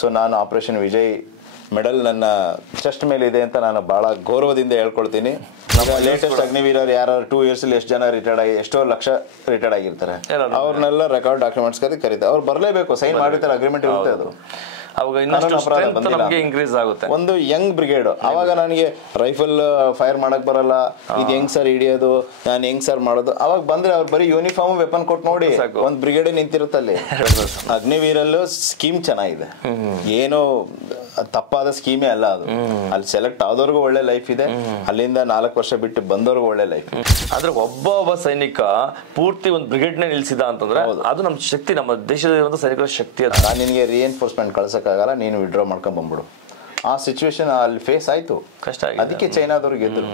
So ನಾನು operation Vijay medal ನನ್ನ chest ಮೇಲೆ ಇದೆ ಅಂತ ನಾನು ಬಹಳ ಗೌರವದಿಂದ ಹೇಳ್ಕೊಳ್ತೀನಿ. ಲೇಟೆಸ್ಟ್ ಅಗ್ನಿವೀರರು ಯಾರು 2 years ಎಷ್ಟು ಜನ ರಿಟೈರ್ಡ್ ಆಗಿ ಎಷ್ಟೋ ಲಕ್ಷ ರಿಟೈರ್ಡ್ ಆಗಿರ್ತಾರೆ, ಅವ್ರನ್ನೆಲ್ಲ ರೆಕಾರ್ಡ್ ಡಾಕ್ಯುಮೆಂಟ್ಸ್ ಕರೀತಾರೆ. ಅವ್ರು ಬರಲೇಬೇಕು, ಸೈನ್ ಮಾಡಿರ್ತಾರೆ, ಅಗ್ರಿಮೆಂಟ್ ಇರುತ್ತೆ. ಅದು ಅವಾಗ ಇನ್ನಷ್ಟು ಸ್ಟ್ರೆಂತ್ ನಮಗೆ ಇನ್ಕ್ರೀಸ್ ಆಗುತ್ತೆ. ಒಂದು ಯಂಗ್ ಬ್ರಿಗೇಡ್. ಅವಾಗ ನನಗೆ ರೈಫಲ್ ಫೈರ್ ಮಾಡಕ್ ಬರಲ್ಲ, ಇದು ಹೆಂಗ್ ಸರ್ ಹಿಡಿಯೋದು, ನಾನು ಹೆಂಗ್ ಸರ್ ಮಾಡೋದು. ಅವಾಗ ಬಂದ್ರೆ ಅವ್ರು ಬರೀ ಯೂನಿಫಾರ್ಮ್ ವೆಪನ್ ಕೊಟ್ಟು ನೋಡಿ ಒಂದ್ ಬ್ರಿಗೇಡ್ ನಿಂತಿರುತ್ತಲ್ಲಿ. ಅಗ್ನಿವೀರಲ್ಲೂ ಸ್ಕೀಮ್ ಚೆನ್ನಾಗಿದೆ, ಏನೋ ತಪ್ಪಾದ ಸ್ಕೀಮೇ ಅಲ್ಲ ಅದು. ಅಲ್ಲಿ ಸೆಲೆಕ್ಟ್ ಆದವ್ರಿಗೂ ಒಳ್ಳೆ ಲೈಫ್ ಇದೆ, ಅಲ್ಲಿಂದ 4 ವರ್ಷ ಬಿಟ್ಟು ಬಂದವ್ರಿಗೂ ಒಳ್ಳೆ ಲೈಫ್. ಆದ್ರೆ ಒಬ್ಬ ಸೈನಿಕ ಪೂರ್ತಿ ಒಂದು ಬ್ರಿಗೇಡ್ ನೇ ನಿಲ್ಸಿದ ಅಂತಂದ್ರೆ ಅದು ನಮ್ಮ ಶಕ್ತಿ, ನಮ್ಮ ದೇಶದ ಸೈನಿಕರ ಶಕ್ತಿ. ನಾನು ನಿನ್ಗೆ ರಿಎನ್ಫೋರ್ಸ್ಮೆಂಟ್ ಕಳ್ಸಕ್ಕಾಗಲ್ಲ, ನೀನು ವಿಡ್ರಾ ಮಾಡ್ಕೊಂಡ್ ಬಂದ್ಬಿಡು. ಆ ಸಿಚುವೇಶನ್ ಅಲ್ಲಿ ಫೇಸ್ ಆಯ್ತು, ಕಷ್ಟ. ಅದಕ್ಕೆ ಚೈನಾದವ್ರು ಗೆದ್ರು,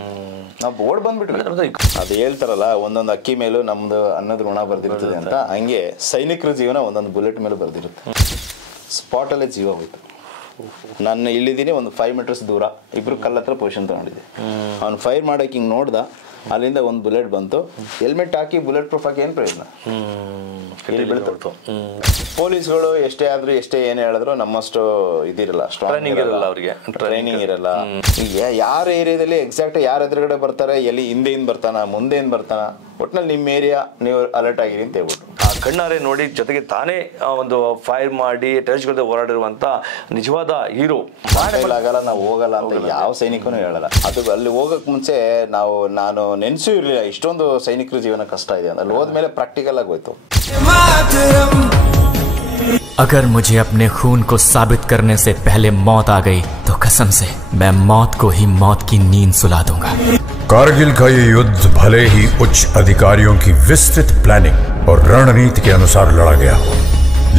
ನಾವು ಓಡ್ ಬಂದ್ಬಿಟ್ವಿ. ಅದು ಹೇಳ್ತಾರಲ್ಲ, ಒಂದೊಂದು ಅಕ್ಕಿ ಮೇಲೂ ನಮ್ದು ಅನ್ನದ ಋಣ ಬರ್ದಿರ್ತದೆ ಅಂತ, ಹಂಗೆ ಸೈನಿಕರ ಜೀವನ ಒಂದೊಂದು ಬುಲೆಟ್ ಮೇಲೂ ಬರ್ದಿರುತ್ತೆ. ಸ್ಪಾಟ್ ಅಲ್ಲೇ ಜೀವ ಹೋಯ್ತು. ನಾನು ಇಲ್ಲಿದ್ದೀನಿ, ಒಂದು 5 meters ದೂರ, ಇಬ್ರು ಕಲ್ಲತ್ರ ಪೊಸಿಷನ್ ತಗೊಂಡಿದ್ದೆ. ಅವ್ನು ಫೈರ್ ಮಾಡಕ್ಕೆ ಹಿಂಗೆ ನೋಡ್ದ, ಅಲ್ಲಿಂದ ಒಂದು ಬುಲೆಟ್ ಬಂತು. ಹೆಲ್ಮೆಟ್ ಹಾಕಿ ಬುಲೆಟ್ ಪ್ರೂಫ್ ಹಾಕಿ ಏನು ಪ್ರಯೋಜನ? ಪೊಲೀಸ್ಗಳು ಎಷ್ಟೇ ಆದ್ರೂ ಎಷ್ಟೇ ಏನೇ ಹೇಳಿದ್ರು ನಮ್ಮಷ್ಟು ಇದಿರಲ್ಲ, ಟ್ರೈನಿಂಗ್ ಇರಲ್ಲ, ಅವ್ರಿಗೆ ಟ್ರೈನಿಂಗ್ ಇರಲ್ಲ. ಯಾರ ಏರಿಯಾದಲ್ಲಿ ಎಕ್ಸಾಕ್ಟ್ ಯಾರ ಎದುರುಗಡೆ ಬರ್ತಾರೆ, ಎಲ್ಲಿ ಹಿಂದೆಯಿಂದ ಬರ್ತಾನ ಮುಂದೆಯಿಂದ ಬರ್ತಾನ, ಒಟ್ನಲ್ಲಿ ನಿಮ್ಮ ಏರಿಯಾ ನೀವು ಅಲರ್ಟ್ ಆಗಿರಿ ಅಂತ ಹೇಳ್ಬಿಟ್ಟು ಆ ಕಣ್ಣಾರೆ ನೋಡಿ, ಜೊತೆಗೆ ತಾನೇ ಒಂದು ಫೈರ್ ಮಾಡಿ ಟೆರರಿಸ್ಟ್ಗಳ ಹೋರಾಡಿರುವಂತ ನಿಜವಾದ ಹೀರೋ. ಆಗಲ್ಲ, ನಾವು ಹೋಗಲ್ಲ ಅಂತ ಯಾವ ಸೈನಿಕನು ಹೇಳಲ್ಲ. ಅದು ಅಲ್ಲಿ ಹೋಗಕ್ ಮುಂಚೆ ನಾನು ನೆನ್ಸೂ ಇರ್ಲಿಲ್ಲ ಇಷ್ಟೊಂದು ಸೈನಿಕರ ಜೀವನ ಕಷ್ಟ ಇದೆ ಅಂತ. ಅಲ್ಲಿ ಹೋದ್ಮೇಲೆ ಪ್ರಾಕ್ಟಿಕಲ್ ಆಗಿ ಹೋಯ್ತು. अगर मुझे अपने खून को साबित करने से पहले मौत आ गई तो कसम से मैं मौत को ही मौत की नींद सुला दूंगा। कारगिल का ये युद्ध भले ही उच्च अधिकारियों की विस्तृत प्लानिंग और रणनीति के अनुसार लड़ा गया हो,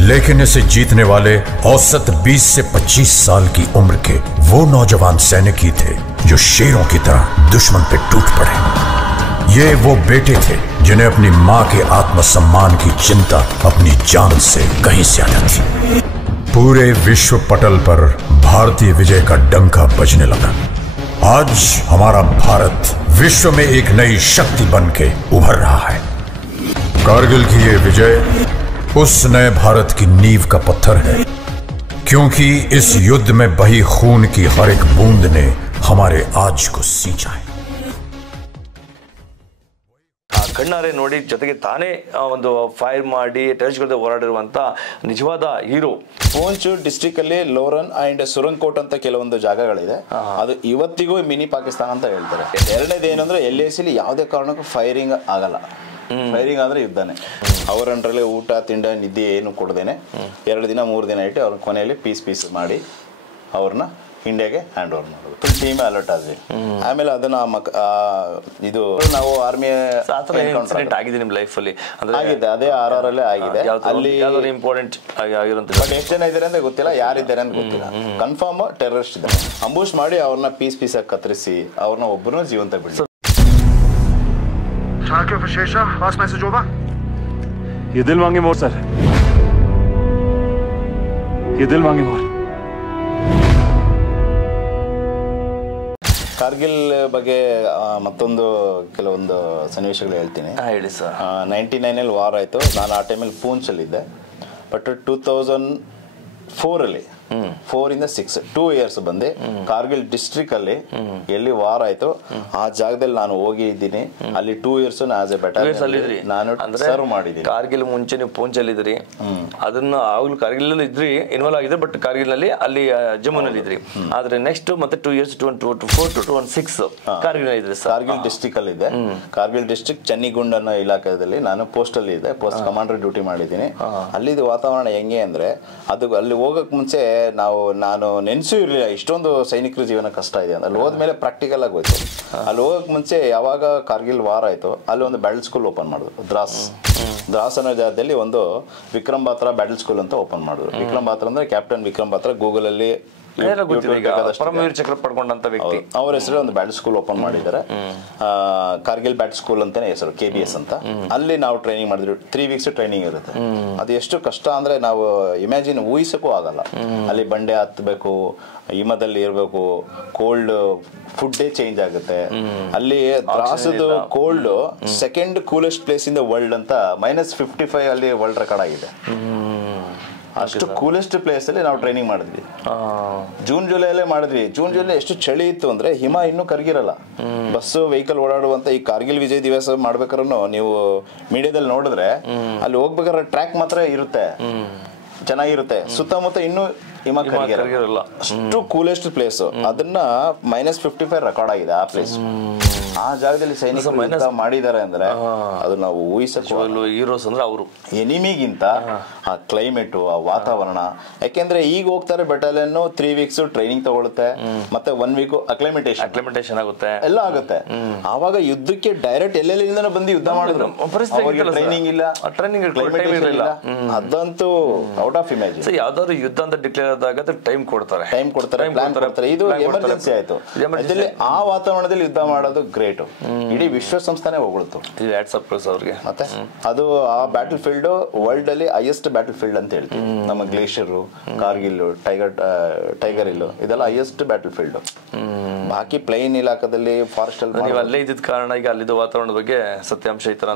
लेकिन इसे जीतने वाले औसत 20 से 25 साल की उम्र के वो नौजवान सैनिक ही थे जो शेरों की तरह दुश्मन पे टूट पड़े। ये वो बेटे थे जिन्हें अपनी मां के आत्मसम्मान की चिंता अपनी जान से कहीं ज्यादा थी। पूरे विश्व पटल पर भारतीय विजय का डंका बजने लगा। आज हमारा भारत विश्व में एक नई शक्ति बन के उभर रहा है। कारगिल की ये विजय उस नए भारत की नींव का पत्थर है, क्योंकि इस युद्ध में बही खून की हर एक बूंद ने हमारे आज को सींचा है। ಕಣ್ಣಾರೆ ನೋಡಿ, ಜೊತೆಗೆ ತಾನೇ ಒಂದು ಫೈರ್ ಮಾಡಿ ಟೆರರಿಸ್ಟ್ಗಳ ಹೋರಾಡಿರುವಂತ ನಿಜವಾದ ಹೀರೋ. ಪೂಂಚ್ ಡಿಸ್ಟ್ರಿಕ್ಟ್ ಅಲ್ಲಿ ಲೋರನ್ ಅಂಡ್ ಸುರಂಗ್ಕೋಟ್ ಅಂತ ಕೆಲವೊಂದು ಜಾಗಗಳಿದೆ. ಅದು ಇವತ್ತಿಗೂ ಮಿನಿ ಪಾಕಿಸ್ತಾನ ಅಂತ ಹೇಳ್ತಾರೆ. ಎರಡನೇದು ಏನಂದ್ರೆ LAC ಯಾವುದೇ ಕಾರಣಕ್ಕೂ ಫೈರಿಂಗ್ ಆಗಲ್ಲ. ಫೈರಿಂಗ್ ಅಂದ್ರೆ ಯುದ್ಧನೇ. ಅವರಂದ್ರಲ್ಲಿ ಊಟ ತಿಂಡ ನಿದ್ದೆ ಏನು ಕೊಡದೇನೆ 2 ದಿನ 3 ದಿನ ಇಟ್ಟು ಅವ್ರ ಕೊನೆಯಲ್ಲಿ ಪೀಸ್ ಮಾಡಿ ಅವ್ರನ್ನ ಇಂಡಿಯಾಗೆ ಹ್ಯಾಂಡ್ ಓವರ್ ಮಾಡೋದು. ಫುಲ್ ಟೀಮ್ ಅಲರ್ಟ್ ಆದ್ವಿ. ಆಮೇಲೆ ಅದನ್ನ ಇದು ನಾವು ಆರ್ಮಿ ಆಗಿದೆ ನಿಮ್ಮ ಲೈಫ್ ಅಲ್ಲಿ ಆಗಿದೆ, ಅದೇ RR ಅಲ್ಲೇ ಆಗಿದೆ. ಅಲ್ಲಿ ಇಂಪಾರ್ಟೆಂಟ್ ಆಗಿರುವಂತ. ಬಟ್ ಎಷ್ಟು ಜನ ಇದ್ದಾರೆ ಅಂತ ಗೊತ್ತಿಲ್ಲ, ಯಾರಿದ್ದಾರೆ ಅಂತ ಗೊತ್ತಿಲ್ಲ. ಕನ್ಫರ್ಮ್ ಟೆರರಿಸ್ಟ್ ಇದ್ದಾರೆ. ಅಂಬೂಷ್ ಮಾಡಿ ಅವ್ರನ್ನ ಪೀಸ್ ಆಗಿ ಕತ್ತರಿಸಿ ಅವ್ರನ್ನ ಒಬ್ಬರನ್ನ ಜೀವಂತ ಬಿಡಿ. ये दिल मांगे मोर सर, ये दिल मांगे मोर. ಕಾರ್ಗಿಲ್ ಬಗ್ಗೆ ಮತ್ತೊಂದು ಕೆಲವೊಂದು ಸನ್ನಿವೇಶಗಳು ಹೇಳ್ತೀನಿ. ಹೇಳಿ ಸರ್. 99 ವಾರ್ ಆಯ್ತು. ನಾನು ಆ ಟೈಮಲ್ಲಿ ಪೂಂಚಲ್ಲಿದ್ದೆ. ಬಟ್ 2004 4 ಇಂದ 6 2 years ಬಂದೆ. ಕಾರ್ಗಿಲ್ ಡಿಸ್ಟ್ರಿಕ್ಟ್ ಅಲ್ಲಿ ಎಲ್ಲಿ ವಾರ್ ಆಯ್ತು ಆ ಜಾಗದಲ್ಲಿ ನಾನು ಹೋಗಿದ್ದೀನಿ. ಅಲ್ಲಿ 2 years ಆಸ್ ಎ ಬೆಟಾಲಿಯನ್ ನಾನು ಸರ್ವ್ ಮಾಡಿದ್ದೀನಿ. ಕಾರ್ಗಿಲ್ ಮುಂಚೆ ನೀವು ಪೂಂಚಲ್ಲಿ ಇದ್ರಿ, ಅದನ್ನ ಆಗ್ಲೂ ಕಾರ್ಗಿಲ್ ಇದ್ರಿ, ಇನ್ವಾಲ್ವ್ ಆಗಿದ್ರಿ. ಬಟ್ ಕಾರ್ಗಿಲ್ ನಲ್ಲಿ ಅಲ್ಲಿ ಜಮ್ಮುನಲ್ಲಿ ಇದ್ರಿ. ಆದ್ರೆ ನೆಕ್ಸ್ಟ್ ಮತ್ತೆ 2 years 2004 to 2016 ಕಾರ್ಗಿಲ್ ಇದ್ರಿ. ಕಾರ್ಗಿಲ್ ಡಿಸ್ಟ್ರಿಕ್ಟ್ ಅಲ್ಲಿ ಇದೆ. ಕಾರ್ಗಿಲ್ ಡಿಸ್ಟ್ರಿಕ್ಟ್ ಚನ್ನಿಗುಂಡ್ ಅನ್ನೋ ಇಲಾಖೆಯಲ್ಲಿ ನಾನು ಪೋಸ್ಟ್ ಅಲ್ಲಿ ಇದ್ದೆ. ಪೋಸ್ಟ್ ಕಮಾಂಡರ್ ಡ್ಯೂಟಿ ಮಾಡಿದ್ದೀನಿ. ಅಲ್ಲಿದು ವಾತಾವರಣ ಹೆಂಗೆ ಅಂದ್ರೆ, ಅದು ಅಲ್ಲಿ ಹೋಗಕ್ ಮುಂಚೆ ನಾನು ನೆನ್ಸೂ ಇರ್ಲಿಲ್ಲ ಇಷ್ಟೊಂದು ಸೈನಿಕರ ಜೀವನ ಕಷ್ಟ ಇದೆ ಅಂತ. ಅಲ್ಲಿ ಹೋದ್ಮೇಲೆ ಪ್ರಾಕ್ಟಿಕಲ್ ಆಗಿ ಹೋಯ್ತು. ಅಲ್ಲಿ ಹೋಗಕ್ ಮುಂಚೆ ಯಾವಾಗ ಕಾರ್ಗಿಲ್ ವಾರ್ ಆಯ್ತು, ಅಲ್ಲಿ ಒಂದು ಬ್ಯಾಟಲ್ ಸ್ಕೂಲ್ ಓಪನ್ ಮಾಡಿದ್ರು. ದ್ರಾಸ್ ಅನ್ನೋ ಜಾಗದಲ್ಲಿ ಒಂದು ವಿಕ್ರಮ್ ಬಾತ್ರಾ ಬ್ಯಾಟಲ್ ಸ್ಕೂಲ್ ಅಂತ ಓಪನ್ ಮಾಡಿದ್ರು. ವಿಕ್ರಮ್ ಬಾತ್ರಾ ಅಂದ್ರೆ ಕ್ಯಾಪ್ಟನ್ ವಿಕ್ರಮ್ ಬಾತ್ರಾ. ಗೂಗಲ್ ಅಲ್ಲಿ ಪರಮವೀರ ಚಕ್ರ ಪಡ್ಕೊಂಡಂತ ವ್ಯಕ್ತಿ. ಅವ್ರ ಹೆಸರು ಒಂದು ಬ್ಯಾಟಲ್ ಸ್ಕೂಲ್ ಓಪನ್ ಮಾಡಿದ್ದಾರೆ. ಕಾರ್ಗಿಲ್ ಬ್ಯಾಟಲ್ ಸ್ಕೂಲ್ ಅಂತಾನೆ ಹೆಸರು, KBS ಅಂತ. ಅಲ್ಲಿ ನಾವು ಟ್ರೈನಿಂಗ್ ಮಾಡಿದ್ವಿ. 3 weeks ಟ್ರೈನಿಂಗ್ ಇರುತ್ತೆ. ಅದು ಎಷ್ಟು ಕಷ್ಟ ಅಂದ್ರೆ ನಾವು ಇಮ್ಯಾಜಿನ್ ಊಹಿಸಕ್ಕೂ ಆಗಲ್ಲ. ಅಲ್ಲಿ ಬಂಡೆ ಹತ್ತಬೇಕು, ಹಿಮದಲ್ಲಿ ಇರಬೇಕು, ಕೋಲ್ಡ್ ಫುಡ್ಡೇ ಚೇಂಜ್ ಆಗುತ್ತೆ. ಅಲ್ಲಿ ದ್ರಾಸದ cold second coolest place in the world ಅಂತ -55 ಅಲ್ಲಿ ವರ್ಲ್ಡ್ ರೆಕಾರ್ಡ್ ಆಗಿದೆ. ಅಷ್ಟು ಕೂಲೆಸ್ಟ್ ಪ್ಲೇಸ್ ಅಲ್ಲಿ ನಾವು ಟ್ರೈನಿಂಗ್ ಮಾಡಿದ್ವಿ. ಜೂನ್ ಜುಲೈಲೇ ಮಾಡಿದ್ವಿ. ಜೂನ್ ಜುಲೈ ಎಷ್ಟು ಚಳಿ ಇತ್ತು ಅಂದ್ರೆ ಹಿಮ ಇನ್ನೂ ಕರಗಿರಲ್ಲ. ಬಸ್ಸು ವೆಹಿಕಲ್ ಓಡಾಡುವಂತ ಈ ಕಾರ್ಗಿಲ್ ವಿಜಯ್ ದಿವಸ ಮಾಡ್ಬೇಕಾದ್ರೂ ನೀವು ಮೀಡಿಯಾದಲ್ಲಿ ನೋಡಿದ್ರೆ ಅಲ್ಲಿ ಹೋಗ್ಬೇಕಾದ್ರೆ ಟ್ರ್ಯಾಕ್ ಮಾತ್ರ ಇರುತ್ತೆ, ಚೆನ್ನಾಗಿರುತ್ತೆ. ಸುತ್ತಮುತ್ತ ಇನ್ನೂ ಹಿಮ ಕರಗಿರಲ್ಲ. ಅಷ್ಟು ಕೂಲೆಸ್ಟ್ ಪ್ಲೇಸ್. ಅದನ್ನ -55 ರೆಕಾರ್ಡ್ ಆಗಿದೆ ಆ ಪ್ಲೇಸ್. ಆ ಜಾಗದಲ್ಲಿ ಸೈನಿಕರು ಮಾಡಿದ್ದಾರೆ ಅಂದ್ರೆ ಅದು ನಾವು ಊಹಿಸಕ್ಕೆ ಹೀರೋಸ್ ಅಂದ್ರೆ ಅವರು ಎನಿಮಿಗಿಂತ ಆ ಕ್ಲೈಮೇಟ್, ಆ ವಾತಾವರಣ. ಯಾಕೆಂದ್ರೆ ಈಗ ಹೋಗ್ತಾರೆ ಬೆಟಾಲಿಯನ್ 3 ವೀಕ್ಸ್ ಟ್ರೈನಿಂಗ್ ತಗೊಳುತ್ತೆ, ಮತ್ತೆ 1 ವೀಕ್ ಅಕ್ಲಿಮೆಂಟೇಷನ್ ಆಗುತ್ತೆ, ಎಲ್ಲ ಆಗುತ್ತೆ. ಆವಾಗ ಯುದ್ಧಕ್ಕೆ ಡೈರೆಕ್ಟ್ ಎಲ್ಲೆಲ್ಲಿಂದ ಬಂದು ಯುದ್ಧ ಮಾಡಿದ್ರು. ಟ್ರೈನಿಂಗ್ ಇಲ್ಲ, ಅದಂತೂ ಔಟ್ ಆಫ್ ಇಮೇಜಿನ್. ಯಾವ್ದಾದ್ರು ಯುದ್ಧ ಅಂತ ಡಿಕ್ಲೇರ್ ಆದಾಗ ಟೈಮ್ ಕೊಡ್ತಾರೆ. ಇದು ಎಮರ್ಜೆನ್ಸಿ ಆಯ್ತು. ಆ ವಾತಾವರಣದಲ್ಲಿ ಯುದ್ಧ ಮಾಡೋದು ಗ್ರೇಟ್. ಇಡೀ ವಿಶ್ವಸಂಸ್ಥೆನೇ ಹೊಗಳ್ತು ಅವ್ರಿಗೆ. ಮತ್ತೆ ಅದು ಆ ಬ್ಯಾಟಲ್ ಫೀಲ್ಡ್ ವರ್ಲ್ಡ್ ಅಲ್ಲಿ ಹೈಯೆಸ್ಟ್ ಬ್ಯಾಟಲ್ ಫೀಲ್ಡ್ ಅಂತ ಹೇಳ್ತೀವಿ. ನಮ್ಮ ಗ್ಲೇಷಿಯರ್, ಕಾರ್ಗಿಲ್, ಟೈಗರ್ ಹಿಲ್ ಇದೆಲ್ಲ ಹೈಯೆಸ್ಟ್ ಬ್ಯಾಟಲ್ ಫೀಲ್ಡ್. ಬಾಕಿ ಪ್ಲೈನ್ ಇಲಾಖದಲ್ಲಿ ಫಾರೆಸ್ಟ್ ಅಲ್ಲಿ ನೀವು ಅಲ್ಲೇ ಇದ್ದ ಕಾರಣ ಈಗ ಅಲ್ಲಿದ್ದ ವಾತಾವರಣದ ಬಗ್ಗೆ ಸತ್ಯಾಂಶ ಈ ತರ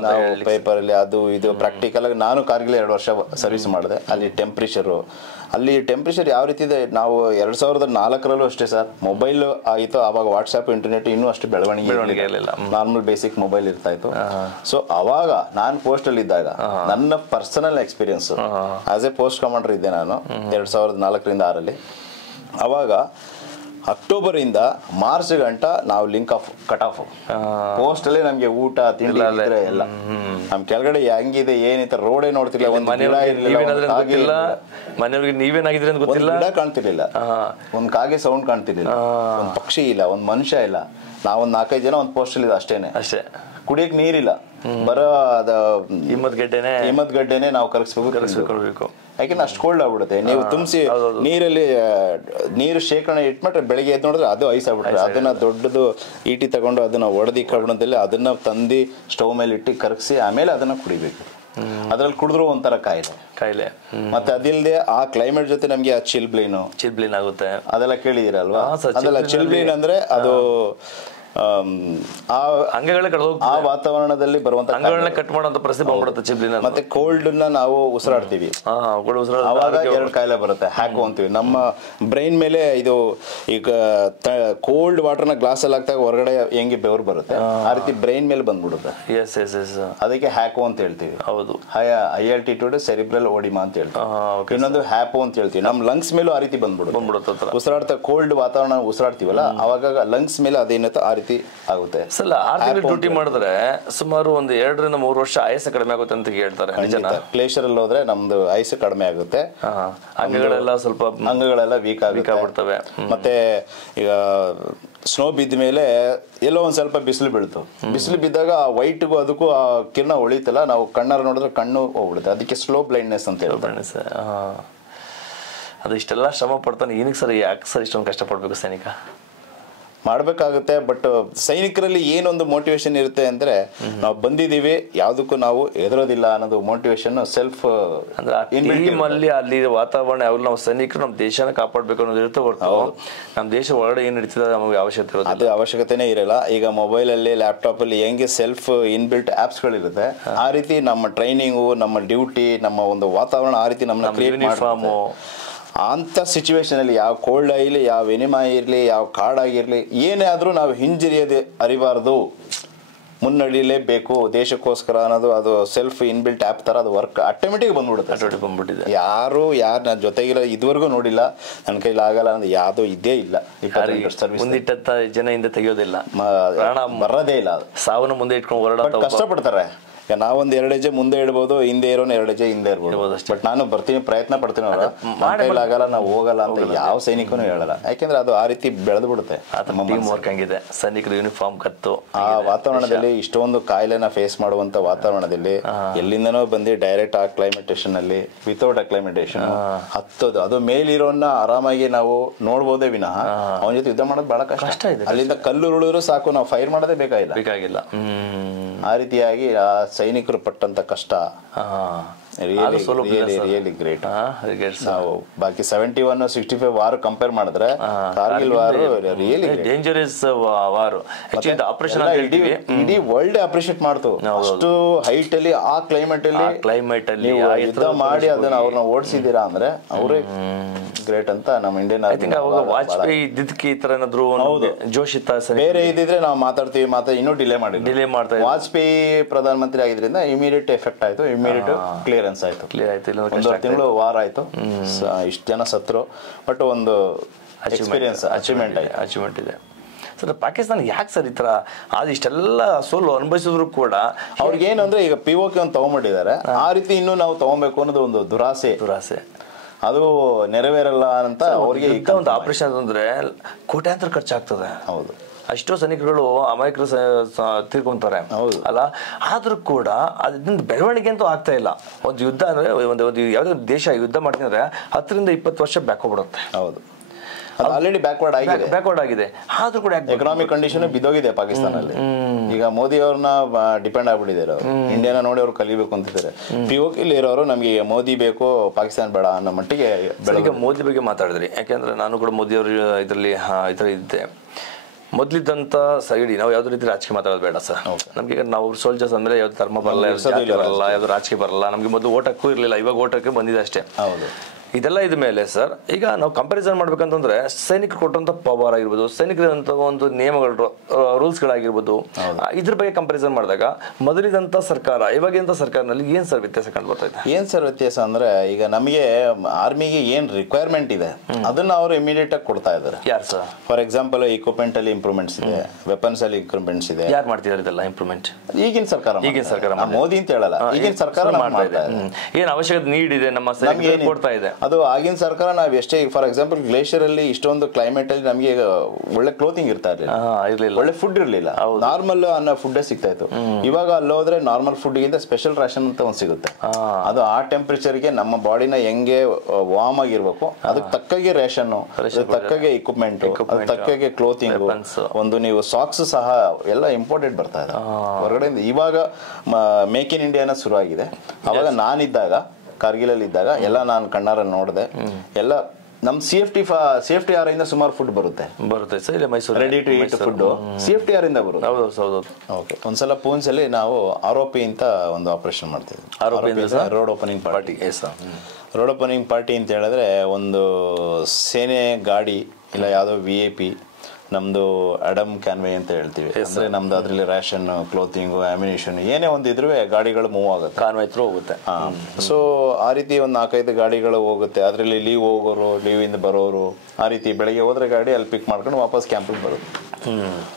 ಪೇಪರ್ ಅಲ್ಲಿ ಅದು ಇದು ಪ್ರಾಕ್ಟಿಕಲ್ ಆಗಿ. ನಾನು ಕಾರ್ಗಿಲ್ 2 ವರ್ಷ ಸರ್ವಿಸ್ ಮಾಡಿದೆ. ಅಲ್ಲಿ ಟೆಂಪರೇಚರ್ ಯಾವ ರೀತಿ ಇದೆ, ನಾವು 2004ರಲ್ಲೂ ಅಷ್ಟೇ ಸರ್, ಮೊಬೈಲ್ ಆಯಿತು ಅವಾಗ. ವಾಟ್ಸ್ಆಪ್, ಇಂಟರ್ನೆಟ್ ಇನ್ನೂ ಅಷ್ಟು ಬೆಳವಣಿಗೆ ಇರಲಿಲ್ಲ. ನಾರ್ಮಲ್ ಬೇಸಿಕ್ ಮೊಬೈಲ್ ಇರ್ತಾ ಇತ್ತು. ಸೊ ಅವಾಗ ನಾನು ಪೋಸ್ಟ್ ಅಲ್ಲಿ ಇದ್ದಾಗ ನನ್ನ personal experience as A post commander ಇದ್ದೆ ನಾನು 2004ರಿಂದ 6ರಲ್ಲಿ. ಅವಾಗ ಅಕ್ಟೋಬರ್ ಇಂದ ಮಾರ್ಚ್ ಗಂಟ ನಾವು link off cut off. Post ಅಲ್ಲಿ ನಮ್ಗೆ ಊಟ ತಿಂಡಿ ಎಲ್ಲ ನಮ್ ಕೆಳಗಡೆ ಹೆಂಗಿದೆ ಏನಿತ್ತು ರೋಡೇ ನೋಡ್ತಿರ್ಲಿಲ್ಲ. ಒಂದ್ ಮನೆಯವ್ರಿಗೆ ನೀವೇನಾಗಿದ್ರಿ ಅಂತ ಗೊತ್ತಿಲ್ಲ, ಗಿಡ ಕಾಣ್ತಿರ್ಲಿಲ್ಲ, ಒಂದ್ ಕಾಗೆ ಸೌಂಡ್ ಕಾಣ್ತಿರ್ಲಿಲ್ಲ, ಒಂದ್ ಪಕ್ಷಿ ಇಲ್ಲ, ಒಂದ್ ಮನುಷ್ಯ ಇಲ್ಲ. ನಾವೊಂದ್ 4-5 ಜನ ಒಂದ್ ಪೋಸ್ಟ್ ಅಲ್ಲಿ ಅಷ್ಟೇ. ಕುಡಿಯಕ್ ನೀರಿಲ್ಲ, ಬರೋ ಹಿಮದ್ಗಡ್ಡೆನೆ ನಾವು ಕರಗಿಸ್ಬೇಕು. ಯಾಕೆಂದ್ರೆ ಅಷ್ಟು ಕೋಲ್ಡ್ ಆಗ್ಬಿಡುತ್ತೆ. ನೀವು ತುಂಬಿಸಿ ನೀರಲ್ಲಿ ನೀರು ಶೇಖರಣೆ ಇಟ್ಬಿಟ್ರೆ ಬೆಳಿಗ್ಗೆ ಎದ್ದು ನೋಡಿದ್ರೆ ಅದು ಐಸ್ ಆಗ್ಬಿಟ್ರೆ ಅದನ್ನ ದೊಡ್ಡದು ಈಟಿ ತಗೊಂಡು ಅದನ್ನ ಒಡೆದಿ ಕಬ್ಬಣದಲ್ಲಿ ಅದನ್ನ ತಂದು ಸ್ಟವ್ ಮೇಲೆ ಇಟ್ಟು ಕರಗಿಸಿ ಆಮೇಲೆ ಅದನ್ನ ಕುಡಿಬೇಕು. ಅದ್ರಲ್ಲಿ ಕುಡಿದ್ರು ಒಂಥರ ಕಾಯಿಲೆ. ಮತ್ತೆ ಅದಿಲ್ಲದೆ ಆ ಕ್ಲೈಮೇಟ್ ಜೊತೆ ನಮ್ಗೆ ಆ ಚಿಲ್ಬ್ಲೈನ್ ಆಗುತ್ತೆ. ಅದೆಲ್ಲ ಕೇಳಿದಿರಲ್ವಾ? ಅದೆಲ್ಲ ಚಿಲ್ಬ್ಲೈನ್ ಅಂದ್ರೆ ಅದು ಆ ವಾತಾವರಣದಲ್ಲಿ ಬರುವಂತ ಅಂಗಗಳನ್ನ ಕಟ್ ಮಾಡುವಂತ ಪರಿಸ್ಥಿತಿ ಬಂದ್ಬಿಡುತ್ತೆ ಚಿಬ್ಲಿನ. ಮತ್ತೆ ಕೋಲ್ಡ್ ನ ನಾವು ಉಸಿರಾಡ್ತೀವಿ, ಅವಾಗ 2 ಕಾಯಿಲೆ ಬರುತ್ತೆ. ಹ್ಯಾಕು ಅಂತೀವಿ. ನಮ್ಮ ಬ್ರೈನ್ ಮೇಲೆ ಇದು ಈಗ ಕೋಲ್ಡ್ ವಾಟರ್ನ ಗ್ಲಾಸ್ ಅಲ್ಲಿ ಹಾಕ್ದಾಗ ಹೊರಗಡೆ ಹೆಂಗೆ ಬೆವರು ಬರುತ್ತೆ ಆ ರೀತಿ ಬ್ರೈನ್ ಮೇಲೆ ಬಂದ್ಬಿಡುತ್ತೆ. ಅದಕ್ಕೆ ಹ್ಯಾಕು ಅಂತ ಹೇಳ್ತೀವಿ. ಹೌದು, ಹೈ ಆಲ್ಟಿಟ್ಯೂಡ್ ಸೆರಿಬ್ರಲ್ ಓಡಿಮಾ ಅಂತ ಹೇಳ್ತೀವಿ. ಇನ್ನೊಂದು ಹ್ಯಾಪು ಅಂತ ಹೇಳ್ತೀವಿ. ನಮ್ ಲಂಗ್ಸ್ ಮೇಲೂ ಆ ರೀತಿ ಬಂದ್ಬಿಡುತ್ತೆ. ಉಸಿರಾಡ್ತಾ ಕೋಲ್ಡ್ ವಾತಾವರಣ ಉಸಿರಾಡ್ತೀವಲ್ಲ ಅವಾಗ ಲಂಗ್ಸ್ ಮೇಲೆ ಅದೇನತ್ತ ಆ ರೀತಿ ಆಗುತ್ತೆ. ಸಲ 6 ತಿಂಗಳು ಡ್ಯೂಟಿ ಮಾಡಿದ್ರೆ ಸುಮಾರು ಒಂದು 2 ರಿಂದ 3 ವರ್ಷ ಆಯಸ್ಸು ಕಡಿಮೆ ಆಗುತ್ತೆ ಅಂತ ಹೇಳ್ತಾರೆ. ಗ್ಲೇಷಿಯರ್ ಅಲ್ಲಿ ಹೋದ್ರೆ ನಮ್ದು ಆಯಸ್ಸು ಕಡಿಮೆ ಆಗುತ್ತೆ, ಅಂಗಗಳೆಲ್ಲ ವೀಕ್ ಆಗ್ಬಿಡ್ತವೆ. ಮತ್ತೆ ಈಗ ಸ್ನೋ ಬಿದ್ದ ಮೇಲೆ ಎಲ್ಲೋ ಒಂದ್ ಸ್ವಲ್ಪ ಬಿಸಿಲು ಬೀಳ್ತು. ಬಿಸಿಲು ಬಿದ್ದಾಗ ಆ ವೈಟ್ಗೂ ಅದಕ್ಕೂ ಆ ಕಿರಣ ಹೊಳಿತಲ್ಲ, ನಾವು ಕಣ್ಣಾರ ನೋಡಿದ್ರೆ ಕಣ್ಣು ಹೋಗ್ಬಿಡುತ್ತೆ. ಅದಕ್ಕೆ ಸ್ಲೋ ಬ್ಲೈಂಡ್ನೆಸ್ ಅಂತ ಹೇಳ್ತಾರೆ. ಅದು ಇಷ್ಟೆಲ್ಲ ಶ್ರಮ ಪಡ್ತಾನೆ ಏನಕ್ಕೆ ಸರ್, ಯಾಕೆ ಸರ್ ಇಷ್ಟೊಂದು ಕಷ್ಟಪಡ್ಬೇಕು ಸೈನಿಕ? ಮಾಡ್ಬೇಕಾಗುತ್ತೆ. ಬಟ್ ಸೈನಿಕರಲ್ಲಿ ಏನೊಂದು ಮೋಟಿವೇಶನ್ ಇರುತ್ತೆ ಅಂದ್ರೆ ನಾವು ಬಂದಿದ್ದೀವಿ, ಯಾವ್ದಕ್ಕೂ ನಾವು ಹೆದರೋದಿಲ್ಲ ಅನ್ನೋದು ಮೋಟಿವೇಶನ್ ಸೆಲ್ಫ್. ಅಲ್ಲಿ ಅಲ್ಲಿ ವಾತಾವರಣ ಯಾವಾಗ ನಾವು ಸೈನಿಕರು ನಮ್ಮ ದೇಶನ ಕಾಪಾಡ್ಬೇಕು ಅನ್ನೋದು ಇರುತ್ತೆ ಹೊರತು ನಮ್ಮ ದೇಶ ಒಳಗಡೆ ಏನ್ ನಡೀತದೆ ನಮಗೆ ಅದು ಅವಶ್ಯಕತೆನೇ ಇರಲ್ಲ. ಈಗ ಮೊಬೈಲ್ ಅಲ್ಲಿ ಲ್ಯಾಪ್ಟಾಪ್ ಅಲ್ಲಿ ಹೆಂಗೆ ಸೆಲ್ಫ್ ಇನ್ಬಿಲ್ಟ್ ಆಪ್ಸ್ ಗಳಿರುತ್ತೆ ಆ ರೀತಿ ನಮ್ಮ ಟ್ರೈನಿಂಗು, ನಮ್ಮ ಡ್ಯೂಟಿ, ನಮ್ಮ ಒಂದು ವಾತಾವರಣ ಆ ರೀತಿ ನಮ್ಮನ್ನ ಕ್ರಿಯೇಟ್ ಮಾಡಿ ಅಂತ ಸಿಚುವೇಶನ್ ಅಲ್ಲಿ ಯಾವ ಕೋಲ್ಡ್ ಆಗಿರ್ಲಿ, ಯಾವ ಎನಿಮಾ ಇರಲಿ, ಯಾವ ಕಾಡಾಗಿರ್ಲಿ, ಏನೇ ಆದ್ರೂ ನಾವು ಹಿಂಜರಿಯದೆ ಅರಿಬಾರ್ದು, ಮುನ್ನಡಿಲೇಬೇಕು ದೇಶಕ್ಕೋಸ್ಕರ ಅನ್ನೋದು ಅದು ಸೆಲ್ಫ್ ಇನ್ಬಿಲ್ಟ್ ಆ್ಯಪ್ ತರ ಅದು ವರ್ಕ್ ಆಟೋಮೆಟಿಕ್ ಬಂದ್ಬಿಟ್ಟಿದೆ. ಯಾರು ನನ್ನ ಜೊತೆಗಿಲ್ಲ ಇದುವರೆಗೂ ನೋಡಿಲ್ಲ, ನನ್ನ ಕೈಲಿ ಆಗಲ್ಲ ಅಂದ್ರೆ ಯಾವ್ದು ಇದೇ ಇಲ್ಲ. ಮುಂದಿಟ್ಟ ಜನ ಹಿಂದೆ ತೆಗೆಯೋದಿಲ್ಲ, ಬರೋದೇ ಇಲ್ಲ. ಸಾವನ್ನ ಮುಂದೆ ಇಟ್ಕೊಂಡು ಹೊರಡ ಕಷ್ಟಪಡ್ತಾರೆ. ನಾವೊಂದ್ 2 ಹೆಜ್ಜೆ ಮುಂದೆ ಇಡ್ಬೋದು, ಹಿಂದೆ ಇರೋನು 2 ಹೆಜ್ಜೆ ಹಿಂದೆ ಇರ್ಬೋದು. ಬಟ್ ನಾನು ಬರ್ತೀನಿ, ಪ್ರಯತ್ನ ಪಡ್ತೀನಿ. ಆಗಲ್ಲ, ನಾವು ಹೋಗಲ್ಲ ಅಂತ ಯಾವ ಸೈನಿಕನು ಹೇಳಲ್ಲ. ಯಾಕೆಂದ್ರೆ ಅದು ಆ ರೀತಿ ಬೆಳೆದು ಬಿಡುತ್ತೆ. ಸೈನಿಕರು ಯೂನಿಫಾರ್ಮ್ ಕತ್ತು ಆ ವಾತಾವರಣದಲ್ಲಿ ಇಷ್ಟೊಂದು ಕಾಯಿಲೆನ ಫೇಸ್ ಮಾಡುವಂತ ವಾತಾವರಣದಲ್ಲಿ ಎಲ್ಲಿಂದನೋ ಬಂದು ಡೈರೆಕ್ಟ್ ಆ ಕ್ಲೈಮೇಟೇಷನ್ ಅಲ್ಲಿ ವಿತೌಟ್ ಅಕ್ಲೈಮೇಟೇಷನ್ ಹತ್ತೋದು, ಅದು ಮೇಲಿರೋನ್ನ ಆರಾಮಾಗಿ ನಾವು ನೋಡ್ಬೋದೇ ವಿನಃ ಅವನ ಜೊತೆ ಯುದ್ಧ ಮಾಡೋದು ಬಹಳ ಕಷ್ಟ ಇದೆ. ಅಲ್ಲಿಂದ ಕಲ್ಲು ಉಳಿದ್ರು ಸಾಕು, ನಾವು ಫೈರ್ ಮಾಡೋದೇ ಬೇಕಾಗಿಲ್ಲ. ಆ ರೀತಿಯಾಗಿ ಆ ಸೈನಿಕರು ಪಟ್ಟಂತ ಕಷ್ಟ ರಿಯಲಿ ಗ್ರೇಟ್. ನಾವು ಬಾಕಿ 71 65 ವಾರ್ ಕಂಪೇರ್ ಮಾಡಿದ್ರೆ Kargil war really dangerous war. Operation ಇಡೀ ವರ್ಲ್ಡ್ ಅಪ್ರಿಶಿಯೇಟ್ ಮಾಡ್ತು. ಅಷ್ಟು ಹೈಟ್ ಅಲ್ಲಿ ಆ ಕ್ಲೈಮೇಟ್ ಅಲ್ಲಿ ಯುದ್ಧ ಮಾಡಿ ಅದನ್ನ ಅವ್ರನ್ನ ಓಡಿಸಿದೀರಾ ಅಂದ್ರೆ ಅವರೇ ಗ್ರೇಟ್ ಅಂತ ನಮ್ಮ ಇಂಡಿಯನ್ ವಾಜಪೇಯಿ ಇದ್ದಿದ್ದಕ್ಕೆ ಈ ತರ ಏನಾದ್ರು ಜೋಶ್ ಇತ್ತ. ಬೇರೆ ಇದ್ದಿದ್ರೆ ನಾವು ಮಾತಾಡ್ತೀವಿ ಇನ್ನೂ ಡಿಲೇ ಮಾಡ್ತಾ ವಾಜಪೇಯಿ ಪ್ರಧಾನ ಮಂತ್ರಿ ಆಗಿದ್ರಿಂದ ಇಮಿಡಿಯೇಟ್ ಎಫೆಕ್ಟ್ ಆಯ್ತು, ಇಮಿಡಿಯೇಟ್ ಕ್ಲಿಯರೆನ್ಸ್ ಆಯ್ತು. 1 ತಿಂಗಳು ವಾರ ಆಯ್ತು, ಇಷ್ಟು ಜನ ಸತ್ರು, ಬಟ್ ಒಂದು ಎಕ್ಸ್ಪೀರಿಯನ್ಸ್ ಅಚೀವ್ಮೆಂಟ್ ಇದೆ. ಸರ್ ಪಾಕಿಸ್ತಾನ ಯಾಕೆ ಸರ್ ಈ ತರ ಇಷ್ಟೆಲ್ಲ ಸೋಲು ಅನುಭವಿಸಿದ್ರು ಕೂಡ ಅವ್ರಿಗೆ ಏನು ಅಂದ್ರೆ ಈಗ POK ಒಂದು ತಗೊಂಡ್ಬಿಟ್ಟಿದ್ದಾರೆ, ಆ ರೀತಿ ಇನ್ನೂ ನಾವು ತಗೊಬೇಕು ಅನ್ನೋದು ಒಂದು ದುರಾಸೆ, ಅದು ನೆರವೇರಲ್ಲ ಅಂತ ಅವ್ರಿಗೆ. ಒಂದು ಆಪರೇಷನ್ ಅಂದ್ರೆ ಕೋಟ್ಯಾಂತರ ಖರ್ಚಾಗ್ತದೆ. ಹೌದು, ಅಷ್ಟೋ ಸೈನಿಕರುಗಳು ಅಮಾಯಕರು ತೀರ್ಕೊಂತಾರೆ ಅಲ್ಲ, ಆದ್ರೂ ಕೂಡ ಅದರಿಂದ ಬೆಳವಣಿಗೆ ಅಂತೂ ಆಗ್ತಾ ಇಲ್ಲ. ಒಂದು ಯುದ್ಧ ಅಂದ್ರೆ ಒಂದು ಯಾವ್ದೋ ದೇಶ ಯುದ್ಧ ಮಾಡ್ತೀನಿ ಅಂದ್ರೆ 10 ರಿಂದ 20 ವರ್ಷ ಬ್ಯಾಕ್ ಹೋಗ್ಬಿಡುತ್ತೆ. ಹೌದು, ಆಲ್ರೆಡಿ ಬ್ಯಾಕ್ವರ್ಡ್ ಆಗಿದೆ. ಆದ್ರೂ ಕೂಡ ಎಕನಾಮಿಕ್ ಕಂಡೀಷನ್ ಬಿದ್ದೋಗಿದೆ ಪಾಕಿಸ್ತಾನಲ್ಲಿ. ಈಗ ಮೋದಿ ಅವ್ರನ್ನ ಡಿಪೆಂಡ್ ಆಗ್ಬಿಟ್ಟಿದ್ದಾರೆ ಅವರು. ಇಂಡಿಯಾನ ನೋಡಿ ಅವ್ರು ಕಲಿಬೇಕು ಅಂತಿದ್ದಾರೆ. POK ಇಲ್ಲಿ ಇರೋರು ನಮ್ಗೆ ಮೋದಿ ಬೇಕು ಪಾಕಿಸ್ತಾನ ಬೇಡ ಅನ್ನೋ ಮಟ್ಟಿಗೆ. ಈಗ ಮೋದಿ ಬಗ್ಗೆ ಮಾತಾಡಿದ್ರಿ, ಯಾಕೆಂದ್ರೆ ನಾನು ಕೂಡ ಮೋದಿ ಅವರು ಇದರಲ್ಲಿ ಇದ್ದೆ. ಮೊದ್ಲಿದ್ದಂತ ಸೈಡಿ ನಾವು ಯಾವ್ದು ರೀತಿ ರಾಜಕೀಯ ಮಾತಾಡೋದು ಬೇಡ ಸರ್. ನಮ್ಗೆ ನಾವು ಸೋಲ್ಜರ್ಸ್ ಅಂದ್ರೆ ಯಾವ್ದು ಧರ್ಮ ಬರಲ್ಲ, ಯಾವ್ದು ರಾಜಕೀಯ ಬರಲ್ಲ. ನಮ್ಗೆ ಮೊದಲು ಓಟಕ್ಕೂ ಇರ್ಲಿಲ್ಲ, ಇವಾಗ ಓಟಕ್ಕೆ ಬಂದಿದೆ ಅಷ್ಟೇ. ಇದೆಲ್ಲ ಇದ ಮೇಲೆ ಸರ್ ಈಗ ನಾವು ಕಂಪ್ಯಾರಿಸನ್ ಮಾಡ್ಬೇಕಂತಂದ್ರೆ ಸೈನಿಕರು ಕೊಟ್ಟಂತ ಪವರ್ ಆಗಿರ್ಬೋದು, ಸೈನಿಕರಂತ ಒಂದು ನಿಯಮಗಳು ರೂಲ್ಸ್ ಗಳಾಗಿರ್ಬೋದು, ಇದ್ರ ಬಗ್ಗೆ ಕಂಪ್ಯಾರಿಸನ್ ಮಾಡಿದಾಗ ಮೊದಲಿದಂತ ಸರ್ಕಾರ ಇವಾಗಿಂತ ಸರ್ಕಾರನಲ್ಲಿ ಏನ್ ಸರ್ ವ್ಯತ್ಯಾಸ ಕಂಡು ಬರ್ತಾ ಇದೆ? ಏನ್ ಸರ್ ವ್ಯತ್ಯಾಸ ಅಂದ್ರೆ ಈಗ ನಮಗೆ ಆರ್ಮಿಗೆ ಏನ್ ರಿಕ್ವೈರ್ಮೆಂಟ್ ಇದೆ ಅದನ್ನ ಅವರು ಇಮಿಡಿಯೇಟ್ ಆಗಿ ಕೊಡ್ತಾ ಇದ್ದಾರೆ. ಯಾರು ಸರ್? ಫಾರ್ ಎಕ್ಸಾಂಪಲ್ ಇಕ್ವಿಪ್ಮೆಂಟ್ ಅಲ್ಲಿ ಇಂಪ್ರೂವ್ಮೆಂಟ್ಸ್ ಇದೆ, ವೆಪನ್ಸ್ ಅಲ್ಲಿ ಇಂಪ್ರೂವ್ಮೆಂಟ್ಸ್ ಇದೆ. ಯಾರು ಮಾಡ್ತಿದ್ದಾರೆ ಇದೆಲ್ಲ ಇಂಪ್ರೂವ್ಮೆಂಟ್? ಈಗಿನ ಸರ್ಕಾರ, ಮೋದಿ ಅಂತ ಹೇಳಲ್ಲ, ಈಗಿನ ಸರ್ಕಾರ ಮಾಡ್ತಾ ಇದೆ. ಏನ್ ಅವಶ್ಯಕತೆ ನೀಡ್ ಇದೆ ನಮ್ಮ ಕೊಡ್ತಾ ಇದೆ. ಅದು ಆಗಿನ ಸರ್ಕಾರ ನಾವ್ ಎಷ್ಟೇ ಫಾರ್ ಎಕ್ಸಾಂಪಲ್ ಗ್ಲೇಷಿಯರ್ ಅಲ್ಲಿ ಇಷ್ಟೊಂದು ಕ್ಲೈಮೇಟ್ ಅಲ್ಲಿ ನಮಗೆ ಒಳ್ಳೆ ಕ್ಲೋತಿಂಗ್ ಇರ್ತಾ ಇರ್ಲಿಲ್ಲ, ಒಳ್ಳೆ ಫುಡ್ ಇರ್ಲಿಲ್ಲ, ನಾರ್ಮಲ್ ಅನ್ನೋ ಫುಡ್ ಸಿಗ್ತಾ ಇತ್ತು. ಇವಾಗ ಅಲ್ಲೋದ್ರೆ ನಾರ್ಮಲ್ ಫುಡ್ ಗಿಂತ ಸ್ಪೆಷಲ್ ರಾಷನ್ ಅಂತ ಒಂದು ಸಿಗುತ್ತೆ. ಅದು ಆ ಟೆಂಪರೇಚರ್ ಗೆ ನಮ್ಮ ಬಾಡಿನ ಹೆಂಗೆ ವಾರ್ಮ್ ಆಗಿರ್ಬೇಕು ಅದಕ್ಕೆ ತಕ್ಕಾಗೆ ರೇಷನ್, ತಕ್ಕಾಗೆ ಇಕ್ವಿಪ್ಮೆಂಟ್, ತಕ್ಕಾಗೆ ಕ್ಲೋತಿಂಗ್, ಒಂದು ನೀವು ಸಾಕ್ಸ್ ಸಹ ಎಲ್ಲ ಇಂಪೋರ್ಟೆಡ್ ಬರ್ತಾ ಇದೆ ಹೊರಗಡೆಯಿಂದ. ಇವಾಗ ಮೇಕ್ ಇನ್ ಇಂಡಿಯಾನ ಶುರು ಆಗಿದೆ. ಅವಾಗ ನಾನಿದ್ದಾಗ ಕಾರ್ಗಿಲ್ ಅಲ್ಲಿ ಇದ್ದಾಗ ಎಲ್ಲ ನಾನು ಕಣ್ಣಾರ ನೋಡಿದೆ. ಎಲ್ಲ ನಮ್ CFTR ಇಂದ ಸುಮಾರು ಫುಡ್ ಬರುತ್ತೆ sir. Mysuru ready to eat food CFTR ಇಂದ ಬರುತ್ತೆ. ಓಕೆ, ಒಂದ್ಸಲ ಪೂನ್ಸ್ ಅಲ್ಲಿ ನಾವು ROP ಅಂತ ಒಂದು ಆಪರೇಷನ್ ಮಾಡ್ತೀವಿ. ರೋಡ್ ಓಪನಿಂಗ್ ಪಾರ್ಟಿ ಅಂತ ಹೇಳಿದ್ರೆ ಒಂದು ಸೇನೆ ಗಾಡಿ ಇಲ್ಲ ಯಾವ್ದೋ VIP ನಮ್ದು ಅಡಮ್ ಕ್ಯಾನ್ವೇ ಅಂತ ಹೇಳ್ತೀವಿ. ಅಂದ್ರೆ ನಮ್ದು ಅದ್ರಲ್ಲಿ ರೇಷನ್, ಕ್ಲೋತಿಂಗ್, ಅಮ್ಯುನಿಷನ್ ಏನೇ ಒಂದು ಇದ್ರೂ ಗಾಡಿಗಳು ಮೂವ್ ಆಗುತ್ತೆ, ಕಾನ್ವೇ ಥ್ರೂ ಹೋಗುತ್ತೆ. ಸೊ ಆ ರೀತಿ ಒಂದು 4-5 ಗಾಡಿಗಳು ಹೋಗುತ್ತೆ. ಅದ್ರಲ್ಲಿ ಲೀವ್ ಹೋಗೋರು, ಲೀವ್ ಇಂದ ಬರೋರು, ಆ ರೀತಿ ಬೆಳಗ್ಗೆ ಹೋದ್ರೆ ಗಾಡಿ ಅಲ್ಲಿ ಪಿಕ್ ಮಾಡ್ಕೊಂಡು ವಾಪಸ್ ಕ್ಯಾಂಪಿಗೆ ಬರುತ್ತೆ.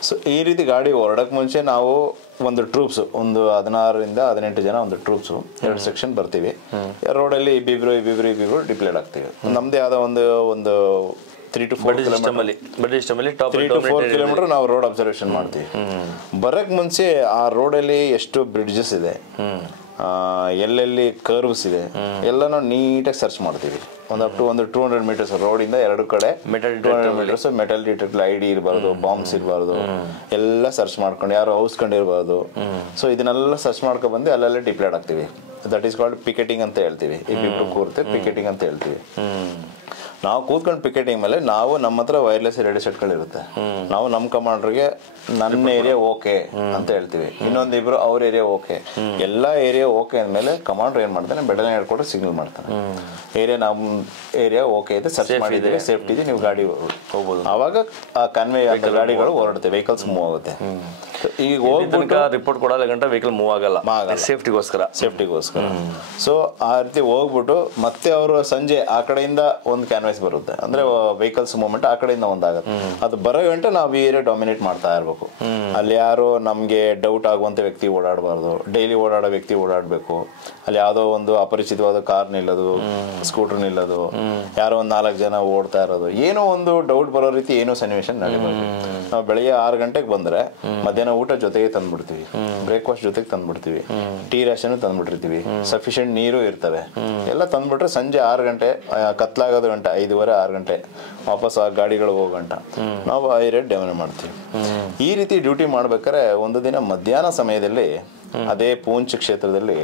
ಸೊ ಈ ರೀತಿ ಗಾಡಿ ಹೊರಡಕ್ ಮುಂಚೆ ನಾವು ಒಂದು ಟ್ರೂಪ್ಸ್ ಒಂದು 16 ರಿಂದ 18 ಜನ ಒಂದು ಟ್ರೂಪ್ಸ್ 2 ಸೆಕ್ಷನ್ ಬರ್ತೀವಿ. ರೋಡಲ್ಲಿ ಇಬ್ಬಿಬ್ರು ಡಿಪ್ಲೇಡ್ ಆಗ್ತೀವಿ. ನಮ್ದೇ ಆದ ಒಂದು 3 to 4 ಕಿಲೋಮೀಟರ್ ನಾವು ರೋಡ್ ಅಬ್ಸರ್ವೇಷನ್ ಮಾಡ್ತೀವಿ. ಬರಕ್ ಮುಂಚೆ ಆ ರೋಡಲ್ಲಿ ಎಷ್ಟು ಬ್ರಿಡ್ಜಸ್ ಇದೆ, ಎಲ್ಲೆಲ್ಲಿ ಕರ್ವ್ಸ್ ಇದೆ ಎಲ್ಲಾನು ನೀಟಾಗಿ ಸರ್ಚ್ ಮಾಡ್ತೀವಿ. ಒಂದು 200 ಮೀಟರ್ಸ್ ರೋಡ್ ಇಂದ 2 ಕಡೆ 200 ಮೀಟರ್ಸ್ ಮೆಟಲ್ ಡಿಟೆಕ್ಟರ್ ID ಇರಬಾರ್ದು, ಬಾಂಬ್ಸ್ ಇರಬಾರ್ದು, ಎಲ್ಲ ಸರ್ಚ್ ಮಾಡ್ಕೊಂಡು ಯಾರು ಔಸ್ಕೊಂಡಿರ್ಬಾರ್ದು. ಸೊ ಇದನ್ನೆಲ್ಲ ಸರ್ಚ್ ಮಾಡ್ಕೊಂಡು ಬಂದು ಅಲ್ಲೆಲ್ಲ ಡಿಪ್ಲೇಡ್ ಆಗ್ತೀವಿ. ದಟ್ ಈಸ್ ಕಾಲ್ಡ್ ಪಿಕೆಟಿಂಗ್ ಅಂತ ಹೇಳ್ತೀವಿ. ಇಬ್ಬಿಬ್ರು ಕೂರುತ್ತೆ ಪಿಕೆಟಿಂಗ್ ಅಂತ ಹೇಳ್ತೀವಿ. ನಾವು ಕೂತ್ಕೊಂಡು ಪಿಕೆಟಿಂಗ್ ಮೇಲೆ ನಾವು ನಮ್ಮ ಹತ್ರ ವೈರ್ಲೆಸ್ ರೇಡಿಯೋ ಸೆಟ್ಗಳಿರುತ್ತೆ. ನಾವು ನಮ್ಮ ಕಮಾಂಡರ್ಗೆ ನನ್ನ ಏರಿಯಾ ಓಕೆ ಅಂತ ಹೇಳ್ತೀವಿ, ಇನ್ನೊಂದಿಬ್ರು ಅವ್ರ ಏರಿಯಾ ಓಕೆ, ಎಲ್ಲಾ ಏರಿಯಾ ಓಕೆ ಅಂದ್ಮೇಲೆ ಕಮಾಂಡರ್ ಏನ್ ಮಾಡ್ತಾನೆ, ಬೆಡಲ್ ಹೇಳ್ಕೊಟ್ಟು ಸಿಗ್ನಲ್ ಮಾಡ್ತಾನೆ, ಏರಿಯಾ ನಮ್ಮ ಏರಿಯಾ ಓಕೆ ಇದೆ, ಸರ್ಚ್ ಮಾಡಿದ್ದೀವಿ, ಸೇಫ್ಟಿ ಇದೆ, ನೀವು ಗಾಡಿ ಹೋಗ್ಬೋದು. ಆವಾಗ ಆ ಕನ್ವೆ ಗಾಡಿಗಳು ಹೊರಡುತ್ತೆ, ವೆಹಿಕಲ್ಸ್ ಮೂವ್ ಆಗುತ್ತೆ. ಈಗ ಹೋಗ್ಬಿಟ್ಟು ರಿಪೋರ್ಟ್ ಕೊಡಲ್ಲ ಗಂಟ ವೆಹಿಕಲ್ ಮೂವ್ ಆಗಲ್ಲ, ಸೇಫ್ಟಿಗೋಸ್ಕರ. ಸೊ ಆ ರೀತಿ ಹೋಗ್ಬಿಟ್ಟು ಮತ್ತೆ ಅವರು ಸಂಜೆ ಆ ಕಡೆಯಿಂದ ಒಂದು ಕ್ಯಾನ್ವಾಸ್ ಬರುತ್ತೆ, ಅಂದ್ರೆ ವೆಹಿಕಲ್ಸ್ ಮೂವ್ಮೆಂಟ್ ಆ ಕಡೆಯಿಂದ ಒಂದಾಗುತ್ತೆ. ಅದು ಬರೋ ಗಂಟೆ ನಾವು ಈ ಏರಿಯಾ ಡಾಮಿನೇಟ್ ಮಾಡ್ತಾ ಇರ್ಬೇಕು. ಅಲ್ಲಿ ಯಾರು ನಮ್ಗೆ ಡೌಟ್ ಆಗುವಂತ ವ್ಯಕ್ತಿ ಓಡಾಡಬಾರ್ದು, ಡೈಲಿ ಓಡಾಡೋ ವ್ಯಕ್ತಿ ಓಡಾಡ್ಬೇಕು. ಅಲ್ಲಿ ಯಾವ್ದೋ ಒಂದು ಅಪರಿಚಿತವಾದ ಕಾರ್ ನಿಲ್ಲೋದು, ಸ್ಕೂಟರ್ ನಿಲ್ಲೋದು, ಯಾರೋ ಒಂದ್ 4 ಜನ ಓಡ್ತಾ ಇರೋದು, ಏನೋ ಒಂದು ಡೌಟ್ ಬರೋ ರೀತಿ ಏನೋ ಸನ್ನಿವೇಶ ನಡೀಬಾರ್ದು. ನಾವು ಬೆಳಿಗ್ಗೆ 6 ಗಂಟೆಗೆ ಬಂದ್ರೆ ಮಧ್ಯಾಹ್ನ ಊಟ ಜೊತೆಗೆ ತಂದ್ಬಿಡ್ತೀವಿ, ಬ್ರೇಕ್ಫಾಸ್ಟ್ ಜೊತೆಗೆ ತಂದ್ಬಿಡ್ತೀವಿ, ಟೀ ರೇಷನ್ ತಂದ್ಬಿಟ್ಟಿರ್ತೀವಿ, ಸಫಿಶಿಯಂಟ್ ನೀರು ಇರ್ತವೆ, ಎಲ್ಲ ತಂದ್ಬಿಟ್ರೆ ಸಂಜೆ 6 ಗಂಟೆ ಕತ್ಲಾಗೋದು ಗಂಟೆ 5:30-6 ಗಂಟೆ ವಾಪಸ್ ಆ ಗಾಡಿಗಳು ಹೋಗೋ ಗಂಟ ನಾವು ಆ ಏರಿಯಾ ಡೆವಲಪ್ ಮಾಡ್ತೀವಿ. ಈ ರೀತಿ ಡ್ಯೂಟಿ ಮಾಡ್ಬೇಕಾದ್ರೆ ಒಂದು ದಿನ ಮಧ್ಯಾಹ್ನ ಸಮಯದಲ್ಲಿ ಅದೇ ಪೂಂಚ್ ಕ್ಷೇತ್ರದಲ್ಲಿ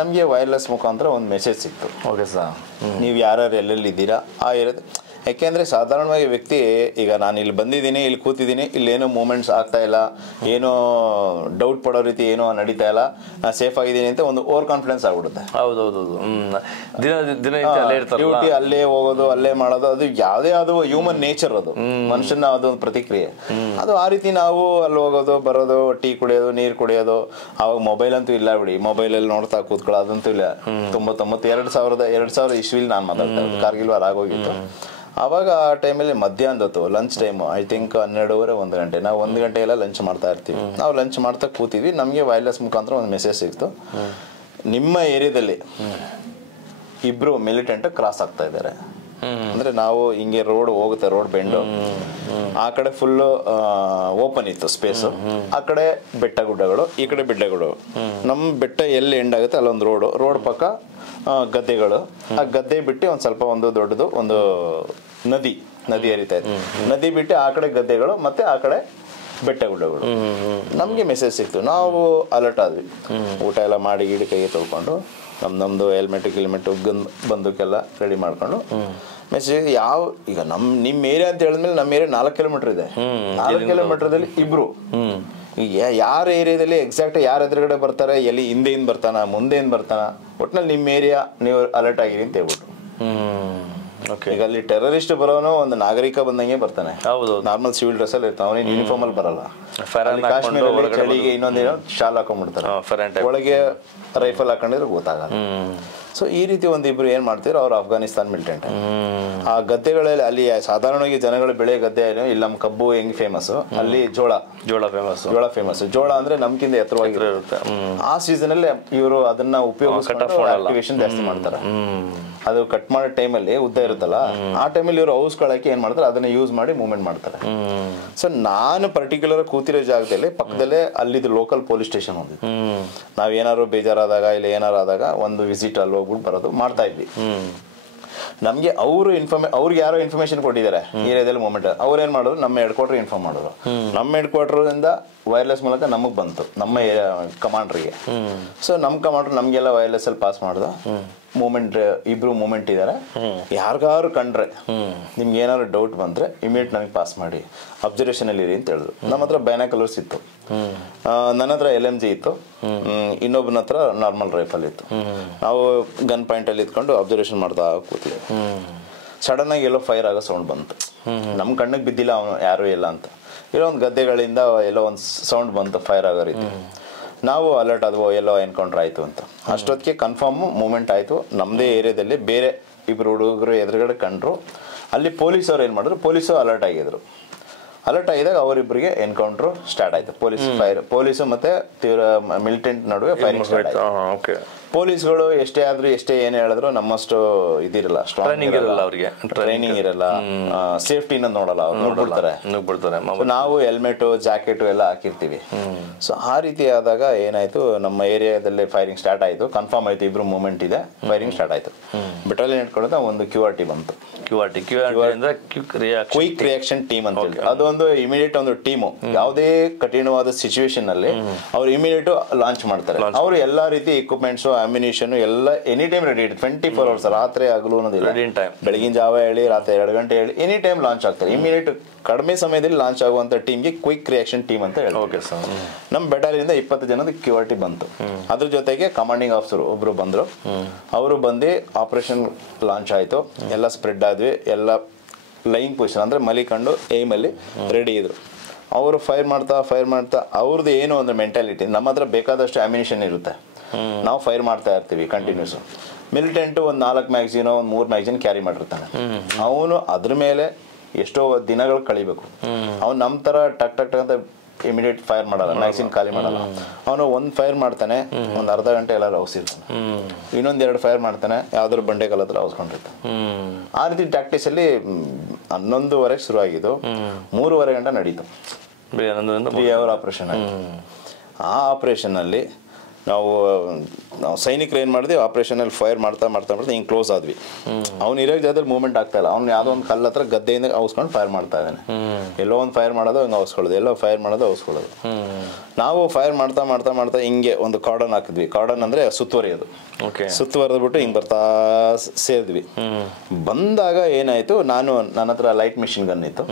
ನಮಗೆ ವೈರ್ಲೆಸ್ ಮುಖಾಂತರ ಒಂದು ಮೆಸೇಜ್ ಸಿಕ್ತು. Okay sir. ನೀವು ಯಾರ್ಯಾರು ಎಲ್ಲೆಲ್ಲಿ ಇದ್ದೀರಾ ಆ ಏರಿಯಾದ. ಯಾಕೆಂದರೆ ಸಾಧಾರಣವಾಗಿ ವ್ಯಕ್ತಿ ಈಗ ನಾನು ಇಲ್ಲಿ ಬಂದಿದ್ದೀನಿ, ಇಲ್ಲಿ ಕೂತಿದ್ದೀನಿ, ಇಲ್ಲೇನೋ ಮೂಮೆಂಟ್ಸ್ ಆಗ್ತಾ ಇಲ್ಲ, ಏನೋ ಡೌಟ್ ಪಡೋ ರೀತಿ ಏನೋ ನಡೀತಾ ಇಲ್ಲ, ನಾನು ಸೇಫ್ ಆಗಿದ್ದೀನಿ ಅಂತ ಒಂದು ಓವರ್ ಕಾನ್ಫಿಡೆನ್ಸ್ ಆಗ್ಬಿಡುತ್ತೆ. ಹೌದೌದು. ಡ್ಯೂಟಿ ಅಲ್ಲೇ ಹೋಗೋದು, ಅಲ್ಲೇ ಮಾಡೋದು, ಅದು ಯಾವುದೇ ಅದು ಹ್ಯೂಮನ್ ನೇಚರ್, ಅದು ಮನುಷ್ಯನ ಅದೊಂದು ಪ್ರತಿಕ್ರಿಯೆ. ಅದು ಆ ರೀತಿ ನಾವು ಅಲ್ಲಿ ಹೋಗೋದು ಬರೋದು, ಟೀ ಕುಡಿಯೋದು, ನೀರು ಕುಡಿಯೋದು. ಅವಾಗ ಮೊಬೈಲ್ ಅಂತೂ ಇಲ್ಲ ಬಿಡಿ, ಮೊಬೈಲಲ್ಲಿ ನೋಡ್ತಾ ಕೂತ್ಕೊಳ್ಳೋ ಅದಂತೂ ಇಲ್ಲ. 2000 ಇಸ್ವಿಲಿ ನಾನು ಮಾತಾಡ್ತಾ ಇರೋದು, ಕಾರ್ಗಿಲ್ ವಾರ ಆಗೋಗಿತ್ತು. ಆವಾಗ ಆ ಟೈಮಲ್ಲಿ ಮಧ್ಯಾಹ್ನದ ಹೊತ್ತು ಲಂಚ್ ಟೈಮು, ಐ ಥಿಂಕ್ 12:30 1 ಗಂಟೆ. ನಾವು 1 ಗಂಟೆ ಎಲ್ಲ ಲಂಚ್ ಮಾಡ್ತಾ ಇರ್ತೀವಿ. ನಾವು ಲಂಚ್ ಮಾಡ್ತಾ ಕೂತಿದ್ವಿ, ನಮಗೆ ವೈರ್ಲೆಸ್ ಮುಖಾಂತರ ಒಂದು ಮೆಸೇಜ್ ಸಿಕ್ತು, ನಿಮ್ಮ ಏರಿಯಾದಲ್ಲಿ ಇಬ್ರು ಮಿಲಿಟೆಂಟ್ ಕ್ರಾಸ್ ಆಗ್ತಾ ಇದ್ದಾರೆ. ಅಂದ್ರೆ ನಾವು ಹಿಂಗೆ ರೋಡ್ ಹೋಗುತ್ತೆ, ರೋಡ್ ಬೆಂಡು, ಆ ಕಡೆ ಫುಲ್ಲು ಓಪನ್ ಇತ್ತು ಸ್ಪೇಸು, ಆ ಕಡೆ ಬೆಟ್ಟ ಗುಡ್ಡಗಳು, ಈ ಕಡೆ ಬೆಟ್ಟಗಳು. ನಮ್ಮ ಬೆಟ್ಟ ಎಲ್ಲಿ ಎಂಡ್ ಆಗುತ್ತೆ ಅಲ್ಲೊಂದು ರೋಡ್ ಪಕ್ಕ ಗದ್ದೆಗಳು. ಆ ಗದ್ದೆ ಬಿಟ್ಟು ಒಂದು ಸ್ವಲ್ಪ ಒಂದು ದೊಡ್ಡದು ಒಂದು ನದಿ ಹರಿತಾ ಇದೆ. ನದಿ ಬಿಟ್ಟು ಆ ಕಡೆ ಗದ್ದೆಗಳು, ಮತ್ತೆ ಆ ಕಡೆ ಬೆಟ್ಟ ಗುಡ್ಡಗಳು. ನಮಗೆ ಮೆಸೇಜ್ ಸಿಕ್ತು, ನಾವು ಅಲರ್ಟ್ ಆದ್ವಿ. ಊಟ ಎಲ್ಲ ಮಾಡಿ ಗಿಡ ಕೈಗೆ ತೊಳ್ಕೊಂಡು ನಮ್ದು ಹೆಲ್ಮೆಟ್ ಬಂದೂಕೆಲ್ಲ ರೆಡಿ ಮಾಡ್ಕೊಂಡು ಮೆಸೇಜ್ ಈಗ ನಿಮ್ಮ ಏರಿಯಾ ಅಂತ ಹೇಳಿದ್ಮೇಲೆ ನಮ್ಮ ಏರಿಯಾ 4 ಕಿಲೋಮೀಟರ್ ಇದೆ. 4 ಕಿಲೋಮೀಟರ್ದಲ್ಲಿ ಇಬ್ರು. ಈಗ ಯಾರ ಏರಿಯಾದಲ್ಲಿ ಎಕ್ಸಾಕ್ಟ್ ಯಾರ ಎದುರುಗಡೆ ಬರ್ತಾರೆ, ಎಲ್ಲಿ ಹಿಂದೆಯಿಂದ ಬರ್ತಾನ ಮುಂದೆಯಿಂದ ಬರ್ತಾನ, ಒಟ್ಟಿನಲ್ಲಿ ನಿಮ್ಮ ಏರಿಯಾ ನೀವು ಅಲರ್ಟ್ ಆಗಿರಿ ಅಂತ ಹೇಳ್ಬಿಟ್ಟು. ಈಗ ಅಲ್ಲಿ ಟೆರರಿಸ್ಟ್ ಬರೋನು ಒಂದು ನಾಗರಿಕ ಬಂದಂಗೆ ಬರ್ತಾನೆ. ನಾರ್ಮಲ್ ಸಿವಿಲ್ ಡ್ರೆಸ್ ಅಲ್ಲಿ ಇರ್ತಾನೆ, ಅವನೇನು ಯೂನಿಫಾರ್ಮ್ ಅಲ್ಲಿ ಬರಲ್ಲ. ಕಾಶ್ಮೀರಲ್ಲಿ ಚಳಿಗೆ ಇನ್ನೊಂದೇನೋ ಶಾಲ್ ಹಾಕೊಂಡ್ಬಿಡ್ತಾರೆ, ಒಳಗೆ ರೈಫಲ್ ಹಾಕೊಂಡಿದ್ರೆ ಗೊತ್ತಾಗಲ್ಲ. ಸೊ ಈ ರೀತಿ ಒಂದಿಬ್ರು ಏನ್ ಮಾಡ್ತಿದ್ರು, ಅವ್ರು ಅಫ್ಘಾನಿಸ್ತಾನ್ ಮಿಲಿಟೆಂಟ್. ಆ ಗದ್ದೆಗಳಲ್ಲಿ ಅಲ್ಲಿ ಸಾಧಾರಣವಾಗಿ ಜನಗಳು ಬೆಳೆ ಗದ್ದೆ ಇಲ್ಲಿ ನಮ್ಮ ಕಬ್ಬು ಹೆಂಗ್ ಫೇಮಸ್, ಅಲ್ಲಿ ಜೋಳ ಫೇಮಸ್. ಜೋಳ ಅಂದ್ರೆ ನಮ್ಗಿಂತ ಎತ್ತರವಾಗಿರುತ್ತೆ. ಆ ಸೀಸನ್ ಅಲ್ಲಿ ಇವರು ಅದನ್ನ ಉಪಯೋಗಿಸ್ಕೊಂಡು ಜಾಸ್ತಿ ಮಾಡ್ತಾರೆ. ಅದು ಕಟ್ ಮಾಡೋ ಟೈಮಲ್ಲಿ ಉದ್ದ ಇರುತ್ತಲ್ಲ, ಆ ಟೈಮಲ್ಲಿ ಇವರು ಔಸ್ಕೊಳಕ್ಕೆ ಏನ್ ಮಾಡ್ತಾರೆ, ಅದನ್ನ ಯೂಸ್ ಮಾಡಿ ಮೂವ್ಮೆಂಟ್ ಮಾಡ್ತಾರೆ. ಸೊ ನಾನು ಪರ್ಟಿಕ್ಯುಲರ್ ಕೂತಿರೋ ಜಾಗದಲ್ಲಿ ಪಕ್ಕದಲ್ಲೇ ಅಲ್ಲಿದ್ದು ಲೋಕಲ್ ಪೊಲೀಸ್ ಸ್ಟೇಷನ್ ಒಂದಿತ್ತು. ನಾವ್ ಏನಾದ್ರು ಬೇಜಾರಾದಾಗ ಇಲ್ಲ ಏನಾರು ಆದಾಗ ಒಂದು ವಿಸಿಟ್ ಅಲ್ಲಿ ಹೋಗ್ಬಿಟ್ಟು ಬರೋದು ಮಾಡ್ತಾ ಇದ್ವಿ. ನಮ್ಗೆ ಅವ್ರಿಗೆ ಯಾರೋ ಇನ್ಫಾರ್ಮೇಶನ್ ಕೊಟ್ಟಿದ್ದಾರೆ ಏರಿಯಾದಲ್ಲಿ ಮೂವ್ಮೆಂಟ್. ಅವ್ರು ಏನ್ ಮಾಡೋದು, ನಮ್ಮ ಹೆಡ್ ಕ್ವಾರ್ಟರ್ ಇನ್ಫಾರ್ಮ್ ಮಾಡೋರು. ನಮ್ಮ ಹೆಡ್ ಕ್ವಾರ್ಟರ್ ಇಂದ ವೈರ್ಲೆಸ್ ಮೂಲಕ ನಮಗ್ ಬಂತು, ನಮ್ಮ ಕಮಾಂಡ್ರಿಗೆ. ಸೊ ನಮ್ಮ ಕಮಾಂಡರ್ ನಮ್ಗೆಲ್ಲ ವೈರ್ಲೆಸ್ ಅಲ್ಲಿ ಪಾಸ್ ಮಾಡ್ದ. ಇಬ್ರು ಮೂವ್ಮೆಂಟ್ ಇದಾರೆ, ಯಾರಿಗಾರು ಕಂಡ್ರೆ ನಿಮ್ಗೆ ಏನಾದ್ರು ಡೌಟ್ ಬಂದ್ರೆ ಇಮಿಡಿಯೇಟ್ ನನಗೆ ಪಾಸ್ ಮಾಡಿ, ಅಬ್ಸರ್ವೇಷನ್ ಅಲ್ಲಿ ಇರಿ ಅಂತ ಹೇಳಿದ್ರು. ನಮ್ಮ ಹತ್ರ ಬೈನಾಕಲರ್ಸ್ ಇತ್ತು, ನನ್ನ ಹತ್ರ LMG ಇತ್ತು, ಇನ್ನೊಬ್ಬನ ಹತ್ರ ನಾರ್ಮಲ್ ರೈಫಲ್ ಇತ್ತು. ನಾವು ಗನ್ ಪಾಯಿಂಟ್ ಅಲ್ಲಿ ಇತ್ಕೊಂಡು ಅಬ್ಸರ್ವೇಷನ್ ಮಾಡ್ತಾ ಕೂತಿದ್ವಿ. ಸಡನ್ ಆಗಿ ಎಲ್ಲೋ ಫೈರ್ ಆಗೋ ಸೌಂಡ್ ಬಂತು. ನಮ್ ಕಣ್ಣಿಗೆ ಬಿದ್ದಿಲ್ಲ ಅವನು ಯಾರು ಇಲ್ಲ ಅಂತ. ಎಲ್ಲೋ ಒಂದು ಗದ್ದೆಗಳಿಂದ ಎಲ್ಲೋ ಒಂದು ಸೌಂಡ್ ಬಂತು ಫೈರ್ ಆಗೋ ರೀತಿ. ನಾವು ಅಲರ್ಟ್ ಆದ್ವು, ಎಲ್ಲೋ ಎನ್ಕೌಂಟರ್ ಆಯ್ತು ಅಂತ. ಅಷ್ಟೊತ್ತಿಗೆ ಕನ್ಫರ್ಮ್ ಮೂವ್ಮೆಂಟ್ ಆಯ್ತು. ನಮ್ಮದೇ ಏರಿಯಾದಲ್ಲಿ ಬೇರೆ ಇಬ್ರು ಹುಡುಗರು ಎದುರುಗಡೆ ಕಂಡ್ರು. ಅಲ್ಲಿ ಪೊಲೀಸವ್ರು ಏನ್ ಮಾಡಿದ್ರು, ಪೊಲೀಸು ಅಲರ್ಟ್ ಆಗಿದ್ರು. ಅಲರ್ಟ್ ಆಗಿದಾಗ ಅವರಿಬ್ಬರಿಗೆ ಎನ್ಕೌಂಟರ್ ಸ್ಟಾರ್ಟ್ ಆಯ್ತು. ಪೊಲೀಸು ಮತ್ತೆ ಮಿಲಿಟೆಂಟ್ ನಡುವೆ ಫೈರಿಂಗ್ ಸ್ಟಾರ್ಟ್ ಆಯ್ತು. ಪೊಲೀಸ್ಗಳು ಎಷ್ಟೇ ಏನೇ ಹೇಳಿದ್ರು ನಮ್ಮಷ್ಟು ಇದಿರಲ್ಲ, ಟ್ರೈನಿಂಗ್ ಇರಲ್ಲ, ಸೇಫ್ಟಿ ನೋಡಲ್ಲ, ಅವ್ರು ನುಗ್ಬಿಡ್ತಾರೆ. ನಾವು ಹೆಲ್ಮೆಟ್ ಜಾಕೆಟ್ ಎಲ್ಲ ಹಾಕಿರ್ತೀವಿ. ಸೊ ಆ ರೀತಿ ಆದಾಗ ಏನಾಯ್ತು, ನಮ್ಮ ಏರಿಯಾದಲ್ಲಿ ಫೈರಿಂಗ್ ಸ್ಟಾರ್ಟ್ ಆಯ್ತು. ಕನ್ಫರ್ಮ್ ಆಯ್ತು ಇಬ್ರು ಮೂವ್ಮೆಂಟ್ ಇದೆ, ಫೈರಿಂಗ್ ಸ್ಟಾರ್ಟ್ ಆಯ್ತು. ಬೆಟಾಲಿಯನ್ ಇಟ್ಕೊಳ್ಳೋದ ಒಂದು QRT ಬಂತು, ಕ್ವಿಕ್ ರಿಯಾಕ್ಷನ್ ಟೀಮ್ ಅಂತ ಹೇಳಿ. ಅದೊಂದು ಇಮಿಡಿಯೇಟ್ ಒಂದು ಟೀಮು. ಯಾವುದೇ ಕಠಿಣವಾದ ಸಿಚುವೇಶನ್ ಅಲ್ಲಿ ಅವ್ರು ಇಮಿಡಿಯೇಟ್ ಲಾಂಚ್ ಮಾಡ್ತಾರೆ. ಅವರು ಎಲ್ಲಾ ರೀತಿ ಇಕ್ವಿಪ್ಮೆಂಟ್ಸ್, ಅಮ್ಯುನಿಷನ್ ಎಲ್ಲ ಎನಿ ಟೈಮ್ ರೆಡಿ ಇರುತ್ತೆ. 24 hours, ರಾತ್ರಿ ಆಗಲು ಅನ್ನೋದಿಲ್ಲ. ಬೆಳಗಿನ ಜಾವ ಹೇಳಿ ರಾತ್ರಿ 2 ಗಂಟೆ ಹೇಳಿ ಎನಿ ಟೈಮ್ ಲಾಂಚ್ ಆಗ್ತಾರೆ. ಇಮಿಡಿಯೇಟ್ ಕಡಿಮೆ ಸಮಯದಲ್ಲಿ ಲಾಂಚ್ ಆಗುವಂತ ಟೀಮ್ಗೆ ಕ್ವಿಕ್ ರಿಯಾಕ್ಷನ್ ಟೀಮ್ ಅಂತ ಹೇಳಿ. ನಮ್ಮ ಬೆಟಾಲಿಯಿಂದ 20 ಜನದ QRT ಬಂತು. ಅದ್ರ ಜೊತೆಗೆ ಕಮಾಂಡಿಂಗ್ ಆಫೀಸರ್ ಒಬ್ರು ಬಂದ್ರು. ಅವರು ಬಂದು ಆಪರೇಷನ್ ಲಾಂಚ್ ಆಯ್ತು. ಎಲ್ಲ ಸ್ಪ್ರೆಡ್ ಆದ್ವಿ, ಎಲ್ಲ ಲೈನ್ ಪೊಸಿಷನ್ ಅಂದ್ರೆ ಮಲಿಕೊಂಡು ಏಮ್ ಅಲ್ಲಿ ರೆಡಿ ಇದ್ರು. ಅವರು ಫೈರ್ ಮಾಡ್ತಾ ಅವ್ರದ್ದು ಏನು ಒಂದು ಮೆಂಟಾಲಿಟಿ, ನಮ್ಮ ಹತ್ರ ಬೇಕಾದಷ್ಟು ಅಮ್ಯುನಿಷನ್ ಇರುತ್ತೆ, ನಾವು ಫೈರ್ ಮಾಡ್ತಾ ಇರ್ತೀವಿ ಕಂಟಿನ್ಯೂಸ್. ಮಿಲಿಟೆಂಟ್ ಒಂದು 4 ಮ್ಯಾಗ್ಝಿನ್, ಒಂದು 3 ಮ್ಯಾಗ್ಝಿನ್ ಕ್ಯಾರಿ ಮಾಡಿರ್ತಾನೆ. ಅವನು ಅದ್ರ ಮೇಲೆ ಎಷ್ಟೋ ದಿನಗಳು ಕಳಿಬೇಕು. ಅವ್ನು ನಮ್ಮ ತರ ಟಕ್ ಅಂತ ಇಮಿಡಿಯೇಟ್ ಫೈರ್ ಮಾಡಲ್ಲ, ಮ್ಯಾಗ್ಝಿನ್ ಖಾಲಿ ಮಾಡಲ್ಲ. ಅವನು ಒಂದು ಫೈರ್ ಮಾಡ್ತಾನೆ, ಒಂದು ಅರ್ಧ ಗಂಟೆ ಎಲ್ಲರೂ ಔಸಿರ್ತಾನೆ, ಇನ್ನೊಂದ್ 2 ಫೈರ್ ಮಾಡ್ತಾನೆ, ಯಾವ್ದಾದ್ರು ಬಂಡೆಕಲ್ ಹತ್ರ ಔಸ್ಕೊಂಡಿರ್ತಾನೆ. ಆ ರೀತಿ ಟ್ಯಾಕ್ಟಿಕ್ಸ್ ಅಲ್ಲಿ 11:30 ಶುರು ಆಗಿದ್ದು, 3:30 ಗಂಟೆ ನಡೀತು. 3 hour ಆಪರೇಷನ್ ಆಯ್ತು. ಆ ಆಪರೇಷನ್ ಅಲ್ಲಿ ನಾವು ಸೈನಿಕರು ಏನು ಮಾಡಿದ್ವಿ, ಆಪರೇಷನಲ್ಲಿ ಫೈರ್ ಮಾಡ್ತಾ ಹಿಂಗೆ ಕ್ಲೋಸ್ ಆದ್ವಿ. ಅವ್ನು ಇರೋ ಜಾಗದಲ್ಲಿ ಮೂವ್ಮೆಂಟ್ ಆಗ್ತಾ ಇಲ್ಲ. ಅವ್ನು ಯಾವುದೋ ಒಂದು ಕಲ್ಲ ಹತ್ರ ಗದ್ದೆಯಿಂದ ಅವಸ್ಕೊಂಡು ಫೈರ್ ಮಾಡ್ತಾ ಇದ್ದಾನೆ. ಎಲ್ಲೋ ಒಂದು ಫೈರ್ ಮಾಡೋದು ಹಂಗೆ ಅವಸ್ಕೊಳ್ಳೋದು, ಎಲ್ಲೋ ಫೈರ್ ಮಾಡೋದು ಅವಸ್ಕೊಳ್ಳೋದು. ನಾವು ಫೈರ್ ಮಾಡ್ತಾ ಹಿಂಗೆ ಒಂದು ಕಾರ್ಡನ್ ಹಾಕಿದ್ವಿ. ಕಾರ್ಡನ್ ಅಂದರೆ ಸುತ್ತುವರಿಯೋದು. ಸುತ್ತುವರೆದ್ಬಿಟ್ಟು ಹಿಂಗೆ ಬರ್ತಾ ಸೇರಿದ್ವಿ. ಬಂದಾಗ ಏನಾಯಿತು, ನನ್ನ ಹತ್ರ ಲೈಟ್ ಮಿಷಿನ್ ಗನ್ ಇತ್ತು.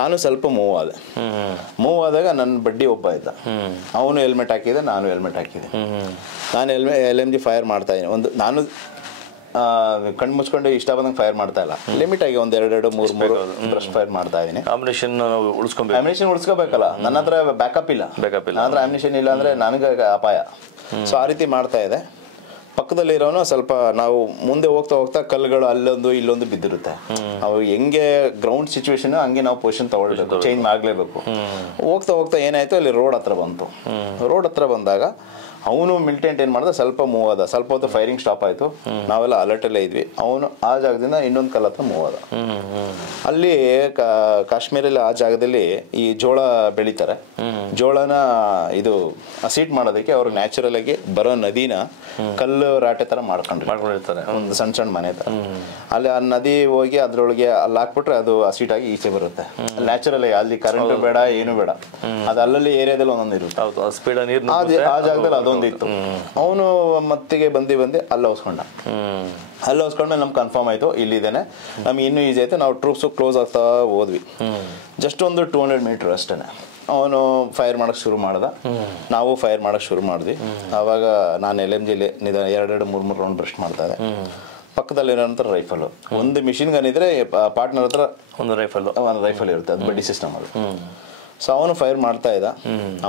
ನಾನು ಸ್ವಲ್ಪ ಮೂವ್ ಆದಾಗ ನನ್ನ ಬಡ್ಡಿ ಒಬ್ಬ ಇದ್ದ. ಅವನು ಹೆಲ್ಮೆಟ್ ಹಾಕಿದೆ, ನಾನು ಹೆಲ್ಮೆಟ್ ಹಾಕಿದೆ. ನಾನು LMG ಫೈರ್ ಮಾಡ್ತಾ ಇದ್ದೀನಿ. ನಾನು ಕಣ್ಣು ಮುಚ್ಕೊಂಡು ಇಷ್ಟ ಬಂದಂಗೆ ಫೈರ್ ಮಾಡ್ತಾ ಇಲ್ಲ, ಲಿಮಿಟ್ ಆಗಿ ಒಂದು 2-3 ಬ್ರಷ್ ಫೈರ್ ಮಾಡ್ತಾ ಇದ್ದೀನಿ. ಆಮ್ಯುನಿಷನ್ ಉಳಿಸ್ಕೋಬೇಕಲ್ಲ, ನನ್ನ ಹತ್ರ ಬ್ಯಾಕಪ್ ಇಲ್ಲ. ನನ್ನ ಹತ್ರ ಆಮ್ಯುನಿಷನ್ ಇಲ್ಲ ಅಂದರೆ ನನಗೆ ಅಪಾಯ. ಸೊ ಆ ರೀತಿ ಮಾಡ್ತಾ ಇದೆ. ಪಕ್ಕದಲ್ಲಿರೋನು ಸ್ವಲ್ಪ ನಾವು ಮುಂದೆ ಹೋಗ್ತಾ ಕಲ್ಲುಗಳು ಅಲ್ಲೊಂದು ಇಲ್ಲೊಂದು ಬಿದ್ದಿರುತ್ತೆ. ಅವು ಹೆಂಗೆ ಗ್ರೌಂಡ್ ಸಿಚುವೇಶನ್ ಹಂಗೆ ನಾವು ಪೊಸಿಷನ್ ತಗೊಳ್ಬೇಕು, ಚೇಂಜ್ ಆಗಲೇಬೇಕು. ಹೋಗ್ತಾ ಏನಾಯ್ತು, ಅಲ್ಲಿ ರೋಡ್ ಹತ್ರ ಬಂತು. ರೋಡ್ ಹತ್ರ ಬಂದಾಗ ಅವನು ಮಿಲಿಟೆಂಟ್ ಏನು ಮಾಡ್ದ, ಸ್ವಲ್ಪ ಮೂವ್ ಆದ. ಸ್ವಲ್ಪ ಹೊತ್ತು ಫೈರಿಂಗ್ ಸ್ಟಾಪ್ ಆಯಿತು. ನಾವೆಲ್ಲ ಅಲರ್ಟಲ್ಲೇ ಇದ್ವಿ. ಅವನು ಆ ಜಾಗದಿಂದ ಇನ್ನೊಂದು ಕಲ್ಲ ಹತ್ರ ಮೂವ್ ಆದ. ಅಲ್ಲಿ ಕಾಶ್ಮೀರಲ್ಲಿ ಆ ಜಾಗದಲ್ಲಿ ಈ ಜೋಳ ಬೆಳೀತಾರೆ. ಜೋಳನ ಇದು ಹಸೀಟ್ ಮಾಡೋದಕ್ಕೆ ಅವರು ನ್ಯಾಚುರಲ್ ಆಗಿ ಬರೋ ನದಿನ ಕಲ್ಲು ರಾಟೆ ಥರ ಮಾಡ್ಕೊಂಡಿರ್ತಾರೆ, ಒಂದು ಸಣ್ಣ ಮನೆ ಥರ. ಅಲ್ಲಿ ಆ ನದಿ ಹೋಗಿ ಅದ್ರೊಳಗೆ ಅಲ್ಲಿ ಹಾಕ್ಬಿಟ್ರೆ ಅದು ಹಸೀಟ್ ಆಗಿ ಈಚೆ ಬರುತ್ತೆ. ನ್ಯಾಚುರಲ್ ಆಗಿ ಅಲ್ಲಿ ಕರೆಂಟ್ ಬೇಡ, ಏನು ಬೇಡ. ಅದು ಅಲ್ಲಲ್ಲಿ ಏರಿಯಾದಲ್ಲಿ ಒಂದೊಂದು ಇರುತ್ತೆ. ಆ ಜಾಗದಲ್ಲಿ ಅದೊಂದಿತ್ತು. ಅವನು ಮತ್ತಿಗೆ ಬಂದು ಅಲ್ಲಿ ಹೊಸ್ಕೊಂಡ್ಮೇಲೆ ನಮ್ಗೆ ಕನ್ಫರ್ಮ್ ಆಯಿತು ಇಲ್ಲಿದ್ದೇನೆ, ನಮ್ಗೆ ಇನ್ನೂ ಈಸಿ ಆಯಿತು. ನಾವು ಟ್ರೂಪ್ಸು ಕ್ಲೋಸ್ ಆಗ್ತಾ ಹೋದ್ವಿ. ಜಸ್ಟ್ ಒಂದು 200 ಮೀಟ್ರ್ ಅಷ್ಟೇ. ಅವನು ಫೈರ್ ಮಾಡೋಕ್ಕೆ ಶುರು ಮಾಡ್ದ, ನಾವು ಫೈರ್ ಮಾಡೋಕ್ಕೆ ಶುರು ಮಾಡಿದ್ವಿ. ಆವಾಗ ನಾನು LMGಲಿ 2-3 ರೌಂಡ್ ಬ್ರಷ್ ಮಾಡ್ತಾ ಇದ್ದೆ. ಪಕ್ಕದಲ್ಲಿರೋಂಥ ರೈಫಲು, ಒಂದು ಮಿಷಿನ್ ಗನ್ ಇದ್ರೆ ಪಾರ್ಟ್ನರ್ ಹತ್ರ ಒಂದು ರೈಫಲ್ ಇರುತ್ತೆ, ಅದು ಬಡ್ಡಿ ಸಿಸ್ಟಮ್ ಅದು. ಸೊ ಅವನು ಫೈರ್ ಮಾಡ್ತಾ ಇದ್ದ.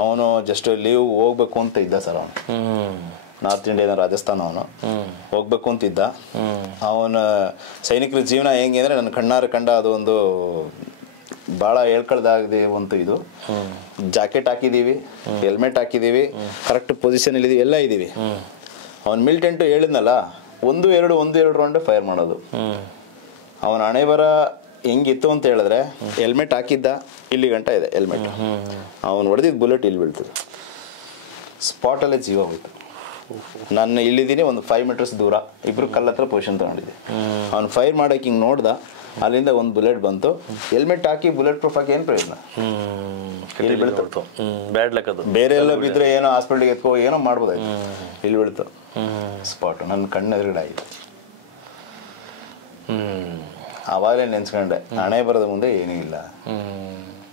ಅವನು ಜಸ್ಟ್ ಲೀವ್ ಹೋಗ್ಬೇಕು ಅಂತ ಇದ್ದ ಸರ್. ಅವನು ನಾರ್ತ್ ಇಂಡಿಯಾದ ರಾಜಸ್ಥಾನ, ಅವನು ಹೋಗ್ಬೇಕು ಅಂತಿದ್ದ. ಅವನ ಸೈನಿಕರ ಜೀವನ ಹೆಂಗೆ ಅಂದರೆ ನನ್ನ ಕಣ್ಣಾರೆ ಕಂಡ ಅದು ಒಂದು ಭಾಳ ಹೇಳ್ಕೊಳ್ದಾಗಿದೆ. ಒಂದು ಇದು ಜಾಕೆಟ್ ಹಾಕಿದ್ದೀವಿ, ಹೆಲ್ಮೆಟ್ ಹಾಕಿದ್ದೀವಿ, ಕರೆಕ್ಟ್ ಪೊಸಿಷನಲ್ಲಿ ಇದ್ದೀವಿ, ಎಲ್ಲ ಇದ್ದೀವಿ. ಅವನು ಮಿಲಿಟೆಂಟು ಹೇಳಿದ್ನಲ್ಲ, 1-2 ರೌಂಡ್ ಫೈರ್ ಮಾಡೋದು. ಅವನ ಹಣೆ ಬರ ಹೆಂಗಿತ್ತು ಅಂತ ಹೇಳಿದ್ರೆ, ಹೆಲ್ಮೆಟ್ ಹಾಕಿದ್ದ, ಇಲ್ಲಿ ಗಂಟ ಇದೆ ಹೆಲ್ಮೆಟ್. ಅವನು ಹೊಡೆದಿದ್ದ ಬುಲೆಟ್ ಇಲ್ಲಿ ಬೀಳ್ತದೆ. ಸ್ಪಾಟಲ್ಲೇ ಜೀವ ಹೋಯ್ತು. ನಾನು ಇಲ್ಲಿದ್ದೀನಿ, ಒಂದು 5 ಮೀಟರ್ಸ್ ದೂರ, ಇಬ್ರು ಕಲ್ಲತ್ರ ಪೊಸಿಷನ್ ತಗೊಂಡಿದ್ದೆ. ಅವ್ನು ಫೈರ್ ಮಾಡೋಕೆ ಹಿಂಗೆ ನೋಡ್ದ, ಅಲ್ಲಿಂದ ಒಂದು ಬುಲೆಟ್ ಬಂತು. ಹೆಲ್ಮೆಟ್ ಹಾಕಿ ಬುಲೆಟ್ ಪ್ರೂಫ್ ಹಾಕಿ ಏನು ಪ್ರಯೋಜನ? ಇಲ್ಲಿ ಬೀಳ್ತು. ಬೇರೆ ಎಲ್ಲ ಬಿದ್ದರೆ ಏನೋ ಹಾಸ್ಪಿಟ್ಲಿಗೆ ಎತ್ಕೋ ಏನೋ ಮಾಡ್ಬೋದಾಯ್ತು. ಇಲ್ಲಿ ಬೀಳ್ತು ಸ್ಪಾಟ್. ನನ್ನ ಕಣ್ಣು ಎದುರುಗಡೆ ಆಯಿತು. ಆವಾಗಲೇ ನೆನ್ಸ್ಕೊಂಡೆ, ಹಣೆ ಬರೋದ ಮುಂದೆ ಏನೂ ಇಲ್ಲ.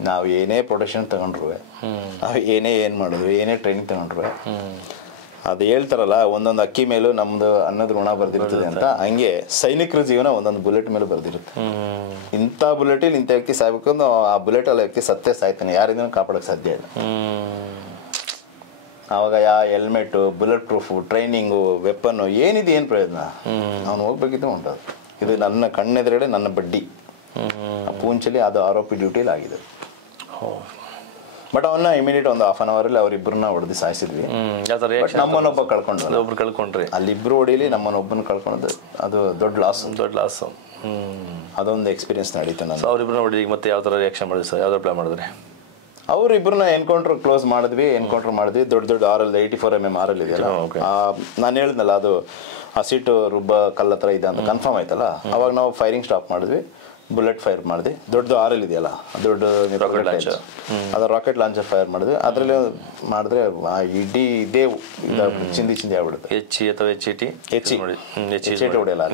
ನಾವು ಏನೇ ಪ್ರೊಟೆಕ್ಷನ್ ತಗೊಂಡ್ರು, ನಾವು ಏನು ಮಾಡಿದ್ವಿ, ಏನೇ ಟ್ರೈನಿಂಗ್ ತಗೊಂಡ್ರು, ಅದು ಹೇಳ್ತಾರಲ್ಲ, ಒಂದೊಂದು ಅಕ್ಕಿ ಮೇಲೂ ನಮ್ದು ಅನ್ನದ ಋಣ ಬರ್ದಿರ್ತದೆ ಅಂತ, ಹಂಗೆ ಸೈನಿಕರ ಜೀವನ ಒಂದೊಂದು ಬುಲೆಟ್ ಮೇಲೆ ಬರ್ದಿರುತ್ತೆ. ಇಂಥ ಬುಲೆಟಲ್ಲಿ ಇಂಥ ವ್ಯಕ್ತಿ ಸಾಯ್ಬೇಕು ಅಂದ್ರೆ ಆ ಬುಲೆಟ್ ಅಲ್ಲ ವ್ಯಕ್ತಿ ಸತ್ತೇ ಸಾಯ್ತಾನೆ, ಯಾರಿಂದನೂ ಕಾಪಾಡೋಕ್ಕೆ ಸಾಧ್ಯ ಇಲ್ಲ. ಆವಾಗ ಹೆಲ್ಮೆಟ್ಟು, ಬುಲೆಟ್ ಪ್ರೂಫು, ಟ್ರೈನಿಂಗು, ವೆಪನ್ನು ಏನಿದೆ, ಏನು ಪ್ರಯೋಜನ? ಅವ್ನು ಹೋಗ್ಬೇಕಿತ್ತು ಹೊಂಟದು. ಇದು ನನ್ನ ಕಣ್ಣೆದುರುಗಡೆ ನನ್ನ ಬಡ್ಡಿ ಪೂಂಚಲಿ ಅದು ಆರೋಪಿ ಡ್ಯೂಟಿಲಿ ಆಗಿದೆ. ಬಟ್ ಅವನ್ನ ಇಮಿಡಿಯೇಟ್ ಒಂದು ½ an ಅವರಲ್ಲಿ ಅವರಿಬ್ಬರನ್ನ ಹೊಡೆದು ಸಾಯಿಸಿದ್ವಿ. ನಮ್ಮನ್ನೊಬ್ಬ ಕಳ್ಕೊಂಡ್ರಿ. ಅಲ್ಲಿಬ್ರು ಹೊಡಿಲಿ ನಮ್ಮನ್ನೊಬ್ಬನ ಕಳ್ಕೊಂಡ್ದು ಅದು ದೊಡ್ಡ ಲಾಸ್. ಅದೊಂದು ಎಕ್ಸ್ಪೀರಿಯನ್ಸ್ ನಡೀತು ನಾನು. ಅವರಿಬ್ಬರನ್ನ ಹೊಡಿ ಮತ್ತೆ ಯಾವ ಥರ ರಿಯಾಕ್ಷನ್ ಮಾಡಿದ್ರಿ ಸರ್? ಯಾವ್ದಾರು ಪ್ಲಾನ್ ಮಾಡಿದ್ರಿ? ಅವರಿಬ್ಬರನ್ನ ಎನ್ಕೌಂಟ್ರ್ ಕ್ಲೋಸ್ ಮಾಡಿದ್ವಿ. ದೊಡ್ಡ R84 mm RL ಇದೆಯಲ್ಲ, ನಾನು ಹೇಳಿದ್ನಲ್ಲ, ಅದು ಆ ಸೀಟು ರುಬ್ಬ ಕಲ್ಲ ಹತ್ರ ಇದೆ ಅಂತ ಕನ್ಫರ್ಮ್ ಆಯ್ತಲ್ಲ. ಅವಾಗ ನಾವು ಫೈರಿಂಗ್ ಸ್ಟಾಪ್ ಮಾಡಿದ್ವಿ, ಬುಲೆಟ್ ಫೈರ್ ಮಾಡಿದ್ವಿ. ದೊಡ್ಡದು RL ಇದೆಯಲ್ಲ, ದೊಡ್ಡ ಅದು ರಾಕೆಟ್ ಲಾಂಚರ್ ಫೈರ್ ಮಾಡಿದ್ವಿ. ಅದರಲ್ಲಿ ಮಾಡಿದ್ರೆ ಇಡೀ ಇದೇ ಚಿಂದಿ ಆಗ್ಬಿಡುತ್ತೆ. HE ಹೊಡೆಯಲ್ಲ,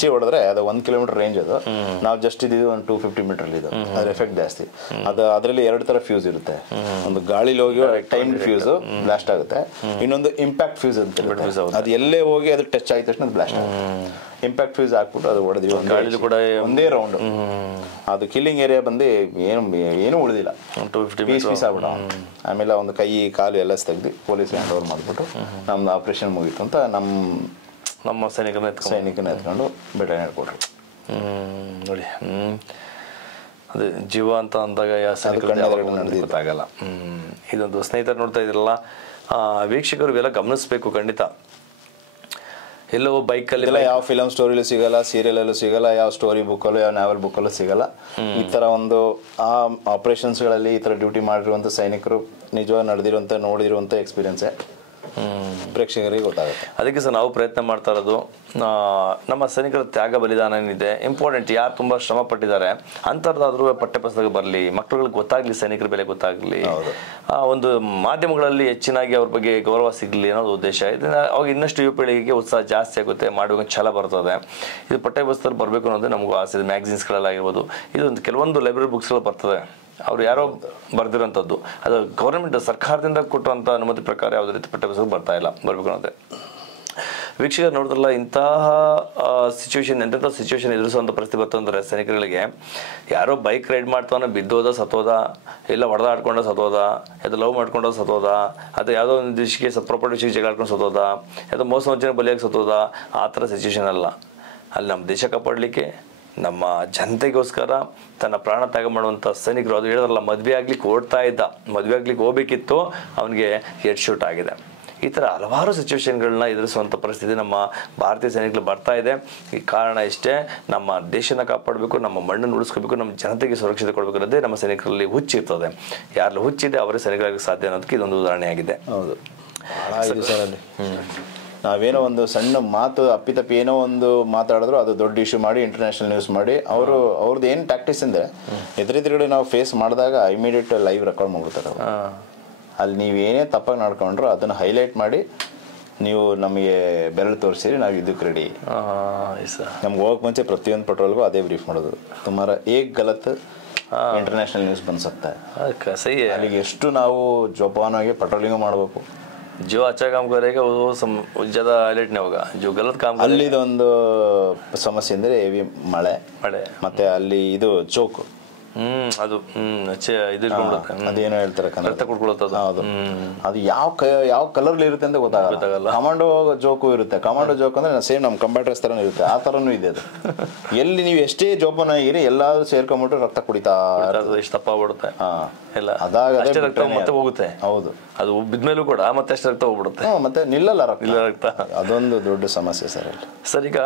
HE ಹೊಡೆದ್ರೆ ಅದು 1 ಕಿಲೋಮೀಟರ್ ರೇಂಜ್. ಅದು ನಾವು ಜಸ್ಟ್ ಇದ್ದೀವಿ ಒಂದು 250 ಮೀಟರ್ ಇದು. ಅದ್ರ ಎಫೆಕ್ಟ್ ಜಾಸ್ತಿ. ಅದು ಅದರಲ್ಲಿ 2 ಥರ ಫ್ಯೂಸ್ ಇರುತ್ತೆ. ಒಂದು ಗಾಳಿಲಿ ಹೋಗಿ ಟೈಮ್ ಫ್ಯೂಸ್ ಬ್ಲಾಸ್ಟ್ ಆಗುತ್ತೆ, ಇನ್ನೊಂದು ಇಂಪ್ಯಾಕ್ಟ್ ಫ್ಯೂಸ್ ಅಂತ. ಅದು ಎಲ್ಲೇ ಹೋಗಿ ಅದು ಟಚ್ ಆಗಿದ ತಕ್ಷಣ ಅದು ಬ್ಲಾಸ್ಟ್ ಆಗುತ್ತೆ. ಇಂಪ್ಯಾಕ್ಟ್ ಫ್ಯೂಸ್ ಹಾಕ್ಬಿಟ್ಟು ಅದು ಹೊಡೆದ್ವಿ. ಗಾಳಿಲಿ ಕೂಡ ಒಂದೇ ರೌಂಡ್ ಅದು ಕಿಲ್ಲಿಂಗ್ ಏರಿಯಾ ಬಂದು ಏನು ಉಳಿದಿಲ್ಲ, 250 ಪೀಸ್ ಆಗ್ಬಿಡ. ಆಮೇಲೆ ಒಂದು ಕೈ ಕಾಲು ಎಲ್ಲ ತೆಗ್ದು ಪೊಲೀಸ್ಗೆ ಹ್ಯಾಂಡ್ ಓವರ್ ಮಾಡಿಬಿಟ್ಟು ನಮ್ದು ಆಪ್ರೇಷನ್ ಮುಗೀತು ಅಂತ ನಮ್ಮ ಸೈನಿಕನ ಎತ್ಕೊಂಡು ಬೆಟ್ಟ ಹೇಳ್ಕೊಟ್ರು. ನೋಡಿ, ಅದೇ ಜೀವ ಅಂತ ಅಂದಾಗ ಗೊತ್ತಾಗಲ್ಲ. ಇದೊಂದು ಸ್ನೇಹಿತರು ನೋಡ್ತಾ ಇದ್ರಲ್ಲ, ವೀಕ್ಷಕರು ಇವೆಲ್ಲ ಗಮನಿಸ್ಬೇಕು ಖಂಡಿತ. ಎಲ್ಲೋ ಬೈಕಲ್ಲಿ ಯಾವ ಫಿಲಮ್ ಸ್ಟೋರಿಲೂ ಸಿಗಲ್ಲ, ಸೀರಿಯಲಲ್ಲೂ ಸಿಗಲ್ಲ, ಯಾವ ಸ್ಟೋರಿ ಬುಕ್ಕಲ್ಲೂ ಯಾವ ನಾವೆಲ್ ಬುಕ್ಕಲ್ಲೂ ಸಿಗಲ್ಲ. ಈ ಥರ ಒಂದು ಆ ಆಪ್ರೇಷನ್ಸ್ಗಳಲ್ಲಿ ಈ ಥರ ಡ್ಯೂಟಿ ಮಾಡಿರುವಂಥ ಸೈನಿಕರು ನಿಜವಾಗಿ ನೋಡಿರುವಂಥ ಎಕ್ಸ್ಪೀರಿಯನ್ಸೇ. ಪ್ರೇಕ್ಷಕರಿಗೆ ಗೊತ್ತಾಗುತ್ತೆ. ಅದಕ್ಕೆ ಸರ್ ನಾವು ಪ್ರಯತ್ನ ಮಾಡ್ತಾ ಇರೋದು, ನಮ್ಮ ಸೈನಿಕರ ತ್ಯಾಗ ಬಲಿದಾನ ಏನಿದೆ ಇಂಪಾರ್ಟೆಂಟ್, ಯಾರು ತುಂಬ ಶ್ರಮ ಪಟ್ಟಿದ್ದಾರೆ ಅಂಥದ್ದಾದ್ರೂ ಪಠ್ಯಪುಸ್ತಕ ಬರಲಿ, ಮಕ್ಕಳುಗಳಿಗೆ ಗೊತ್ತಾಗಲಿ, ಸೈನಿಕರ ಬೆಲೆ ಗೊತ್ತಾಗಲಿ, ಒಂದು ಮಾಧ್ಯಮಗಳಲ್ಲಿ ಹೆಚ್ಚಿನಾಗಿ ಅವ್ರ ಬಗ್ಗೆ ಗೌರವ ಸಿಗಲಿ ಅನ್ನೋದು ಉದ್ದೇಶ. ಇದನ್ನ ಅವಾಗ ಇನ್ನಷ್ಟು ಯುವ ಪೀಳಿಗೆಗೆ ಉತ್ಸಾಹ ಜಾಸ್ತಿ ಆಗುತ್ತೆ, ಮಾಡುವ ಛಲ ಬರ್ತದೆ. ಇದು ಪಠ್ಯಪುಸ್ತಕ ಬರಬೇಕು ಅನ್ನೋದು ನಮಗೂ ಆಸೆ. ಮ್ಯಾಗಝಿನ್ಸ್ಗಳಲ್ಲಾಗಿರ್ಬೋದು, ಇದೊಂದು ಕೆಲವೊಂದು ಲೈಬ್ರರಿ ಬುಕ್ಸ್ಗಳು ಬರ್ತದೆ, ಅವ್ರು ಯಾರೋ ಬರ್ದಿರೋಂಥದ್ದು, ಅದು ಗೌರ್ಮೆಂಟ್ ಸರ್ಕಾರದಿಂದ ಕೊಟ್ಟಂಥ ಅನುಮತಿ ಪ್ರಕಾರ ಯಾವುದೇ ರೀತಿ ಪಠ್ಯಪುಸ್ತಕ ಬರ್ತಾ ಇಲ್ಲ, ಬರಬೇಕು ಅನ್ನೋದೇ. ವೀಕ್ಷಕರು ನೋಡಿದ್ರಲ್ಲ, ಇಂತಹ ಸಿಚುವೇಶನ್, ಎಂತೆಂಥ ಸಿಚುವೇಶನ್ ಎದುರಿಸುವಂಥ ಪರಿಸ್ಥಿತಿ ಬರ್ತಂದ್ರೆ ಸೈನಿಕರಿಗೆ, ಯಾರೋ ಬೈಕ್ ರೈಡ್ ಮಾಡ್ತಾನೆ ಬಿದ್ದೋದ ಸತ್ತೋದ, ಇಲ್ಲ ಹೊಡೆದಾಡ್ಕೊಂಡ ಸತ್ತೋದ, ಅದು ಲವ್ ಮಾಡ್ಕೊಂಡ ಸತ್ತೋದ, ಅಥವಾ ಯಾವುದೋ ಒಂದು ವಿಷಯಕ್ಕೆ ಪ್ರಾಪರ್ಟಿ ವಿಷಯಕ್ಕೆ ಜಗಾಡ್ಕೊಂಡು ಸತ್ತೋದ, ಅಥವಾ ಮೋಸ ವಂಚನೆ ಬಲಿಯಾಗಿ ಸತ್ತೋದ, ಆ ಥರ ಸಿಚುವೇಶನ್ ಅಲ್ಲ. ಅಲ್ಲಿ ನಮ್ಮ ದೇಶ ಕಾಪಾಡಲಿಕ್ಕೆ, ನಮ್ಮ ಜನತೆಗೋಸ್ಕರ ತನ್ನ ಪ್ರಾಣ ತ್ಯಾಗ ಮಾಡುವಂಥ ಸೈನಿಕರು, ಅದು ಹೇಳಿದ್ರಲ್ಲ, ಮದುವೆ ಆಗ್ಲಿಕ್ಕೆ ಓಡ್ತಾ ಇದ್ದ, ಮದುವೆ ಆಗ್ಲಿಕ್ಕೆ ಹೋಗ್ಬೇಕಿತ್ತು, ಅವನಿಗೆ ಹೆಡ್ ಶೂಟ್ ಆಗಿದೆ. ಈ ಥರ ಹಲವಾರು ಸಿಚುವೇಶನ್ಗಳನ್ನ ಎದುರಿಸುವಂಥ ಪರಿಸ್ಥಿತಿ ನಮ್ಮ ಭಾರತೀಯ ಸೈನಿಕರು ಬರ್ತಾ ಇದೆ. ಈ ಕಾರಣ ಇಷ್ಟೇ, ನಮ್ಮ ದೇಶನ ಕಾಪಾಡಬೇಕು, ನಮ್ಮ ಮಣ್ಣನ್ನು ಉಳಿಸ್ಕೋಬೇಕು, ನಮ್ಮ ಜನತೆಗೆ ಸುರಕ್ಷತೆ ಕೊಡಬೇಕು ಅನ್ನೋದೇ ನಮ್ಮ ಸೈನಿಕರಲ್ಲಿ ಹುಚ್ಚಿರ್ತದೆ. ಯಾರಲ್ಲಿ ಹುಚ್ಚಿದೆ ಅವರೇ ಸೈನಿಕರಾಗಕ್ಕೆ ಸಾಧ್ಯ ಅನ್ನೋದಕ್ಕೆ ಇದೊಂದು ಉದಾಹರಣೆಯಾಗಿದೆ. ಹೌದು, ಸರ್. ಅಲ್ಲಿ ನಾವೇನೋ ಒಂದು ಸಣ್ಣ ಮಾತು ಅಪ್ಪಿತಪ್ಪಿ ಏನೋ ಒಂದು ಮಾತಾಡಿದ್ರು ಅದು ದೊಡ್ಡ ಇಶ್ಯೂ ಮಾಡಿ ಇಂಟರ್ನ್ಯಾಷನಲ್ ನ್ಯೂಸ್ ಮಾಡಿ ಅವ್ರದ್ದು ಏನು ಟ್ಯಾಕ್ಟಿಕ್ಸ್ ಅಂದರೆ, ಎದುರಿದ್ರುಗಡೆ ನಾವು ಫೇಸ್ ಮಾಡಿದಾಗ ಇಮಿಡಿಯೇಟ್ ಲೈವ್ ರೆಕಾರ್ಡ್ ಮಾಡ್ಬಿಡ್ತಾರೆ. ಅಲ್ಲಿ ನೀವೇನೇ ತಪ್ಪಾಗಿ ನಡ್ಕೊಂಡ್ರು ಅದನ್ನು ಹೈಲೈಟ್ ಮಾಡಿ ನೀವು ನಮಗೆ ಬೆರಳು ತೋರಿಸಿರಿ, ನಾವು ಇದಕ್ಕೆ ರೆಡಿ. ನಮ್ಗೆ ಹೋಗಕ್ಕೆ ಮುಂಚೆ ಪ್ರತಿಯೊಂದು ಪೆಟ್ರೋಲ್ಗೂ ಅದೇ ಬ್ರೀಫ್ ಮಾಡೋದು, ತುಮಾರ ಏಕ್ ಗಲತ್ ಇಂಟರ್ನ್ಯಾಷನಲ್ ನ್ಯೂಸ್ ಬಂದು ಸಕ್ತಾ ಹೈ. ಅಲ್ಲಿಗೆ ಎಷ್ಟು ನಾವು ಜೋಪಾನವಾಗಿ ಪೆಟ್ರೋಲಿಂಗು ಮಾಡಬೇಕು. जो अच्छा काम करेगा वो ज़्यादा हाईलाइट नहीं होगा, जो गलत काम करेगा. ಅಲ್ಲಿದೊಂದು ಸಮಸ್ಯೆ ಅಂದರೆ ಹೆವಿ ಮಳೆ ಮತ್ತೆ ಅಲ್ಲಿ ಇದು ಜೋಕು, ಅದು ಅದೇನೋ ಹೇಳ್ತಾರೆ ರಕ್ತ ಕುಡ್ಕೊಳ್ಳೋದು. ಹೌದು, ಅದು ಯಾವ ಕಲರ್ ಇರುತ್ತೆ ಅಂತ ಗೊತ್ತಾಗಲ್ಲ. ಕಮಾಂಡೋ ಜೋಕು ಇರುತ್ತೆ. ಕಮಾಂಡೋ ಜೋಕ್ ಅಂದ್ರೆ ಸೇಮ್ ನಮ್ಮ ಕಂಬ್ಯಾಟರ್ಸ್ ತರನೇ ಇರುತ್ತೆ, ಆ ತರನೂ ಇದೆ ಅದು. ಎಲ್ಲಿ ನೀವು ಎಷ್ಟೇ ಜೋಪಾನ ಆಗಿರಿ ಎಲ್ಲಾದ್ರೂ ಸೇರ್ಕೊಂಡ್ಬಿಟ್ಟು ರಕ್ತ ಕುಡಿತಾ ಎಷ್ಟು ತಪ್ಪ ಬಿಡುತ್ತೆ ಎಲ್ಲ, ಅದಾಗದೆ ರಕ್ತ ಮತ್ತೆ ಹೋಗುತ್ತೆ. ಹೌದು, ಅದು ಬಿದ್ಮೇಲೂ ಕೂಡ ಮತ್ತೆ ಅಷ್ಟು ರಕ್ತ ಹೋಗ್ಬಿಡುತ್ತೆ, ಮತ್ತೆ ನಿಲ್ಲಲ್ಲ ರಕ್ತ. ಅದೊಂದು ದೊಡ್ಡ ಸಮಸ್ಯೆ ಸರ್. ಸರ್, ಈಗ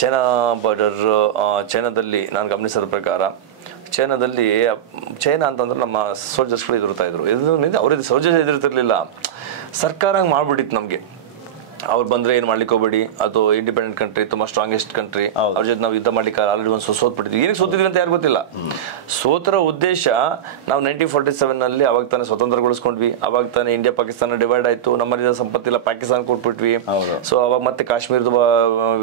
ಚೈನಾ ಬಾರ್ಡರ್, ಚೈನಾದಲ್ಲಿ ನಾನು ಗಮನಿಸಿದ ಪ್ರಕಾರ, ಚೈನಾ ಅಂತಂದ್ರೆ ನಮ್ಮ ಸೋಲ್ಜರ್ಸ್ಗಳು ಎದುರ್ತಾ ಇದ್ರು. ಅವ್ರಿಗೆ ಸೋಲ್ಜರ್ಸ್ ಎದುರ್ತಿರ್ಲಿಲ್ಲ, ಸರ್ಕಾರ ಹಂಗೆ ಮಾಡ್ಬಿಟ್ಟಿತ್ತು ನಮಗೆ. ಅವ್ರು ಬಂದ್ರೆ ಏನು ಮಾಡ್ಲಿಕ್ಕೆ ಹೋಗ್ಬೇಡಿ, ಅದು ಇಂಡಿಪೆಂಡೆಂಟ್ ಕಂಟ್ರಿ, ತುಂಬಾ ಸ್ಟ್ರಾಂಗೆಸ್ಟ್ ಕಂಟ್ರಿ, ಅವ್ರ ಜೊತೆ ನಾವು ಯುದ್ಧ ಮಾಡ್ಲಿಕ್ಕೆ ಆಲ್ರೆಡಿ ಒಂದು ಸೋತ್ಬಿಟ್ಟಿದ್ವಿ. ಏನಕ್ಕೆ ಸೋತಿದ್ವಿ ಅಂತ ಯಾರು ಗೊತ್ತಿಲ್ಲ. ಸೋತರ ಉದ್ದೇಶ, ನಾವು 1947 ಅವಾಗ ತಾನೇ ಸ್ವತಂತ್ರಗೊಳಿಸ್ಕೊಂಡ್ವಿ, ಅವಾಗ ತಾನೇ ಇಂಡಿಯಾ ಪಾಕಿಸ್ತಾನ ಡಿವೈಡ್ ಆಯ್ತು, ನಮ್ಮಲ್ಲಿಂದ ಸಂಪತ್ತಿಲ್ಲ ಪಾಕಿಸ್ತಾನ ಕೊಟ್ಬಿಟ್ವಿ. ಸೊ ಅವಾಗ ಮತ್ತೆ ಕಾಶ್ಮೀರದ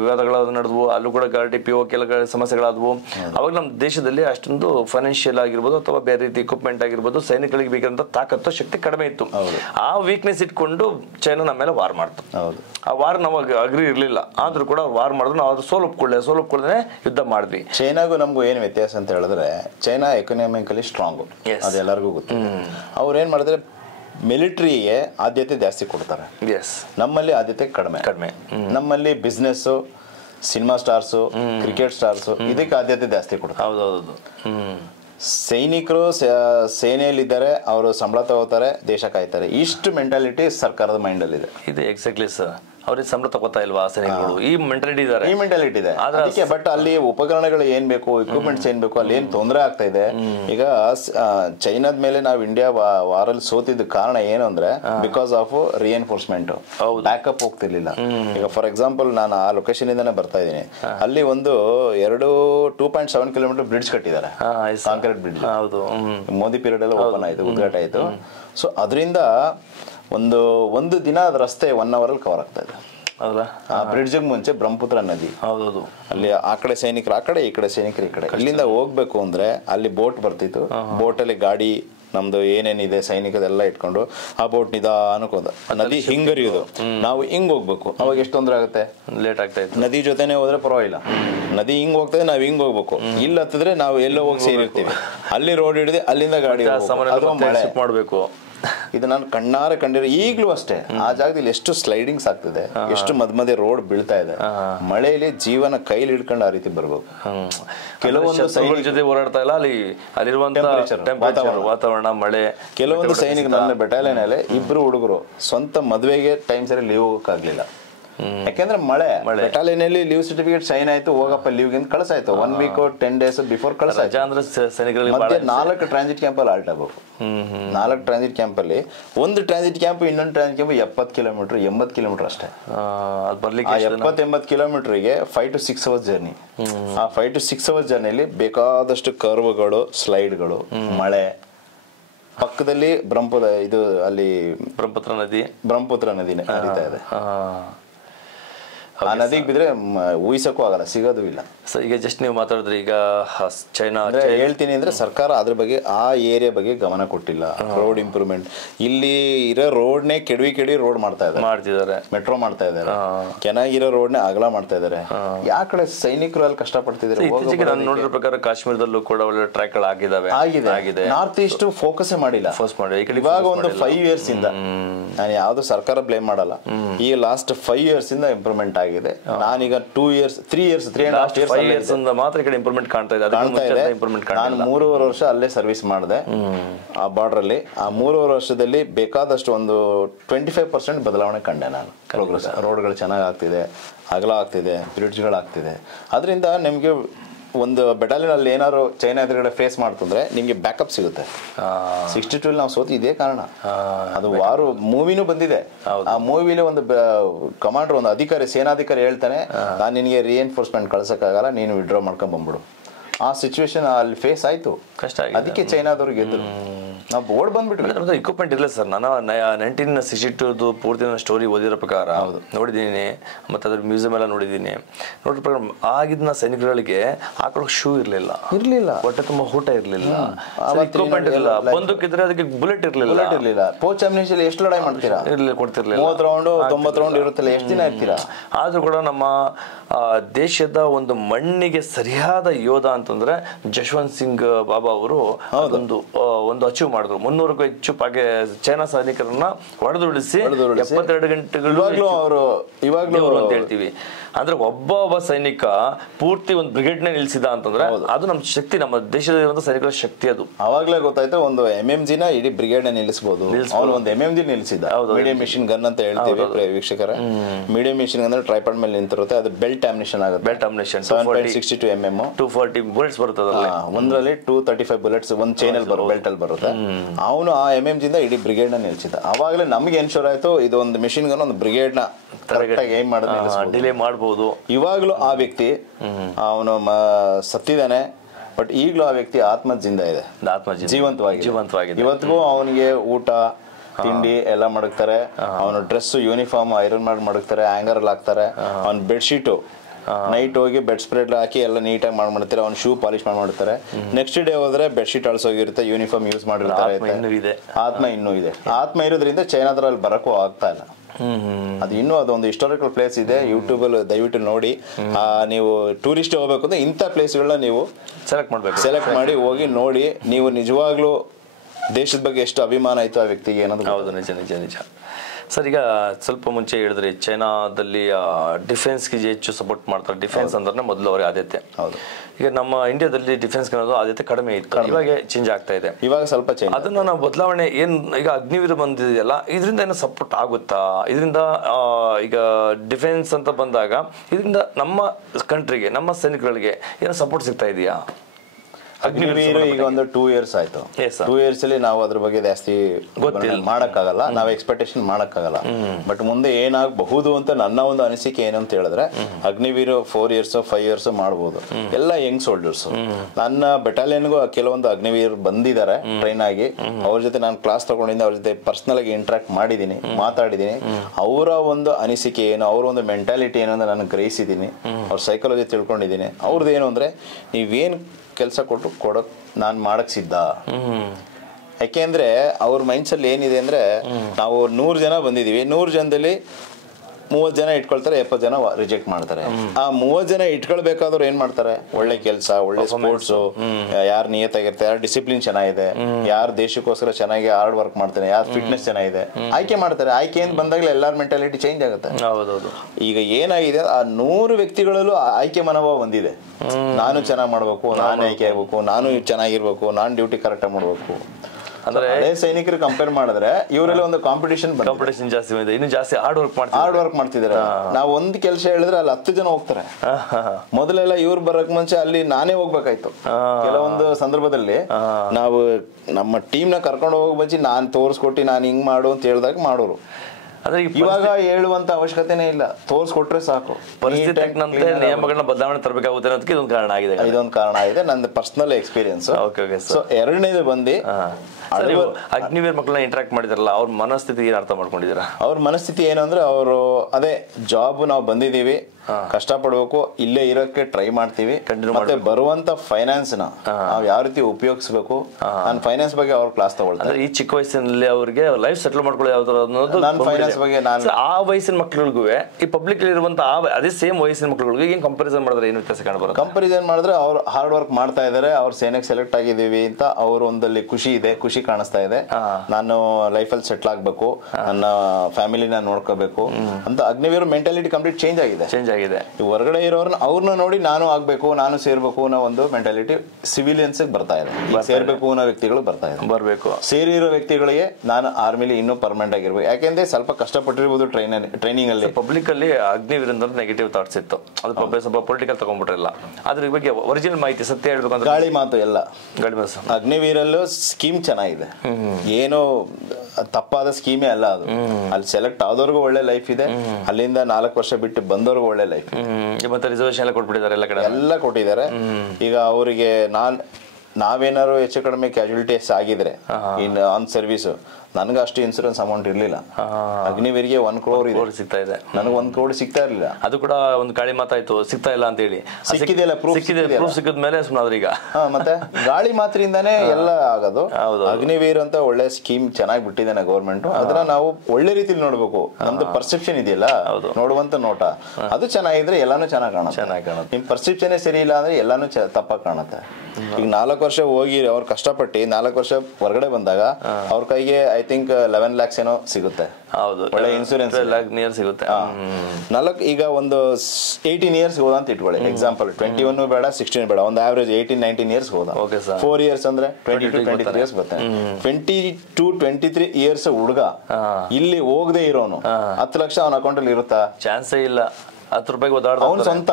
ವಿವಾದಗಳು ನಡೆದ್ವು, ಅಲ್ಲೂ ಕೂಡ ಗಾರ್ಡಿ PO ಕೆಲ ಸಮಸ್ಯೆಗಳಾದವು. ಅವಾಗ ನಮ್ಮ ದೇಶದಲ್ಲಿ ಅಷ್ಟೊಂದು ಫೈನಾನ್ಷಿಯಲ್ ಆಗಿರ್ಬೋದು ಅಥವಾ ಬೇರೆ ರೀತಿ ಇಕ್ವಿಪ್ಮೆಂಟ್ ಆಗಿರ್ಬೋದು, ಸೈನಿಕರಿಗೆ ಬೇಕಾದಂತ ತಾಕತ್ತು ಶಕ್ತಿ ಕಡಿಮೆ ಇತ್ತು. ಆ ವೀಕ್ನೆಸ್ ಇಟ್ಕೊಂಡು ಚೈನಾ ನಮ್ಮ ಮೇಲೆ ವಾರ್ ಮಾಡ್ತು. ಆ ವಾರ್ ನಮಗೆ ಅಗ್ರಿ ಇರ್ಲಿಲ್ಲ, ಆದ್ರೂ ಕೂಡ ವಾರ್ ಮಾಡಿದ್ರು ನಾವು ಅದು ಸೋಲೊಪ್ಕೊಳ್ಳದೆ ಯುದ್ಧ ಮಾಡಿದ್ವಿ. ಚೈನಾಗೂ ನಮಗೂ ಏನು ವ್ಯತ್ಯಾಸ ಅಂತ ಹೇಳಿದ್ರೆ, ಚೈನಾ ಎಕನಾಮಿಕಲಿ ಸ್ಟ್ರಾಂಗು, ಅದೆಲ್ಲರಿಗೂ ಗೊತ್ತು. ಅವ್ರು ಏನ್ ಮಾಡಿದ್ರೆ ಮಿಲಿಟರಿಗೆ ಆದ್ಯತೆ ಜಾಸ್ತಿ ಕೊಡ್ತಾರೆ, ನಮ್ಮಲ್ಲಿ ಆದ್ಯತೆ ಕಡಿಮೆ. ನಮ್ಮಲ್ಲಿ business, cinema stars, cricket stars, ಇದಕ್ಕೆ ಆದ್ಯತೆ ಜಾಸ್ತಿ ಕೊಡ್ತಾರೆ. ಹೌದೌದು. ಸೈನಿಕರು ಸೇನೆಯಲ್ಲಿದ್ದಾರೆ, ಅವರು ಸಂಬಳ ತಗೋತಾರೆ, ದೇಶ ಕಾಯ್ತಾರೆ, ಇಷ್ಟು ಮೆಂಟಾಲಿಟಿ ಸರ್ಕಾರದ ಮೈಂಡಲ್ಲಿ ಇದೆ. ಇದು ಎಕ್ಸಾಕ್ಟ್ಲಿ ಸರ್. ಅವ್ರಿಗೆ ಸಂಬಳ ತಗೋತಾ ಇಲ್ವಾ ಸೈನಿಕರು, ಈ ಮೆಂಟಾಲಿಟಿ ಇದೆ. ಅದಕ್ಕೆ ಬಟ್ ಅಲ್ಲಿ ಉಪಕರಣಗಳು ಏನ್ ಬೇಕು, ಇಕ್ವಿಪ್ಮೆಂಟ್ಸ್ ಏನ್ ಬೇಕು, ಅಲ್ಲಿ ಏನ್ ತೊಂದರೆ ಆಗ್ತಾ ಇದೆ. ಈಗ ಚೈನಾದ ಮೇಲೆ ನಾವು ಇಂಡಿಯಾ ವಾರಲ್ಲಿ ಸೋತಿದ್ದ ಕಾರಣ ಏನು ಅಂದ್ರೆ, ಬಿಕಾಸ್ ಆಫ್ ರಿಎನ್ಫೋರ್ಸ್ಮೆಂಟ್, ಬ್ಯಾಕಪ್ ಹೋಗ್ತಿರ್ಲಿಲ್ಲ. ಈಗ ಫಾರ್ ಎಕ್ಸಾಂಪಲ್ ನಾನು ಆ ಲೊಕೇಶನ್ ಇಂದಾನೆ ಬರ್ತಾ ಇದ್ದೀನಿ, ಅಲ್ಲಿ ಒಂದು 2.7 ಕಿಲೋಮೀಟರ್ ಬ್ರಿಡ್ಜ್ ಕಟ್ಟಿದ್ದಾರೆ, ಕಾಂಕ್ರೀಟ್ ಬ್ರಿಡ್ಜ್. ಮೋದಿ ಪೀರಿಯಡ್ ಎಲ್ಲ ಓಪನ್ ಆಯ್ತು, ಉದ್ಘಾಟ ಆಯ್ತು. ಸೊ ಅದರಿಂದ ಒಂದು ದಿನ ರಸ್ತೆ 1 hour ಅಲ್ಲಿ ಕವರ್ ಆಗ್ತಾ ಇದೆ. ಆ ಬ್ರಿಡ್ಜ್ ಮುಂಚೆ ಬ್ರಹ್ಮಪುತ್ರ ನದಿ, ಅಲ್ಲಿ ಆ ಕಡೆ ಸೈನಿಕರು ಆ ಕಡೆ, ಈ ಕಡೆ ಸೈನಿಕರು ಈ ಕಡೆ. ಇಲ್ಲಿಂದ ಹೋಗ್ಬೇಕು ಅಂದ್ರೆ ಅಲ್ಲಿ ಬೋಟ್ ಬರ್ತಿತ್ತು, ಬೋಟಲ್ಲಿ ಗಾಡಿ ನಮ್ದು ಏನೇನಿದೆ ಸೈನಿಕದೆಲ್ಲ ಇಟ್ಕೊಂಡು ಆ ಬೋಟ್ ನಿಧಾನಕ್ಕೋದ, ನದಿ ಹಿಂಗರಿಯೋದು, ನಾವು ಹಿಂಗ್ ಹೋಗ್ಬೇಕು. ಅವಾಗ ಎಷ್ಟು ತೊಂದರೆ ಆಗುತ್ತೆ, ಲೇಟ್ ಆಗ್ತಾ ಇತ್ತು. ನದಿ ಜೊತೆನೆ ಹೋದ್ರೆ ಪರವಾಗಿಲ್ಲ, ನದಿ ಹಿಂಗ್ ಹೋಗ್ತದೆ, ನಾವ್ ಹಿಂಗ್ ಹೋಗ್ಬೇಕು. ಇಲ್ಲಿ ಹತ್ತಿದ್ರೆ ನಾವು ಎಲ್ಲೋ ಹೋಗಿ ಸೇರಿರ್ತೀವಿ, ಅಲ್ಲಿ ರೋಡ್ ಹಿಡಿದು ಅಲ್ಲಿಂದ ಗಾಡಿ ಮಾಡ್ಬೇಕು. ಇದು ನಾನು ಕಣ್ಣಾರೆ ಕಂಡಿರೋ. ಈಗಲೂ ಅಷ್ಟೇ ಆ ಜಾಗದಲ್ಲಿ ಎಷ್ಟು ಸ್ಲೈಡಿಂಗ್ಸ್ ಆಗ್ತಿದೆ, ಎಷ್ಟು ಮಧ್ಯ ರೋಡ್ ಬೀಳ್ತಾ ಇದೆ. ಮಳೆಯಲ್ಲಿ ಜೀವನ ಕೈಲಿ ಹಿಡ್ಕೊಂಡು ಆ ರೀತಿ ಬರ್ಬೇಕು. ಕೆಲವೊಂದು ಸೈನಿಕರ ಜೊತೆ ಹೋರಾಡ್ತಾ ಇಲ್ಲ, ಅಲ್ಲಿರುವಂತ ವಾತಾವರಣ, ಮಳೆ. ಕೆಲವೊಂದು ಸೈನಿಕರು ನನ್ನ ಬೆಟಾಲಿಯನ್ ಅಲ್ಲಿ 2 ಹುಡುಗರು ಸ್ವಂತ ಮದುವೆಗೆ ಟೈಮ್ ಸರಿ ಲೀವ್ ಹೋಗಕ್ಕಾಗ್ಲಿಲ್ಲ. ಯಾಕೆಂದ್ರೆ ಮಳೆ ಬೆಟಾಲಿಯನ್ ಅಲ್ಲಿ ಲೀವ್ ಸರ್ಟಿಫಿಕೇಟ್ ಸೈನ್ ಆಯ್ತು, ಹೋಗಪ್ಪ ಲೀವ್ ಅಂತ ಕಳ್ಸಾಯ್ತು. 1 week 10 days ಬಿಫೋರ್ ಕಳ್ಸಾಯ್ತು. ಅಂದ್ರೆ ಸೈನಿಕರಿಗೆ ಮತ್ತೆ 4 ಟ್ರಾನ್ಸಿಟ್ ಕ್ಯಾಂಪ್ ಅಲ್ಲಿ ಆಲ್ಟ್ ಆಗಬೇಕು. 4 ಟ್ರಾನ್ಸಿಟ್ ಕ್ಯಾಂಪ್ ಅಲ್ಲಿ ಒಂದು ಟ್ರಾನ್ಸಿಟ್ ಕ್ಯಾಂಪ್ ಇನ್ನೊಂದು ಟ್ರಾನ್ಸಿಟ್ ಕ್ಯಾಂಪ್ 70 ಕಿಲೋಮೀಟರ್ 80 ಕಿಲೋಮೀಟರ್ ಅಷ್ಟೇ. 70-80 ಕಿಲೋಮೀಟರ್ಗೆ 5 to 6 hours ಜರ್ನಿ. ಆ 5 to 6 hours ಜರ್ನಿಲಿ ಬೇಕಾದಷ್ಟು ಕರ್ವ್ಗಳು, ಸ್ಲೈಡ್ಗಳು, ಮಳೆ, ಪಕ್ಕದಲ್ಲಿ ಬ್ರಹ್ಮಪುತ್ರ ನದಿನೇ ಹರಿತಾ ಇದೆ. ಆ ನದಿಗೆ ಬಿದ್ರೆ ಊಹಿಸಕ್ಕೂ ಆಗಲ್ಲ, ಸಿಗೋದು ಇಲ್ಲ. ಸರ್ ಈಗ ಜಸ್ಟ್ ನೀವು ಮಾತಾಡಿದ್ರೆ ಈಗ ಚೈನಾ ಹೇಳ್ತೀನಿ ಅಂದ್ರೆ ಸರ್ಕಾರ ಅದ್ರ ಬಗ್ಗೆ ಆ ಏರಿಯಾ ಬಗ್ಗೆ ಗಮನ ಕೊಟ್ಟಿಲ್ಲ. ರೋಡ್ ಇಂಪ್ರೂವ್ಮೆಂಟ್ ಇಲ್ಲಿ ಇರೋ ರೋಡ್ನೇ ಕೆಡವಿ ರೋಡ್ ಮಾಡ್ತಿದ್ದಾರೆ, ಮೆಟ್ರೋ ಮಾಡ್ತಾ ಇದ್ದಾರೆ, ಚೆನ್ನಾಗಿರೋ ರೋಡ್ನೇ ಅಗಲ ಮಾಡ್ತಾ ಇದ್ದಾರೆ. ಯಾ ಕಡೆ ಸೈನಿಕರು ಅಲ್ಲಿ ಕಷ್ಟಪಡ್ತಿದ್ದಾರೆ. ನಾನು ನೋಡಿರೋ ಪ್ರಕಾರ ಕಾಶ್ಮೀರದಲ್ಲೂ ಕೂಡ ಒಳ್ಳೆ ಟ್ರ್ಯಾಕ್ ಗಳು ಆಗಿದೆ. ನಾರ್ತ್ ಈಸ್ಟ್ ಫೋಕಸ್ ಮಾಡಿಲ್ಲ. ಇವಾಗ ಒಂದು 5 years ಇಂದ ನಾನು ಯಾವ್ದು ಸರ್ಕಾರ ಬ್ಲೇಮ್ ಮಾಡಲ್ಲ. ಈ ಲಾಸ್ಟ್ 5 years ಇಂದ ಇಂಪ್ರೂವ್ಮೆಂಟ್ ಆಗಿದೆ. ನಾನೀಗ 3.5 years ಮಾತ್ರ ಈ ಕಡೆ ಇಂಪ್ರೂವ್ಮೆಂಟ್ ಕಾಣ್ತಾ ಇದೆ. ನಾನು 3.5 ವರ್ಷ ಅಲ್ಲೇ ಸರ್ವಿಸ್ ಮಾಡಿದೆ ಆ ಬಾರ್ಡರ್ ಅಲ್ಲಿ. ಆ 3.5 ವರ್ಷದಲ್ಲಿ ಬೇಕಾದಷ್ಟು ಒಂದು 25% ಬದಲಾವಣೆ ಕಂಡೆ ನಾನು. ಪ್ರೋಗ್ರೆಸ್, ರೋಡ್ಗಳು ಚೆನ್ನಾಗಿ ಆಗ್ತಿದೆ, ಅಗಲ ಆಗ್ತಿದೆ, ಬ್ರಿಡ್ಜ್ಗಳಾಗ್ತಿದೆ. ಅದರಿಂದ ನಿಮ್ಗೆ ಒಂದು ಬೆಟಾಲಿಯನ್ ಅಲ್ಲಿ ಏನಾದ್ರು ಚೈನಾ ಎದುರುಗಡೆ ಫೇಸ್ ಮಾಡ್ತಂದ್ರೆ ನಿಮ್ಗೆ ಬ್ಯಾಕಪ್ ಸಿಗುತ್ತೆ. 62 ನಾವು ಸೋತಿ ಇದೇ ಕಾರಣ. ಅದು ವಾರು ಮೂವಿನೂ ಬಂದಿದೆ. ಆ ಮೂವಿಲಿ ಒಂದು ಕಮಾಂಡರ್, ಒಂದು ಅಧಿಕಾರಿ, ಸೇನಾಧಿಕಾರಿ ಹೇಳ್ತಾನೆ, ನಾನು ನಿನಗೆ ರಿಎನ್ಫೋರ್ಸ್ಮೆಂಟ್ ಕಳ್ಸಕ್ಕಾಗಲ್ಲ, ನೀನು ವಿಡ್ರಾ ಮಾಡ್ಕೊಂಡ್ ಬಂದ್ಬಿಡು. ಆ ಸಿಚುವೇಶನ್ ಅಲ್ಲಿ ಫೇಸ್ ಆಯ್ತು, ಕಷ್ಟ. ಅದಕ್ಕೆ ಚೈನಾದವ್ರು ಗೆದ್ರು, ನಾವು ಬೋರ್ಡ್ ಬಂದ್ಬಿಟ್ಟು. ಇಕ್ವಿಪ್ಮೆಂಟ್ ಇಲ್ಲ ಸರ್. ನಾನು 1962 ಪೂರ್ತಿ ಸ್ಟೋರಿ ಓದಿರೋ ಪ್ರಕಾರ ನೋಡಿದ್ದೀನಿ, ಮತ್ತೆ ಅದ್ರ ಮ್ಯೂಸಿಯಂ ಎಲ್ಲ ನೋಡಿದ್ದೀನಿ. ನೋಡಿರೋ ಪ್ರಕಾರ ಆಗಿದ್ದ ಸೈನಿಕರಿಗೆ ಹಾಕೊಳ್ಳೋಕೆ ಶೂ ಇರಲಿಲ್ಲ, ಹೊಟ್ಟೆ ತುಂಬ ಊಟ ಇರಲಿಲ್ಲ, ಇಕ್ವಿಪ್ಮೆಂಟ್ ಇರಲಿಲ್ಲ, ಬಂದೂಕಿದ್ರೆ ಅದಕ್ಕೆ ಬುಲೆಟ್ ಇರಲಿಲ್ಲ. ಪೋಚ್ ಅಮ್ಯುನಿಷನ್ ಎಷ್ಟು ಲಡಾಯಿ ಮಾಡ್ತೀರಾ? ಕೊಡ್ತಿರ್ಲಿಲ್ಲ. 30 ರೌಂಡ್ 90 ರೌಂಡ್ ಇರುತ್ತಲ್ಲ, ಎಷ್ಟು ದಿನ ಇರ್ತೀರಾ? ಆದ್ರೂ ಕೂಡ ನಮ್ಮ ದೇಶದ ಒಂದು ಮಣ್ಣಿಗೆ ಸರಿಯಾದ ಯೋಧ ಅಂತಂದ್ರೆ ಜಶ್ವಂತ್ ಸಿಂಗ್ ಬಾಬಾ ಅವರು ಒಂದು ಅಚೀವ್ ಮಾಡಿದ್ರು. 300ಕ್ಕೂ ಹೆಚ್ಚು ಚೈನಾ ಸೈನಿಕರನ್ನ ಹೊಡೆದುಡಿಸಿ 72 ಗಂಟೆಗಳು ಅಂತ ಹೇಳ್ತೀವಿ. ಅಂದ್ರೆ ಒಬ್ಬ ಸೈನಿಕ ಪೂರ್ತಿ ಒಂದು ಬ್ರಿಗೇಡ್ ನೇ ನಿಲ್ಸಿದ ಅಂತಂದ್ರೆ ಅದು ನಮ್ಮ ಶಕ್ತಿ, ನಮ್ಮ ದೇಶದ ಸೈನಿಕರ ಶಕ್ತಿ. ಅದು ಅವಾಗ್ಲೇ ಗೊತ್ತಾಯ್ತು, ಒಂದು MMG ನ ಇಡೀ ಬ್ರಿಗೇಡ್ ನ ನಿಲ್ಲಿಸಬಹುದು. ಅವನು ಒಂದು MMG ನಿಲ್ಸಿದ್ದ, ಮೀಡಿಯಂ ಮಿಷಿನ್ ಗನ್ ಅಂತ ಹೇಳ್ತೀವಿ ವೀಕ್ಷಕರ. ಮೀಡಿಯಂ ಮಿಷಿನ್ ಗನ್ ಟ್ರೈಪಾಡ್ ಮೇಲೆ ನಿಂತಿರುತ್ತೆ, ಅದು ಬೆಲ್ಟ್ ಆಮ್ಯುನಿಷನ್ ಆಗುತ್ತೆ. ಬೆಲ್ಟ್ ಆಮ್ಯುನಿಷನ್ 7.62 mm 240 ಬುಲೆಟ್ಸ್ ಬರುತ್ತೆ. ಒಂದ್ರಲ್ಲಿ 235 ಬುಲೆಟ್ಸ್ ಒಂದು ಚೈನ್ ಅಲ್ಲಿ ಬೆಲ್ಟ್ ಅಲ್ಲಿ ಬರುತ್ತೆ. ಅವನು ಆ MMG ಇಂದ ಇಡೀ ಬ್ರಿಗೇಡ್ ನ ನಿಲ್ಸಿದ್ದ. ಅವಾಗಲೇ ನಮ್ಗೆ ಎನ್ಶೋರ್ ಆಯ್ತು, ಇದು ಒಂದು ಮಿಷಿನ್ ಗನ್ ಒಂದು ಬ್ರಿಗೇಡ್ ನ ಏನ್ ಮಾಡೋದು, ಡಿಲೇ ಮಾಡಬಹುದು. ಇವಾಗ್ಲೂ ಆ ವ್ಯಕ್ತಿ ಅವನು ಸತ್ತಿದ್ದಾನೆ, ಬಟ್ ಈಗಲೂ ಆ ವ್ಯಕ್ತಿ ಆತ್ಮಜಿಂದ ಇದೆ, ಜೀವಂತವಾಗಿದೆ. ಇವತ್ತಿಗೂ ಅವನಿಗೆ ಊಟ ತಿಂಡಿ ಎಲ್ಲ ಮಡಗ್ತಾರೆ, ಅವನ ಡ್ರೆಸ್ ಯೂನಿಫಾರ್ಮ್ ಐರನ್ ಮಾಡಿ ಮಡಗ್ತಾರೆ, ಹ್ಯಾಂಗರ್ ಅಲ್ಲಿ ಹಾಕ್ತಾರೆ. ಅವನ ಬೆಡ್ಶೀಟು ನೈಟ್ ಹೋಗಿ ಬೆಡ್ ಸ್ಪ್ರೆಡ್ ಹಾಕಿ ಎಲ್ಲ ನೀಟಾಗಿ ಮಾಡ್ತಾರೆ. ಅವ್ನು ಶೂ ಪಾಲಿಶ್ ಮಾಡ್ತಾರೆ. ನೆಕ್ಸ್ಟ್ ಡೇ ಹೋದ್ರೆ ಬೆಡ್ಶೀಟ್ ಅಳ್ಸೋಗಿರುತ್ತೆ, ಯೂನಿಫಾರ್ಮ್ ಯೂಸ್ ಮಾಡಿರ್ತಾರೆ. ಆತ್ಮ ಇನ್ನೂ ಇದೆ. ಆತ್ಮ ಇರೋದ್ರಿಂದ ಚೈನಾದ್ರಲ್ಲಿ ಬರಕ್ಕೂ ಆಗ್ತಾ ಇಲ್ಲ. ಅದು ಇನ್ನೂ ಅದೊಂದು ಹಿಸ್ಟಾರಿಕಲ್ ಪ್ಲೇಸ್ ಇದೆ, ಯೂಟ್ಯೂಬ್ ಅಲ್ಲಿ ದಯವಿಟ್ಟು ನೋಡಿ. ನೀವು ಟೂರಿಸ್ಟ್ ಹೋಗ್ಬೇಕು ಅಂದ್ರೆ ಇಂಥ ಪ್ಲೇಸ್ಗಳನ್ನ ನೀವು ಸೆಲೆಕ್ಟ್ ಮಾಡಿ ಹೋಗಿ ನೋಡಿ. ನೀವು ನಿಜವಾಗ್ಲೂ ದೇಶದ ಬಗ್ಗೆ ಎಷ್ಟು ಅಭಿಮಾನ ಆಯ್ತು ಆ ವ್ಯಕ್ತಿಗೆ ಏನಾದ್ರು. ಹೌದು, ನಿಜ. ಸರ್ ಈಗ ಸ್ವಲ್ಪ ಮುಂಚೆ ಹೇಳಿದ್ರಿ ಚೈನಾದಲ್ಲಿ ಡಿಫೆನ್ಸ್ಗೆ ಹೆಚ್ಚು ಸಪೋರ್ಟ್ ಮಾಡ್ತಾರೆ. ಡಿಫೆನ್ಸ್ ಅಂದ್ರೆ ಮೊದಲು ಅವರಿಗೆ ಆದ್ಯತೆ. ಹೌದು. ಈಗ ನಮ್ಮ ಇಂಡಿಯಾದಲ್ಲಿ ಡಿಫೆನ್ಸ್ ಅನ್ನೋದು ಆದ್ಯತೆ ಕಡಿಮೆ ಇತ್ತು, ಇವಾಗ ಚೇಂಜ್ ಆಗ್ತಾ ಇದೆ. ಇವಾಗ ಸ್ವಲ್ಪ ಚೇಂಜ್. ಅದನ್ನ ನಾವು ಬದಲಾವಣೆ ಏನ್ ಈಗ ಅಗ್ನಿವೀರ ಬಂದಿದೆಯಲ್ಲ, ಇದರಿಂದ ಏನೋ ಸಪೋರ್ಟ್ ಆಗುತ್ತಾ? ಇದರಿಂದ ಈಗ ಡಿಫೆನ್ಸ್ ಅಂತ ಬಂದಾಗ ಇದರಿಂದ ನಮ್ಮ ಕಂಟ್ರಿಗೆ, ನಮ್ಮ ಸೈನಿಕರಿಗೆ ಏನೋ ಸಪೋರ್ಟ್ ಸಿಗ್ತಾ ಇದೆಯಾ? ಅಗ್ನಿವೀರ ಈಗ ಒಂದು 2 years ಆಯ್ತು. 2 years ಅಲ್ಲಿ ನಾವು ಅದ್ರ ಬಗ್ಗೆ ಜಾಸ್ತಿ ಮಾಡಕ್ಕಾಗಲ್ಲ, ನಾವು ಎಕ್ಸ್ಪೆಕ್ಟೇಷನ್ ಮಾಡಕ್ಕಾಗಲ್ಲ. ಬಟ್ ಮುಂದೆ ಏನಾಗಬಹುದು ಅಂತ ನನ್ನ ಒಂದು ಅನಿಸಿಕೆ ಏನು ಅಂತ ಹೇಳಿದ್ರೆ, ಅಗ್ನಿವೀರ 4 years 5 years ಮಾಡ್ಬೋದು. ಎಲ್ಲ ಯಂಗ್ ಸೋಲ್ಜರ್ಸ್. ನನ್ನ ಬೆಟಾಲಿಯನ್ಗೂ ಕೆಲವೊಂದು ಅಗ್ನಿವೀರ್ ಬಂದಿದ್ದಾರೆ ಟ್ರೈನ್ ಆಗಿ. ಅವ್ರ ಜೊತೆ ನಾನು ಕ್ಲಾಸ್ ತಗೊಂಡಿದ್ದೆ, ಅವ್ರ ಜೊತೆ ಪರ್ಸನಲ್ ಆಗಿ ಇಂಟ್ರಾಕ್ಟ್ ಮಾಡಿದೀನಿ, ಮಾತಾಡಿದೀನಿ. ಅವರ ಒಂದು ಅನಿಸಿಕೆ ಏನು, ಅವರ ಒಂದು ಮೆಂಟಾಲಿಟಿ ಏನು ಅಂತ ನಾನು ಗ್ರಹಿಸಿದ್ದೀನಿ, ಅವ್ರ ಸೈಕಾಲಜಿ ತಿಳ್ಕೊಂಡಿದ್ದೀನಿ. ಅವ್ರದ್ದು ಏನು ಅಂದ್ರೆ, ನೀವೇನ್ ಕೆಲಸ ಕೊಡಕ್ ನಾನು ಮಾಡಕ್ ಸಿದ್ಧ. ಯಾಕೆಂದ್ರೆ ಅವ್ರ ಮೈಂಡ್ಸ್ ಅಲ್ಲಿ ಏನಿದೆ ಅಂದ್ರೆ, ನಾವು 100 ಜನ ಬಂದಿದೀವಿ, 100 ಜನದಲ್ಲಿ 30 ಜನ ಇಟ್ಕೊಳ್ತಾರೆ, 70 ಜನ ರಿಜೆಕ್ಟ್ ಮಾಡ್ತಾರೆ. ಆ 30 ಜನ ಇಟ್ಕೊಳ್ಬೇಕಾದ್ರು ಏನ್ ಮಾಡ್ತಾರೆ, ಒಳ್ಳೆ ಕೆಲಸ, ಒಳ್ಳೆ ಸ್ಪೋರ್ಟ್ಸ್, ಯಾರು ನಿಯತ್ತಾಗಿರ್ತಾರೆ, ಯಾರು ಡಿಸಿಪ್ಲಿನ್ ಚೆನ್ನಾಗಿದೆ, ಯಾರು ದೇಶಕ್ಕೋಸ್ಕರ ಚೆನ್ನಾಗಿ ಹಾರ್ಡ್ ವರ್ಕ್ ಮಾಡ್ತಾರೆ, ಯಾರು ಫಿಟ್ನೆಸ್ ಚೆನ್ನಾಗಿದೆ, ಆಯ್ಕೆ ಮಾಡ್ತಾರೆ. ಆಯ್ಕೆ ಅಂತ ಬಂದಾಗಲೇ ಎಲ್ಲಾರ ಮೆಂಟಾಲಿಟಿ ಚೇಂಜ್ ಆಗುತ್ತೆ. ಈಗ ಏನಾಗಿದೆ, ಆ 100 ವ್ಯಕ್ತಿಗಳಲ್ಲೂ ಆಯ್ಕೆ ಮನೋಭಾವ ಬಂದಿದೆ. ನಾನು ಚೆನ್ನಾಗಿ ಮಾಡ್ಬೇಕು, ನಾನು ಆಯ್ಕೆ ಆಗ್ಬೇಕು, ನಾನು ಚೆನ್ನಾಗಿರ್ಬೇಕು, ನಾನು ಡ್ಯೂಟಿ ಕರೆಕ್ಟಾಗಿ ಮಾಡ್ಬೇಕು. ಅಂದ್ರೆ ಹಳೆ ಸೈನಿಕರು ಕಂಪೇರ್ ಮಾಡಿದ್ರೆ ಇವರಲ್ಲಿ ಒಂದು ಕಾಂಪಿಟೇಷನ್ ಜಾಸ್ತಿ ಇದೆ, ಇನ್ನು ಜಾಸ್ತಿ ಹಾರ್ಡ್ ವರ್ಕ್ ಮಾಡ್ತಿದ್ದಾರೆ. ನಾವು ಒಂದು ಕೆಲಸ ಹೇಳಿದ್ರೆ ಅಲ್ಲಿ 10 ಜನ ಹೋಗ್ತಾರೆ. ಮೊದಲೆಲ್ಲ ಇವ್ರು ಬರಕ್ ಮುಂಚೆ ಅಲ್ಲಿ ನಾನೇ ಹೋಗ್ಬೇಕಾಯ್ತು. ಕೆಲವೊಂದು ಸಂದರ್ಭದಲ್ಲಿ ನಾವು ನಮ್ಮ ಟೀಮ್ ನ ಕರ್ಕೊಂಡು ಹೋಗಿ ಬಂದು ನಾನ್ ತೋರಿಸ್ಕೊಟ್ಟು ನಾನು ಹಿಂಗ್ ಮಾಡು ಅಂತ ಹೇಳಿದಾಗ ಮಾಡೋರು. ಅಂದ್ರೆ ಇವಾಗ ಹೇಳುವಂತ ಅವಶ್ಯಕತೆನೇ ಇಲ್ಲ, ತೋರ್ಸ್ಕೊಟ್ರೆ ಸಾಕು. ಪರಿಸ್ಥಿತಿ ನಿಯಮಗಳನ್ನ ಬದಲಾವಣೆ ತರಬೇಕಾಗುತ್ತೆ ಅನ್ನೋದಕ್ಕೆ ಇದೊಂದು ಕಾರಣ ಆಗಿದೆ. ನಂದು ಪರ್ಸನಲ್ ಎಕ್ಸ್ಪೀರಿಯನ್ಸ್. ಸೊ ಎರಡನೇದು ಬಂದು ಅಗ್ನಿವೀರ್ ಮಕ್ಕಳನ್ನ ಇಂಟರಾಕ್ಟ್ ಮಾಡಿದಾರಲ್ಲ, ಅವ್ರ ಮನಸ್ಥಿತಿ ಏನ್ ಅರ್ಥ ಮಾಡ್ಕೊಂಡಿದ್ದೀರಾ? ಅವ್ರ ಮನಸ್ಥಿತಿ ಏನು ಅಂದ್ರೆ, ಅವರು ಅದೇ ಜಾಬ್ ನಾವು ಬಂದಿದೀವಿ, ಕಷ್ಟ ಪಡ್ಬೇಕು, ಇಲ್ಲೇ ಇರೋಕ್ಕೆ ಟ್ರೈ ಮಾಡ್ತೀವಿ, ಮತ್ತೆ ಬರುವಂತ ಫೈನಾನ್ಸ್ ನಾವ್ ಯಾವ ರೀತಿ ಉಪಯೋಗಿಸ್ಬೇಕು, ನಾನು ಫೈನಾನ್ಸ್ ಬಗ್ಗೆ ಅವ್ರ ಕ್ಲಾಸ್ ತಗೊಳ್ತಾರೆ. ಈ ಚಿಕ್ಕ ವಯಸ್ಸಿನಲ್ಲಿ ಅವ್ರಿಗೆ ಲೈಫ್ ಸೆಟ್ಲ್ ಮಾಡ್ಕೊಳ್ಳೋ ಯಾವ್ದು ನಾನು ಫೈನಾನ್ಸ್ ಬಗ್ಗೆ ಆ ವಯಸ್ಸಿನ ಮಕ್ಕಳಿಗೂ ಈ ಪಬ್ಲಿಕ್ ಇರುವಂತ ಅದೇ ಸೇಮ್ ವಯಸ್ಸಿನ ಮಕ್ಕಳಿಗೂ ಏನ್ ಕಂಪಾರಿಸನ್ ಮಾಡಿದ್ರೆ ಏನು ವ್ಯತ್ಯಾಸ ಕಾಣಬಾರದು? ಕಂಪಾರಿಸನ್ ಮಾಡಿದ್ರೆ ಅವ್ರು ಹಾರ್ಡ್ ವರ್ಕ್ ಮಾಡ್ತಾ ಇದಾರೆ, ಅವ್ರ ಸೇನೆಗೆ ಸೆಲೆಕ್ಟ್ ಆಗಿದೀವಿ ಅಂತ ಅವ್ರ ಒಂದಲ್ಲಿ ಖುಷಿ ಇದೆ, ಖುಷಿ ಕಾಣಿಸ್ತಾ ಇದೆ. ನಾನು ಲೈಫಲ್ಲಿ ಸೆಟ್ಲ್ ಆಗ್ಬೇಕು, ನನ್ನ ಫ್ಯಾಮಿಲಿನ ನೋಡ್ಕೋಬೇಕು ಅಂತ ಅಗ್ನಿವೀರ್ ಮೆಂಟಾಲಿಟಿ ಕಂಪ್ಲೀಟ್ ಚೇಂಜ್ ಆಗಿದೆ. ಹೊರಗಡೆ ಇರೋರ್ನ ಅವ್ರನ್ನ ನೋಡಿ ನಾನು ಆಗ್ಬೇಕು, ನಾನು ಸೇರ್ಬೇಕು ಅನ್ನೋ ಒಂದು ಮೆಂಟಾಲಿಟಿ ಸಿವಿಲಿಯನ್ಸ್ ಬರ್ತಾ ಇದೆ. ಸೇರ್ಬೇಕು ಅನ್ನೋ ವ್ಯಕ್ತಿಗಳು ಬರ್ಬೇಕು. ಸೇರಿರೋ ವ್ಯಕ್ತಿಗಳಿಗೆ ನಾನು ಆರ್ಮಿಲಿ ಇನ್ನೂ ಪರ್ಮನೆಂಟ್ ಆಗಿರ್ಬೇಕು, ಯಾಕೆಂದ್ರೆ ಸ್ವಲ್ಪ ಕಷ್ಟಪಟ್ಟಿರ್ಬೋದು ಟ್ರೈನಿಂಗ್ ಅಲ್ಲಿ. ಪಬ್ಲಿಕ್ ಅಲ್ಲಿ ಅಗ್ನಿವೀರ್ ಅಂತ ನೆಗೆಟಿವ್ ಥಾಟ್ಸ್ ಇತ್ತು, ಅದು ಸ್ವಲ್ಪ ಪೊಲಿಟಿಕಲ್ ತಗೊಂಡ್ಬಿಟ್ರಲ್ಲ. ಅದ್ರ ಬಗ್ಗೆ ಒರಿಜಿನಲ್ ಮಾಹಿತಿ ಸತ್ಯ ಹೇಳ್ಬೇಕು ಅಂತ ಗಾಳಿ ಮಾತು ಎಲ್ಲ. ಅಗ್ನಿವೀರಲ್ಲೂ ಸ್ಕೀಮ್ ಚೆನ್ನಾಗಿದೆ, ಏನೋ ತಪ್ಪಾದ ಸ್ಕೀಮೇ ಅಲ್ಲ ಅದು. ಅಲ್ಲಿ ಸೆಲೆಕ್ಟ್ ಆದವ್ರಿಗೂ ಒಳ್ಳೆ ಲೈಫ್ ಇದೆ, ಅಲ್ಲಿಂದ 4 ವರ್ಷ ಬಿಟ್ಟು ಬಂದವ್ರಿಗೂ ಒಳ್ಳೆ ಲೈಫ್. ಮತ್ತೆ ರಿಸರ್ವೇಶನ್ ಎಲ್ಲ ಕೊಟ್ಬಿಟ್ಟಿದ್ದಾರೆ, ಎಲ್ಲ ಕೊಟ್ಟಿದ್ದಾರೆ. ಈಗ ಅವರಿಗೆ ನಾವೇನಾದ್ರು ಹೆಚ್ಚು ಕಡಿಮೆ ಕ್ಯಾಶುಯಾಲಿಟೀಸ್ ಆಗಿದ್ರೆ ಇನ್ ಆನ್ ಸರ್ವಿಸ್, ನನಗೆ ಅಷ್ಟು ಇನ್ಸೂರೆನ್ಸ್ ಅಮೌಂಟ್ ಇರ್ಲಿಲ್ಲ. ಅಗ್ನಿವೀರ್ಗೆ 1 crore ಸಿಗ್ತಾ ಇದೆ, ನನಗೆ 1 crore ಸಿಗ್ತಾ ಇರ್ಲಿಲ್ಲ. ಅದು ಕೂಡ ಒಂದು ಗಾಳಿ ಮಾತಾಯ್ತು, ಸಿಗ್ತಾ ಇಲ್ಲ ಅಂತ ಹೇಳಿ. ಸಿಕ್ಕಿದೆಯಲ್ಲ, ಪ್ರೂಫ್ ಸಿಕ್ಕಿದ ಮೇಲೆ ಸುಮ್ಮನೆ ಈಗ ಮತ್ತೆ ಗಾಳಿ ಮಾತ್ರಿಂದಾನೇ ಎಲ್ಲ ಆಗೋದು. ಅಗ್ನಿವೀರ್ ಅಂತ ಒಳ್ಳೆ ಸ್ಕೀಮ್ ಚೆನ್ನಾಗಿ ಬಿಟ್ಟಿದ್ದಾನೆ ಗೌರ್ಮೆಂಟ್, ಅದನ್ನ ನಾವು ಒಳ್ಳೆ ರೀತಿಲಿ ನೋಡ್ಬೇಕು. ನಮ್ದು ಪರ್ಸೆಪ್ಷನ್ ಇದೆಯಲ್ಲ, ನೋಡುವಂತ ನೋಟ ಅದು ಚೆನ್ನಾಗಿದ್ರೆ ಎಲ್ಲಾನು ಚೆನ್ನಾಗಿ ಕಾಣುತ್ತೆ. ನಿಮ್ ಪರ್ಸೆಪ್ಷನ್ ಸರಿ ಇಲ್ಲ ಅಂದ್ರೆ ಎಲ್ಲಾನು ತಪ್ಪಾಗಿ ಕಾಣುತ್ತೆ. ಈಗ 4 ವರ್ಷ ಹೋಗಿ ಅವ್ರು ಕಷ್ಟಪಟ್ಟು 4 ವರ್ಷ ಹೊರಗಡೆ ಬಂದಾಗ ಅವ್ರ ಕೈಗೆ ಐ ಥಿಂಕ್ 11 lakhs ಏನೋ ಸಿಗುತ್ತೆ. ಒಳ್ಳೆ ಇನ್ಸೂರೆನ್ಸ್ ಸಿಗುತ್ತೆ. ಈಗ ಒಂದು 18 years ಹೋದ ಅಂತ ಇಟ್ಕೊಳ್ಳಿ, ಎಕ್ಸಾಂಪಲ್ 21 ಬೇಡ 16 ಬೇಡ, ಒಂದು ಆವರೇಜ್ 18-19 years ಹೋದ. 4 years ಅಂದ್ರೆ 22-23 years ಬರುತ್ತೆ. 22-23 years ಹುಡುಗ ಇಲ್ಲಿ ಹೋಗದೆ ಇರೋನು 10 ಲಕ್ಷ ಅವನ ಅಕೌಂಟ್ ಅಲ್ಲಿ ಇರುತ್ತಾ? ಚಾನ್ಸೇ ಇಲ್ಲ. 10 ರೂಪಾಯಿಗೆ ಅವ್ನು ಸ್ವಂತ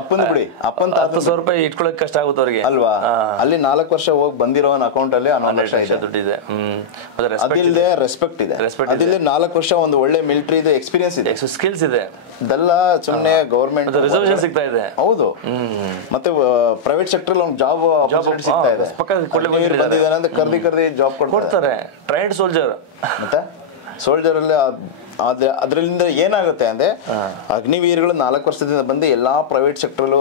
ಅಪ್ಪನ ಬಿಡಿ, ಅಪ್ಪನ 10,000 ರೂಪಾಯಿ ಇಟ್ಕೊಳಕ್ ಕಷ್ಟ ಆಗುತ್ತೆ ಅವ್ರಿಗೆ ಅಲ್ವಾ? ಅಲ್ಲಿ 4 ವರ್ಷ ಹೋಗಿ ಬಂದಿರೋನ್ ಅಕೌಂಟ್ ಅಲ್ಲಿ 11 ಲಕ್ಷ ದುಡ್ಡಿದೆ. ಅದಿಲ್ಲದೆ ರೆಸ್ಪೆಕ್ಟ್ ಇದೆ, ಅದಿಲ್ಲದೆ 4 ವರ್ಷ ಒಂದು ಒಳ್ಳೆ ಮಿಲಿಟರಿ ಎಕ್ಸ್ಪೀರಿಯನ್ಸ್ ಇದೆ, ಸ್ಕಿಲ್ಸ್ ಇದೆ. ಇದೆಲ್ಲ ಸುಮ್ಮನೆ ಗೌರ್ಮೆಂಟ್ ರಿಸರ್ವೇಶನ್ ಸಿಗ್ತಾ ಇದೆ. ಹೌದು, ಮತ್ತೆ ಪ್ರೈವೇಟ್ ಸೆಕ್ಟರ್ ಅಲ್ಲಿ ಜಾಬ್ ಸಿಗ್ತಾ ಇದೆ. ಬಂದಿದ್ದಾನೆ ಅಂತ ಕರ್ದಿ ಜಾಬ್ ಕೊಡ್ತಾರೆ. ಟ್ರೈನ್ಡ್ ಸೋಲ್ಜರ್, ಮತ್ತೆ ಸೋಲ್ಜರ್ ಅಲ್ಲಿ ಅದರಿಂದ ಏನಾಗುತ್ತೆ ಅಂದ್ರೆ, ಅಗ್ನಿವೀರ್ಗಳು 4 ವರ್ಷದಿಂದ ಬಂದು ಎಲ್ಲಾ ಪ್ರೈವೇಟ್ ಸೆಕ್ಟರ್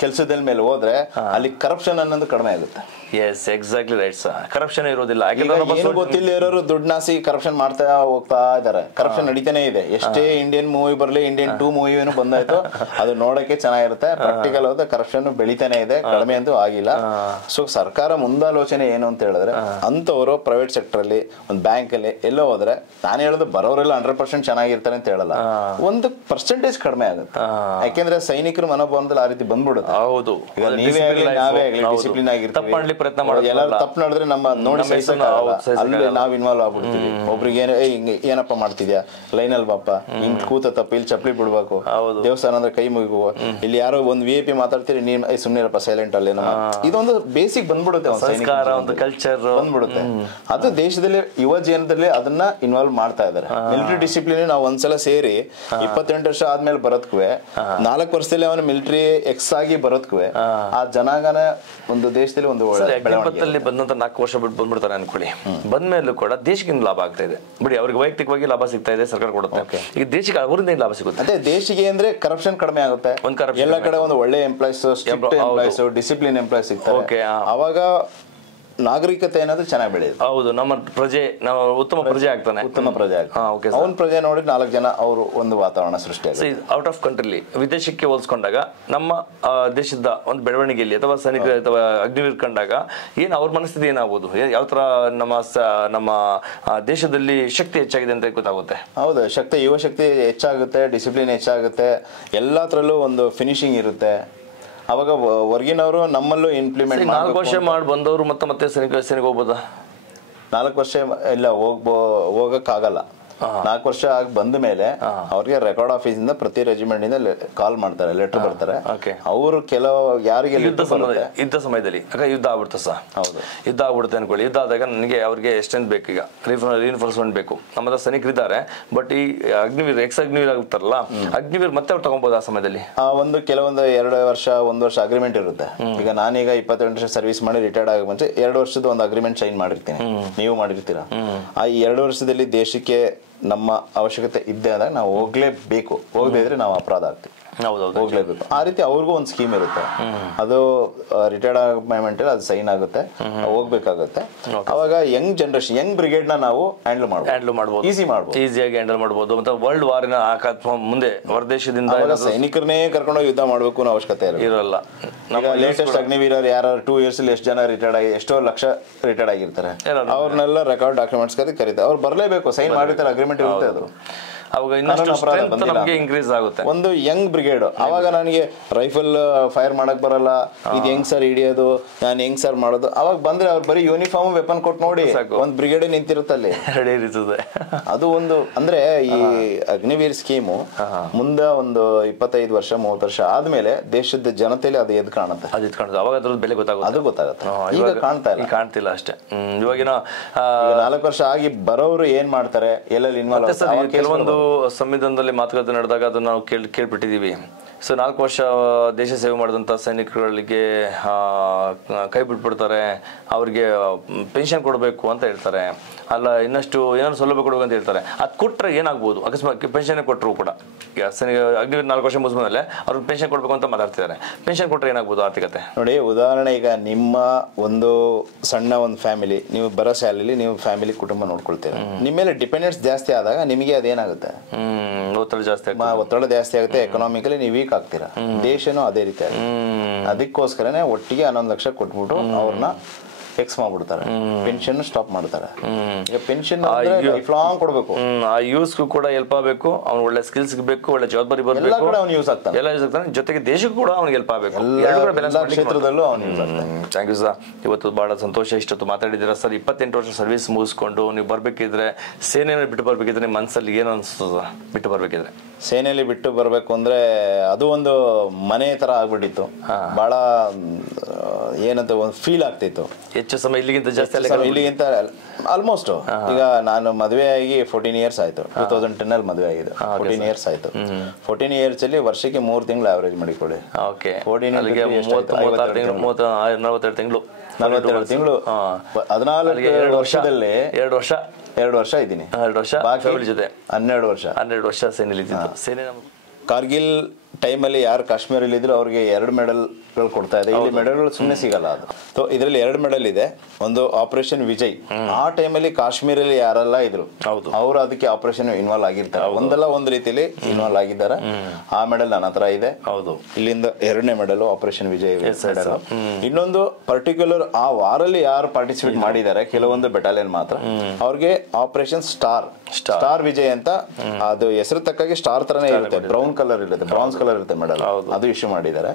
ಕೆಲಸದ ಮೇಲೆ ಹೋದ್ರೆ ಅಲ್ಲಿ ಕರಪ್ಷನ್ ಅನ್ನೋದು ಕಡಿಮೆ ಆಗುತ್ತೆ. Yes, exactly right sir. Corruption ಇರೋದಿಲ್ಲ. ಏನು ಗೊತ್ತಿಲ್ಲ ಇರೋರು ದುಡ್ಡಾಸಿ ಕರಪ್ಷನ್ ಮಾಡ್ತಾ ಹೋಗ್ತಾ ಇದಾರೆ. ಕರಪ್ಷನ್ ನಡೀತಾನೆ ಇದೆ. ಎಷ್ಟೇ ಇಂಡಿಯನ್ ಮೂವಿ ಬರ್ಲಿ, ಇಂಡಿಯನ್ 2 ಮೂವಿ ಏನು ಬಂದಾಯ್ತು, ಅದು ನೋಡಕ್ಕೆ ಚೆನ್ನಾಗಿರುತ್ತೆ. ಪ್ರಾಕ್ಟಿಕಲ್ ಹೋದ ಕರಪ್ಷನ್ ಬೆಳಿತಾನೆ ಇದೆ, ಕಡಿಮೆ ಅಂತೂ ಆಗಿಲ್ಲ. ಸೊ ಸರ್ಕಾರ ಮುಂದಾಲೋಚನೆ ಏನು ಅಂತ ಹೇಳಿದ್ರೆ, ಅಂತವರು ಪ್ರೈವೇಟ್ ಸೆಕ್ಟರ್ ಅಲ್ಲಿ ಒಂದು ಬ್ಯಾಂಕ್ ಅಲ್ಲಿ ಎಲ್ಲೋ ಹೋದ್ರೆ, ನಾನು ಹೇಳೋದು ಬರೋರೆಲ್ಲ 100% ಚೆನ್ನಾಗಿರ್ತಾರೆ ಅಂತ ಹೇಳಲ್ಲ, ಒಂದು ಪರ್ಸೆಂಟೇಜ್ ಕಡಿಮೆ ಆಗುತ್ತೆ. ಯಾಕೆಂದ್ರೆ ಸೈನಿಕರ ಮನೋಭಾವದಲ್ಲಿ ಆ ರೀತಿ ಬಂದ್ಬಿಡುತ್ತೆ. ಹೌದು, ಈಗ ನೀವೇ ಆಗಲಿ ನಾವೇ ಆಗಲಿ ಡಿಸಿಪ್ಲಿನ್ ಆಗಿರ್ತೀವಿ, ಪ್ರಯತ್ನ ಮಾಡೋದು. ಎಲ್ಲರೂ ತಪ್ಪು ನಡೆದ್ರೆ ನಮ್ಮ ನೋಡಿ ಅಲ್ಲಿ ನಾವು ಇನ್ವಾಲ್ವ್ ಆಗ್ಬಿಡ್ತೀವಿ. ಒಬ್ರಿಗೆ ಏನಪ್ಪ ಮಾಡ್ತಿದ್ಯಾ, ಲೈನಲ್ಲಿ ಬಾಪ, ಹಿಂಗ್ ಕೂತ ತಪ್ಪ, ಇಲ್ಲಿ ಚಪ್ಪಲಿ ಬಿಡ್ಬೇಕು, ದೇವಸ್ಥಾನ ಅಂದ್ರೆ ಕೈ ಮುಗಿಗು, ಇಲ್ಲಿ ಯಾರೋ ಒಂದು VIP ಮಾತಾಡ್ತೀರಿ, ನೀನ್ ಸುಮ್ನಿರಪ್ಪ ಸೈಲೆಂಟ್ ಅಲ್ಲಿ, ಇದೊಂದು ಬೇಸಿಕ್ ಬಂದ್ಬಿಡುತ್ತೆ, ಒಂದು ಕಲ್ಚರ್ ಬಂದ್ಬಿಡುತ್ತೆ. ಅದು ದೇಶದಲ್ಲಿ ಯುವ ಜನದಲ್ಲಿ ಅದನ್ನ ಇನ್ವಾಲ್ವ್ ಮಾಡ್ತಾ ಇದಾರೆ. ಮಿಲಿಟರಿ ಡಿಸಿಪ್ಲಿನ್ ನಾವು ಒಂದ್ಸಲ ಸೇರಿ 28 ವರ್ಷ ಆದ್ಮೇಲೆ ಬರೋದ್ಕು 4 ವರ್ಷದಲ್ಲಿ ಅವನು ಮಿಲಿಟರಿ ಎಕ್ಸ್ ಆಗಿ ಬರೋದ್ಕು ಆ ಜನಾಂಗನ ಒಂದು ದೇಶದಲ್ಲಿ ಒಂದು ಅಗ್ನಿಪಥದಲ್ಲಿ ಬಂದಂತ 4 ವರ್ಷ ಬಿಟ್ಟು ಬಂದ್ಬಿಡ್ತಾರೆ ಅನ್ಕೊಳ್ಳಿ. ಬಂದ್ಮೇಲೂ ಕೂಡ ದೇಶಕ್ಕೆ ಲಾಭ ಆಗ್ತಾ ಇದೆ ಬಿಡಿ, ಅವ್ರಿಗೆ ವೈಯಕ್ತಿಕವಾಗಿ ಲಾಭ ಸಿಗ್ತಾ ಇದೆ, ಸರ್ಕಾರ ಕೊಡುತ್ತೆ. ಈಗ ದೇಶಕ್ಕೆ ಅವರಿಂದ ಲಾಭ ಸಿಗುತ್ತೆ. ಅದೇ ದೇಶಿಗೆ ಅಂದ್ರೆ ಕರಪ್ಷನ್ ಕಡಿಮೆ ಆಗುತ್ತೆ. ಎಲ್ಲ ಕಡೆ ಒಂದು ಒಳ್ಳೆ employees, strict employees, discipline employees ಸಿಗ್ತಾರೆ. ಅವಾಗ ನಾಗರಿಕತೆ ಅನ್ನೋದು ಚೆನ್ನಾಗಿ ಬೆಳೆಯುತ್ತೆ. ಹೌದು, ನಮ್ಮ ಪ್ರಜೆ ಉತ್ತಮ ಪ್ರಜೆ ಆಗ್ತಾನೆ, ಉತ್ತಮ ಪ್ರಜೆ ಆಗ್ತಾನೆ. ಅವನ ಪ್ರಜೆ ನೋಡಿ 4 ಜನ ಅವರು ಒಂದು ವಾತಾವರಣ ಸೃಷ್ಟಿ ಆಗುತ್ತೆ. ಔಟ್ ಆಫ್ ಕಂಟ್ರಿಲಿ ವಿದೇಶಕ್ಕೆ ಹೋಲಿಸ್ಕೊಂಡಾಗ ನಮ್ಮ ದೇಶದ ಒಂದು ಬೆಳವಣಿಗೆಯಲ್ಲಿ ಅಥವಾ ಸೈನಿಕ ಅಥವಾ ಅಗ್ನಿವೀರ್ ಕಂಡಾಗ ಏನ್ ಅವ್ರ ಮನಸ್ಥಿತಿ ಏನಾಗಬಹುದು, ಯಾವ ತರ ನಮ್ಮ ದೇಶದಲ್ಲಿ ಶಕ್ತಿ ಹೆಚ್ಚಾಗಿದೆ ಅಂತ ಗೊತ್ತಾಗುತ್ತೆ. ಹೌದು, ಯುವ ಶಕ್ತಿ ಹೆಚ್ಚಾಗುತ್ತೆ, ಡಿಸಿಪ್ಲಿನ್ ಹೆಚ್ಚಾಗುತ್ತೆ, ಎಲ್ಲತ್ರಲ್ಲೂ ಒಂದು ಫಿನಿಶಿಂಗ್ ಇರುತ್ತೆ. ಅವಾಗ ಹೊರಗಿನವರು ನಮ್ಮಲ್ಲೂ ಇಂಪ್ಲಿಮೆಂಟ್ 4 ವರ್ಷ ಮಾಡಿ ಬಂದವರು ಮತ್ತೆ ಸೈನಿಕ ಹೋಗ್ಬೋದಾ? 4 ವರ್ಷ ಇಲ್ಲ ಹೋಗಕ್ಕಾಗಲ್ಲ. 4 ವರ್ಷ ಆಗಿ ಬಂದ ಮೇಲೆ ಅವ್ರಿಗೆ ರೆಕಾರ್ಡ್ ಆಫೀಸ್ ಇಂದ ಪ್ರತಿ ರೆಜಿಮೆಂಟ್ ಇಂದ ಕಾಲ್ ಮಾಡ್ತಾರೆ, ಲೆಟರ್ ಬರ್ತಾರೆ. ಅವರು ಕೆಲವು ಯಾರಿಗೆ ಯುದ್ಧ ಸಮಯದಲ್ಲಿ ಯುದ್ಧ ಆಗ್ಬಿಡ್ತ ಸರ್. ಹೌದು, ಯುದ್ಧ ಆಗ್ಬಿಡುತ್ತೆ ಅನ್ಕೊಳ್ಳಿ. ಯುದ್ಧ ಆದಾಗ ನನಗೆ ಅವ್ರಿಗೆ ಎಷ್ಟೆಂತ ಬೇಕು, ಈಗ ರೀನ್ಫೋರ್ಸ್ಮೆಂಟ್ ಬೇಕು. ನಮ್ಮ ಹತ್ರ ಸೈನಿಕರಿದ್ದಾರೆ, ಬಟ್ ಈ ಅಗ್ನಿವೀರ್ ಅಗ್ನಿವೀರ್ ಆಗುತ್ತಾರಲ್ಲ, ಅಗ್ನಿವೀರ್ ಮತ್ತೆ ಅವ್ರು ತಗೊಬಹುದು ಆ ಸಮಯದಲ್ಲಿ. ಕೆಲವೊಂದು 2 ವರ್ಷ 1 ವರ್ಷ ಅಗ್ರಿಮೆಂಟ್ ಇರುತ್ತೆ. ಈಗ ನಾನೀಗ 28 ವರ್ಷ ಸರ್ವಿಸ್ ಮಾಡಿ ರಿಟೈರ್ಡ್ ಆಗ ಮುಂಚೆ 2 ವರ್ಷದ ಒಂದು ಅಗ್ರಿಮೆಂಟ್ ಸೈನ್ ಮಾಡಿರ್ತೀನಿ, ನೀವು ಮಾಡಿರ್ತೀರಾ. ಆ 2 ವರ್ಷದಲ್ಲಿ ದೇಶಕ್ಕೆ ನಮ್ಮ ಅವಶ್ಯಕತೆ ಇದ್ದೇ ಆದಾಗ ನಾವು ಹೋಗ್ಲೇಬೇಕು, ಹೋಗದೇ ಇದ್ರೆ ನಾವು ಅಪರಾಧ ಆಗ್ತೀವಿ, ಹೋಗ್ಲೇಬೇಕು. ಆ ರೀತಿ ಅವ್ರಿಗೂ ಒಂದು ಸ್ಕೀಮ್ ಇರುತ್ತೆ, ಅದು ರಿಟೈರ್ಡ್ ಆಗಮೆಂಟ್ ಅದು ಸೈನ್ ಆಗುತ್ತೆ, ಹೋಗ್ಬೇಕಾಗುತ್ತೆ. ಅವಾಗ ಯಂಗ್ ಜನರೇಷನ್, ಯಂಗ್ ಬ್ರಿಗೇಡ್ ನ ನಾವು ಹ್ಯಾಂಡಲ್ ಮಾಡಬಹುದು, ಈಸಿಯಾಗಿ ಹ್ಯಾಂಡಲ್ ಮಾಡಬಹುದು. ಮತ್ತೆ ವರ್ಲ್ಡ್ ವಾರಿನ ಮುಂದೆ ಹೊರದೇಶದಿಂದ ಸೈನಿಕರನ್ನೇ ಕರ್ಕೊಂಡೋಗಿ ಯುದ್ಧ ಮಾಡಬೇಕು ಅನ್ನೋ ಅವಶ್ಯಕತೆ ಇರಲ್ಲ. ಲೇಟೆಸ್ಟ್ ಅಗ್ನಿವೀರರು ಯಾರು 2 years ಎಷ್ಟು ಜನ ರಿಟೈರ್ಡ್ ಆಗಿ, ಎಷ್ಟೋ ಲಕ್ಷ ರಿಟೈರ್ಡ್ ಆಗಿರ್ತಾರೆ, ಅವ್ರನ್ನೆಲ್ಲ ರೆಕಾರ್ಡ್ ಡಾಕ್ಯುಮೆಂಟ್ಸ್ ಕರೀತಾರೆ. ಅವ್ರು ಬರಲೇಬೇಕು, ಸೈನ್ ಮಾಡಿರ್ತಾರೆ, ಅಗ್ರಿಮೆಂಟ್ ಇರುತ್ತೆ. ಅದು ಅವಾಗ ಇನ್ನಷ್ಟು ಇನ್ಕ್ರೀಸ್ ಆಗುತ್ತೆ. ಒಂದು ಯಂಗ್ ಬ್ರಿಗೇಡ್. ಅವಾಗ ನನಗೆ ರೈಫಲ್ ಫೈರ್ ಮಾಡಕ್ ಬರಲ್ಲ, ಇದು ಹೆಂಗ್ ಸರ್ ಹಿಡಿಯೋದು, ನಾನು ಹೆಂಗ್ ಸರ್ ಮಾಡೋದು. ಅವಾಗ ಬಂದ್ರೆ ಅವ್ರು ಬರೀ ಯೂನಿಫಾರ್ಮ್ ವೆಪನ್ ಕೊಟ್ಟು ನೋಡಿ, ಒಂದ್ ಬ್ರಿಗೇಡ್ ನಿಂತಿರುತ್ತಲ್ಲಿ. ಅದು ಒಂದು ಅಂದ್ರೆ ಈ ಅಗ್ನಿವೀರ್ ಸ್ಕೀಮು ಮುಂದೆ ಒಂದು 25 ವರ್ಷ 30 ವರ್ಷ ಆದ್ಮೇಲೆ ದೇಶದ ಜನತೆಯಲ್ಲಿ ಅದು ಎದ್ ಕಾಣುತ್ತೆ, ಅವಾಗ ಅದ್ರದ್ದು ಬೆಲೆ ಗೊತ್ತಾಗುತ್ತೆ, ಅದು ಗೊತ್ತಾಗುತ್ತೆ. ಈಗ ಕಾಣ್ತಿಲ್ಲ ಅಷ್ಟೇ. ಇವಾಗಿನ 4 ವರ್ಷ ಆಗಿ ಬರೋರು ಏನ್ ಮಾಡ್ತಾರೆ, ಎಲ್ಲೆಲ್ಲಿ ಇನ್ವಾಲ್ವ್. ಕೆಲವೊಂದು ಸಂವಿಧಾನದಲ್ಲಿ ಮಾತುಕತೆ ನಡೆದಾಗ ಅದನ್ನ ನಾವು ಕೇಳ್ಬಿಟ್ಟಿದೀವಿ. ಸೊ 4 ವರ್ಷ ದೇಶ ಸೇವೆ ಮಾಡಿದಂಥ ಸೈನಿಕರಿಗೆ ಕೈ ಬಿಟ್ಬಿಡ್ತಾರೆ, ಅವ್ರಿಗೆ ಪೆನ್ಷನ್ ಕೊಡಬೇಕು ಅಂತ ಹೇಳ್ತಾರೆ, ಅಲ್ಲ ಇನ್ನಷ್ಟು ಏನಾದ್ರು ಸೌಲಭ್ಯ ಕೊಡಬೇಕು ಅಂತ ಹೇಳ್ತಾರೆ. ಅದು ಕೊಟ್ಟರೆ ಏನಾಗ್ಬೋದು, ಅಕಸ್ಮಾತ್ ಪೆನ್ಷನ್ ಕೊಟ್ಟರು ಕೂಡ. ಈಗ ಅಗ್ನಿವೀರ್ 4 ವರ್ಷ ಮುಗಿದ್ಮೇಲೆ ಅವ್ರಿಗೆ ಪೆನ್ಷನ್ ಕೊಡಬೇಕು ಅಂತ ಮಾತಾಡ್ತಿದ್ದಾರೆ. ಪೆನ್ಷನ್ ಕೊಟ್ಟರೆ ಏನಾಗ್ಬೋದು ಆರ್ಥಿಕತೆ? ನೋಡಿ, ಉದಾಹರಣೆ, ಈಗ ನಿಮ್ಮ ಒಂದು ಸಣ್ಣ ಒಂದು ಫ್ಯಾಮಿಲಿ, ನೀವು ಬರೋ ಸ್ಯಾಲರಿ ನೀವು ಫ್ಯಾಮಿಲಿ ಕುಟುಂಬ ನೋಡ್ಕೊಳ್ತೀರ. ನಿಮ್ಮ ಮೇಲೆ ಡಿಪೆಂಡೆನ್ಸ್ ಜಾಸ್ತಿ ಆದಾಗ ನಿಮಗೆ ಅದೇನಾಗುತ್ತೆ, ಒತ್ತಡ ಜಾಸ್ತಿ ಆಗುತ್ತೆ. ಎಕನಾಮಿಕಲಿ ನೀವು ವೀಕ್ ಆಗ್ತೀರಾ, ದೇಶನೂ ಅದೇ ರೀತಿ ಆಗುತ್ತೆ. ಅದಕ್ಕೋಸ್ಕರನೇ ಒಟ್ಟಿಗೆ 11 ಲಕ್ಷ ಕೊಟ್ಬಿಟ್ಟು ಅವ್ರನ್ನ ಫಿಕ್ಸ್ ಮಾಡ್ಬಿಡ್ತಾರೆ, ಪೆನ್ಷನ್ ಸ್ಟಾಪ್ ಮಾಡ್ತಾರೆ. ಪೆನ್ಷನ್ ಲೈಫ್ ಲಾಂಗ್ ಕೊಡಬೇಕು. ಆ ಯೂಸ್ಗೂ ಕೂಡ ಹೆಲ್ಪ್ ಆಗಬೇಕು, ಅವ್ನು ಒಳ್ಳೆ ಸ್ಕಿಲ್ಸ್ ಬೇಕು, ಒಳ್ಳೆ ಜವಾಬ್ದಾರಿ ಬರಬೇಕು, ಅವ್ನು ಯೂಸ್ ಆಗ್ತಾನೆ, ಎಲ್ಲ ಯೂಸ್ ಆಗ್ತಾನೆ. ಜೊತೆಗೆ ದೇಶಕ್ಕೂ ಕೂಡ ಅವ್ನಿಗೆ ಹೆಲ್ಪ್ ಆಗಬೇಕು, ಎಲ್ಲ ಕ್ಷೇತ್ರದಲ್ಲೂ ಅವ್ನು ಯೂಸ್ ಆಗ್ತಾನೆ. ಥ್ಯಾಂಕ್ ಯು ಸರ್, ಇವತ್ತು ಬಹಳ ಸಂತೋಷ ಇಷ್ಟೊತ್ತು ಮಾತಾಡಿದ್ದೀರಾ ಸರ್. 28 ವರ್ಷ ಸರ್ವಿಸ್ ಮುಗಿಸ್ಕೊಂಡು ನೀವು ಬರ್ಬೇಕಿದ್ರೆ, ಸೇನೆಯನ್ನು ಬಿಟ್ಟು ಬರ್ಬೇಕಿದ್ರೆ ನಿಮ್ಮ ಮನಸ್ಸಲ್ಲಿ ಏನು ಅನಿಸ್ತದ? ಬಿಟ್ಟು ಬರ್ಬೇಕಿದ್ರೆ ಸೇನೆಯಲ್ಲಿ ಬಿಟ್ಟು ಬರ್ಬೇಕು ಅಂದ್ರೆ ಅದು ಒಂದು ಮನೆ ತರ ಆಗ್ಬಿಟ್ಟಿತ್ತು. ಬಹಳ ಏನಂತ ಒಂದು ಫೀಲ್ ಆಗ್ತಿತ್ತು. ಹೆಚ್ಚು ಸಮಯ ಇಲ್ಲಿಗಿಂತ ಜಾಸ್ತಿ ಇಲ್ಲಿಗಿಂತ ಆಲ್ಮೋಸ್ಟ್. ಈಗ ನಾನು ಮದುವೆ ಆಗಿ 14 years ಆಯ್ತು. 2010 ಅಲ್ಲಿ ಮದುವೆ ಆಗಿದೆ, 14 years ಆಯ್ತು. 14 years ಅಲ್ಲಿ ವರ್ಷಕ್ಕೆ 3 ತಿಂಗಳು ಆವರೇಜ್ ಮಾಡಿಕೊಳ್ಳಿ. 42 ತಿಂಗಳು 14 ವರ್ಷದಲ್ಲಿ 2 ವರ್ಷ ಇದ್ದೀನಿ. 2 ವರ್ಷ ಜೊತೆ 12 ವರ್ಷ ಸೇನೆಯಲ್ಲಿ ಇದ್ದಿದ್ದು. ಸೇನೆ ಕಾರ್ಗಿಲ್ ಟೈಮಲ್ಲಿ ಯಾರು ಕಾಶ್ಮೀರಲ್ಲಿ ಇದ್ರು ಅವ್ರಿಗೆ 2 ಮೆಡಲ್ಗಳು ಕೊಡ್ತಾ ಇದೆ. ಇಲ್ಲಿ ಮೆಡಲ್ಗಳು ಸುಮ್ಮನೆ ಸಿಗಲ್ಲ. ಅದು ಸೊ ಇದರಲ್ಲಿ 2 ಮೆಡಲ್ ಇದೆ. ಒಂದು ಆಪರೇಷನ್ ವಿಜಯ್, ಆ ಟೈಮಲ್ಲಿ ಕಾಶ್ಮೀರಲ್ಲಿ ಯಾರೆಲ್ಲ ಇದ್ರು ಅವರು ಅದಕ್ಕೆ ಆಪರೇಷನ್ ಇನ್ವಾಲ್ವ್ ಆಗಿರ್ತಾರೆ, ಒಂದಲ್ಲ ಒಂದು ರೀತಿಯಲ್ಲಿ ಇನ್ವಾಲ್ವ್ ಆಗಿದ್ದಾರೆ. ಆ ಮೆಡಲ್ ನನ್ನ ಹತ್ರ ಇದೆ. ಇಲ್ಲಿಂದ 2ನೇ ಮೆಡಲ್ ಆಪರೇಷನ್ ವಿಜಯ್ ಮೆಡಲ್. ಇನ್ನೊಂದು ಪರ್ಟಿಕ್ಯುಲರ್ ಆ ವಾರಲ್ಲಿ ಯಾರು ಪಾರ್ಟಿಸಿಪೇಟ್ ಮಾಡಿದ್ದಾರೆ ಕೆಲವೊಂದು ಬೆಟಾಲಿಯನ್ ಮಾತ್ರ, ಅವ್ರಿಗೆ ಆಪರೇಷನ್ ಸ್ಟಾರ್ ವಿಜಯ್ ಅಂತ, ಅದು ಹೆಸರು ತಕ್ಕಾಗಿ ಸ್ಟಾರ್ ತರನೇ ಇರುತ್ತೆ, ಬ್ರೌನ್ ಕಲರ್ ಇರುತ್ತೆ, ಬ್ರಾನ್ಸ್ ಕಲರ್ ಇರುತ್ತೆ ಮೆಡಲ್, ಅದು ಇಶ್ಯೂ ಮಾಡಿದ್ದಾರೆ.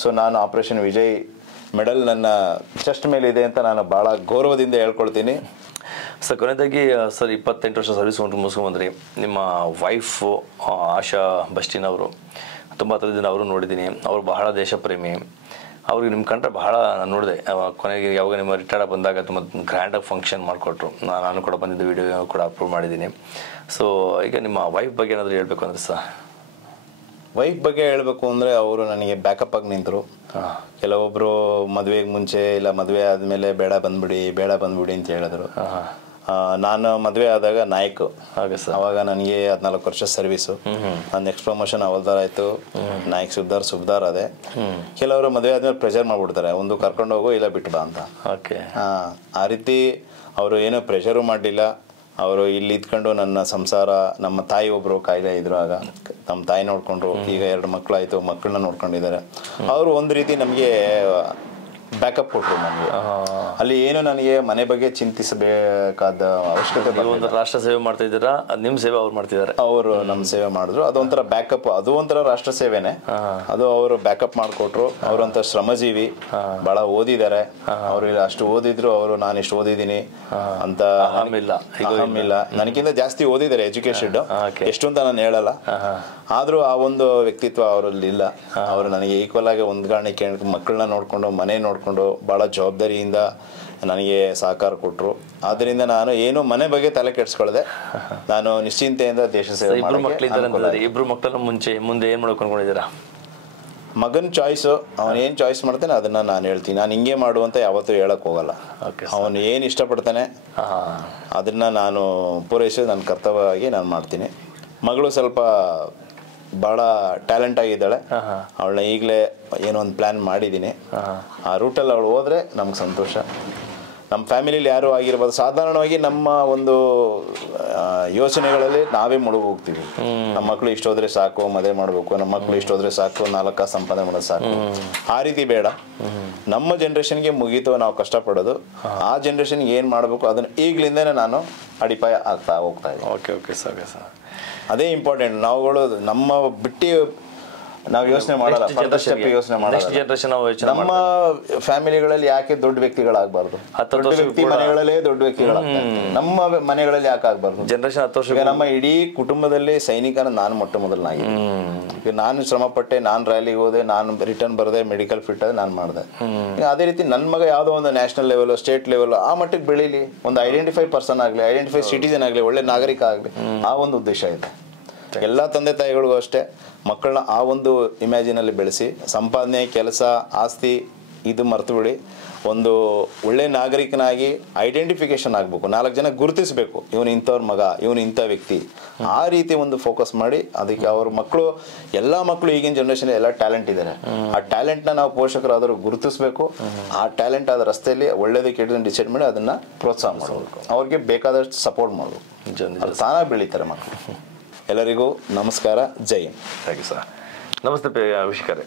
ಸೊ ನಾನು ಆಪರೇಷನ್ ವಿಜಯ್ ಮೆಡಲ್ ನನ್ನ ಚೆಸ್ಟ್ ಮೇಲೆ ಇದೆ ಅಂತ ನಾನು ಬಹಳ ಗೌರವದಿಂದ ಹೇಳ್ಕೊಳ್ತೀನಿ. ಸರ್, ಕೊನೆಯದಾಗಿ ಸರ್ 28 ವರ್ಷ ಸರ್ವಿಸ್ ಮುಗಿಸ್ಕೊಂಡ್ಬಂದ್ರಿ. ನಿಮ್ಮ ವೈಫ್ ಆಶಾ ಬಸ್ಟಿನ್ ಅವರು ತುಂಬ ಹತ್ರದಿಂದ ಅವರು ನೋಡಿದ್ದೀನಿ. ಅವರು ಬಹಳ ದೇಶ ಪ್ರೇಮಿ. ಅವ್ರಿಗೆ ನಿಮ್ಮ ಕಂಡ್ರೆ ಬಹಳ ನಾನು ನೋಡಿದೆ. ಕೊನೆಗೆ ಯಾವಾಗ ನಿಮ್ಮ ರಿಟೈರ್ಡ್ ಬಂದಾಗ ತುಂಬ ಗ್ರ್ಯಾಂಡಾಗಿ ಫಂಕ್ಷನ್ ಮಾಡಿಕೊಟ್ರು. ನಾನು ಕೂಡ ಬಂದಿದ್ದು ವಿಡಿಯೋ ಕೂಡ ಅಪ್ಲೋಡ್ ಮಾಡಿದ್ದೀನಿ. ಸೊ ಈಗ ನಿಮ್ಮ ವೈಫ್ ಬಗ್ಗೆ ಏನಾದರೂ ಹೇಳ್ಬೇಕು ಅಂದರೆ ಸರ್? ವೈಫ್ ಬಗ್ಗೆ ಹೇಳಬೇಕು ಅಂದರೆ ಅವರು ನನಗೆ ಬ್ಯಾಕಪ್ ಆಗಿ ನಿಂತರು. ಕೆಲವೊಬ್ಬರು ಮದುವೆಗೆ ಮುಂಚೆ ಇಲ್ಲ ಮದುವೆ ಆದಮೇಲೆ ಬೇಡ ಬಂದ್ಬಿಡಿ ಅಂತ ಹೇಳಿದ್ರು. ನಾನು ಮದುವೆ ಆದಾಗ ನಾಯಕ್, ಅವಾಗ ನನಗೆ 14 ವರ್ಷ ಸರ್ವಿಸು. ನನ್ನ ನೆಕ್ಸ್ಟ್ ಪ್ರಮೋಷನ್ ಅವಲ್ದಾರ್ ಆಯಿತು, ನಾಯಕ್ ಸುಬ್ದಾರ್ ಅದೇ. ಕೆಲವರು ಮದುವೆ ಆದ್ಮೇಲೆ ಪ್ರೆಷರ್ ಮಾಡ್ಬಿಡ್ತಾರೆ, ಒಂದು ಕರ್ಕೊಂಡು ಹೋಗು ಇಲ್ಲ ಬಿಟ್ಟು ಬಾ ಅಂತ. ಆ ರೀತಿ ಅವರು ಏನೋ ಪ್ರೆಷರು ಮಾಡಲಿಲ್ಲ. ಅವರು ಇಲ್ಲಿ ಇದ್ಕೊಂಡು ನನ್ನ ಸಂಸಾರ, ನಮ್ಮ ತಾಯಿ ಒಬ್ರು ಕಾಯಿಲೆ ಇದ್ರು, ಆಗ ನಮ್ಮ ತಾಯಿ ನೋಡ್ಕೊಂಡ್ರು. ಈಗ 2 ಮಕ್ಕಳಾಯ್ತು, ಮಕ್ಕಳನ್ನ ನೋಡ್ಕೊಂಡಿದ್ದಾರೆ. ಅವರು ಒಂದು ರೀತಿ ನಮಗೆ ಬ್ಯಾಕಪ್ ಕೊಟ್ಟರು ನನಗೆ. ಅಲ್ಲಿ ಏನು ನನಗೆ ಮನೆ ಬಗ್ಗೆ ಚಿಂತಿಸಬೇಕಾದ ಅವಶ್ಯಕತೆ ಒಂದು ರಾಷ್ಟ್ರ ಸೇವೆ ಮಾಡ್ತಾ ಇದ್ದೀರಾ, ನಿಮ್ಮ ಸೇವೆ ಅವ್ರು ಮಾಡ್ತಿದ್ದಾರೆ. ಅವರು ನಮ್ಮ ಸೇವೆ ಮಾಡಿದ್ರು, ಅದೊಂಥರ ಬ್ಯಾಕಪ್, ಅದು ಒಂಥರ ರಾಷ್ಟ್ರ ಸೇವೆನೆ. ಅದು ಅವರು ಬ್ಯಾಕಪ್ ಮಾಡಿಕೊಟ್ರು. ಅವರಂತ ಶ್ರಮಜೀವಿ, ಬಹಳ ಓದಿದ್ದಾರೆ. ಅವರು ಅಷ್ಟು ಓದಿದ್ರು, ಅವರು ನಾನು ಇಷ್ಟು ಓದಿದ್ದೀನಿ ಅಂತ ಇಲ್ಲ, ನನಗಿಂತ ಜಾಸ್ತಿ ಓದಿದ್ದಾರೆ, ಎಜುಕೇಶನ್ ಎಷ್ಟು ಅಂತ ನಾನು ಹೇಳಲ್ಲ. ಆದ್ರೂ ಆ ಒಂದು ವ್ಯಕ್ತಿತ್ವ ಅವರಲ್ಲಿ ಇಲ್ಲ. ಅವರು ನನಗೆ ಈಕ್ವಲ್ ಆಗಿ ಹೊಂದ್ಗಾಣಿಕೆ, ಮಕ್ಕಳನ್ನ ನೋಡ್ಕೊಂಡು ಮನೆ ನೋಡ್ಕೊಂಡು ಬಹಳ ಜವಾಬ್ದಾರಿಯಿಂದ ನನಗೆ ಸಹಕಾರ ಕೊಟ್ಟರು. ಆದ್ದರಿಂದ ನಾನು ಏನು ಮನೆ ಬಗ್ಗೆ ತಲೆ ಕೆಡಿಸ್ಕೊಳ್ಳದೆ ನಾನು ನಿಶ್ಚಿಂತೆಯಿಂದ ದೇಶ ಸೇವೆ. ಇಬ್ರು ಮಕ್ಕಳನ್ನ ಮುಂದೆ ಏನ್ ಮಾಡ್ಕೊಂಡಿದ್ದೀರಾ? ಮಗನ್ ಚಾಯ್ಸು, ಅವನು ಏನು ಚಾಯ್ಸ್ ಮಾಡ್ತಾನೆ ಅದನ್ನ ನಾನು ಹೇಳ್ತೀನಿ. ನಾನು ಹಿಂಗೆ ಮಾಡುವಂತ ಯಾವತ್ತೂ ಹೇಳಕ್ ಹೋಗಲ್ಲ. ಅವನು ಏನು ಇಷ್ಟಪಡ್ತಾನೆ ಅದನ್ನ ನಾನು ಪೂರೈಸೋದು ನನ್ನ ಕರ್ತವ್ಯವಾಗಿ ನಾನು ಮಾಡ್ತೀನಿ. ಮಗಳು ಸ್ವಲ್ಪ ಭಾಳ ಟ್ಯಾಲೆಂಟ್ ಆಗಿದ್ದಾಳೆ. ಅವಳನ್ನ ಈಗಲೇ ಏನೋ ಒಂದು ಪ್ಲ್ಯಾನ್ ಮಾಡಿದ್ದೀನಿ. ಆ ರೂಟಲ್ಲಿ ಅವಳು ಹೋದರೆ ನಮ್ಗೆ ಸಂತೋಷ. ನಮ್ಮ ಫ್ಯಾಮಿಲಿಲಿ ಯಾರು ಆಗಿರ್ಬೋದು, ಸಾಧಾರಣವಾಗಿ ನಮ್ಮ ಒಂದು ಯೋಚನೆಗಳಲ್ಲಿ ನಾವೇ ಮುಳುಗಿ ಹೋಗ್ತೀವಿ. ನಮ್ಮ ಮಕ್ಕಳು ಇಷ್ಟು ಹೋದ್ರೆ ಸಾಕು, ಮದುವೆ ಮಾಡಬೇಕು, ನಮ್ಮ ಮಕ್ಕಳು ಇಷ್ಟು ಹೋದ್ರೆ ಸಾಕು, 4 ಕಾಸು ಸಂಪಾದನೆ ಮಾಡೋದು ಸಾಕು. ಆ ರೀತಿ ಬೇಡ. ನಮ್ಮ ಜನ್ರೇಷನ್ಗೆ ಮುಗೀತು ನಾವು ಕಷ್ಟಪಡೋದು. ಆ ಜನ್ರೇಷನ್ಗೆ ಏನು ಮಾಡಬೇಕು ಅದನ್ನು ಈಗಲಿಂದನೇ ನಾನು ಅಡಿಪಾಯ ಆಗ್ತಾ ಹೋಗ್ತಾ ಇದ್ದೀನಿ. Okay sir. ಅದೇ ಇಂಪಾರ್ಟೆಂಟ್. ನಾವುಗಳು ನಮ್ಮ ಬಿಟ್ಟು ನಾವು ಯೋಚನೆ ಮಾಡಲ್ಲ, ಯೋಚನೆ ಮಾಡಲ್ಲ. ನಮ್ಮ ಫ್ಯಾಮಿಲಿಗಳಲ್ಲಿ ಯಾಕೆ ದೊಡ್ಡ ವ್ಯಕ್ತಿಗಳಾಗಬಾರ್ದು? ದೊಡ್ಡ ವ್ಯಕ್ತಿ ಮನೆಗಳಲ್ಲೇ ದೊಡ್ಡ ವ್ಯಕ್ತಿಗಳಾಗ್ತಾರೆ, ನಮ್ಮ ಮನೆಗಳಲ್ಲಿ ಯಾಕೆ ಆಗ್ಬಾರ್ದು? ಜನರೇಷನ್ 10 ವರ್ಷ ನಮ್ಮ ಇಡೀ ಕುಟುಂಬದಲ್ಲಿ ಸೈನಿಕನ ನಾನು ಮೊಟ್ಟ ಮೊದಲನಾಗಿ. ಈಗ ನಾನು ಶ್ರಮ ಪಟ್ಟೆ, ನಾನು ರ್ಯಾಲಿಗೆ ಹೋದೆ, ನಾನು ರಿಟರ್ನ್ ಬರದೆ, ಮೆಡಿಕಲ್ ಫಿಟ್ ಆದ ನಾನು ಮಾಡಿದೆ. ಅದೇ ರೀತಿ ನನ್ನ ಮಗ ಯಾವುದೋ ಒಂದು ನ್ಯಾಷನಲ್ ಲೆವೆಲ್, ಸ್ಟೇಟ್ ಲೆವೆಲ್ ಆ ಮಟ್ಟಿಗೆ ಬೆಳೀಲಿ, ಒಂದು ಐಡೆಂಟಿಫೈ ಪರ್ಸನ್ ಆಗಲಿ, ಐಡೆಂಟಿಫೈ ಸಿಟಿಸನ್ ಆಗಲಿ, ಒಳ್ಳೆ ನಾಗರಿಕ ಆಗಲಿ, ಆ ಒಂದು ಉದ್ದೇಶ ಇದೆ. ಎಲ್ಲ ತಂದೆ ತಾಯಿಗಳಿಗೂ ಅಷ್ಟೇ, ಮಕ್ಕಳನ್ನ ಆ ಒಂದು ಇಮ್ಯಾಜಿನಲ್ಲಿ ಬೆಳೆಸಿ, ಸಂಪಾದನೆ, ಕೆಲಸ, ಆಸ್ತಿ ಇದು ಮರ್ತು ಬಿಡಿ, ಒಂದು ಒಳ್ಳೆ ನಾಗರಿಕನಾಗಿ ಐಡೆಂಟಿಫಿಕೇಶನ್ ಆಗಬೇಕು. 4 ಜನ ಗುರುತಿಸಬೇಕು, ಇವನು ಇಂಥವ್ರ ಮಗ, ಇವನು ಇಂಥ ವ್ಯಕ್ತಿ. ಆ ರೀತಿ ಒಂದು ಫೋಕಸ್ ಮಾಡಿ ಅದಕ್ಕೆ ಅವ್ರ ಮಕ್ಕಳು, ಎಲ್ಲ ಮಕ್ಕಳು ಈಗಿನ ಜನ್ರೇಷನ್ ಎಲ್ಲ ಟ್ಯಾಲೆಂಟ್ ಇದ್ದಾರೆ. ಆ ಟ್ಯಾಲೆಂಟ್ನ ನಾವು ಪೋಷಕರಾದರೂ ಗುರುತಿಸಬೇಕು. ಆ ಟ್ಯಾಲೆಂಟ್ ಆದ ರಸ್ತೆಯಲ್ಲಿ ಒಳ್ಳೇದು ಕೆಟ್ಟದನ್ನು ಡಿಸೈಡ್ ಮಾಡಿ ಅದನ್ನು ಪ್ರೋತ್ಸಾಹ ಮಾಡಬೇಕು. ಅವ್ರಿಗೆ ಬೇಕಾದಷ್ಟು ಸಪೋರ್ಟ್ ಮಾಡಬೇಕು. ಅದು ತಾನಾಗಿ ಬೆಳೀತಾರೆ ಮಕ್ಕಳು. ಎಲ್ಲರಿಗೂ ನಮಸ್ಕಾರ, Jai Hind. Thank you sir. ನಮಸ್ತೆ ಅಭಿಷೇಕ್.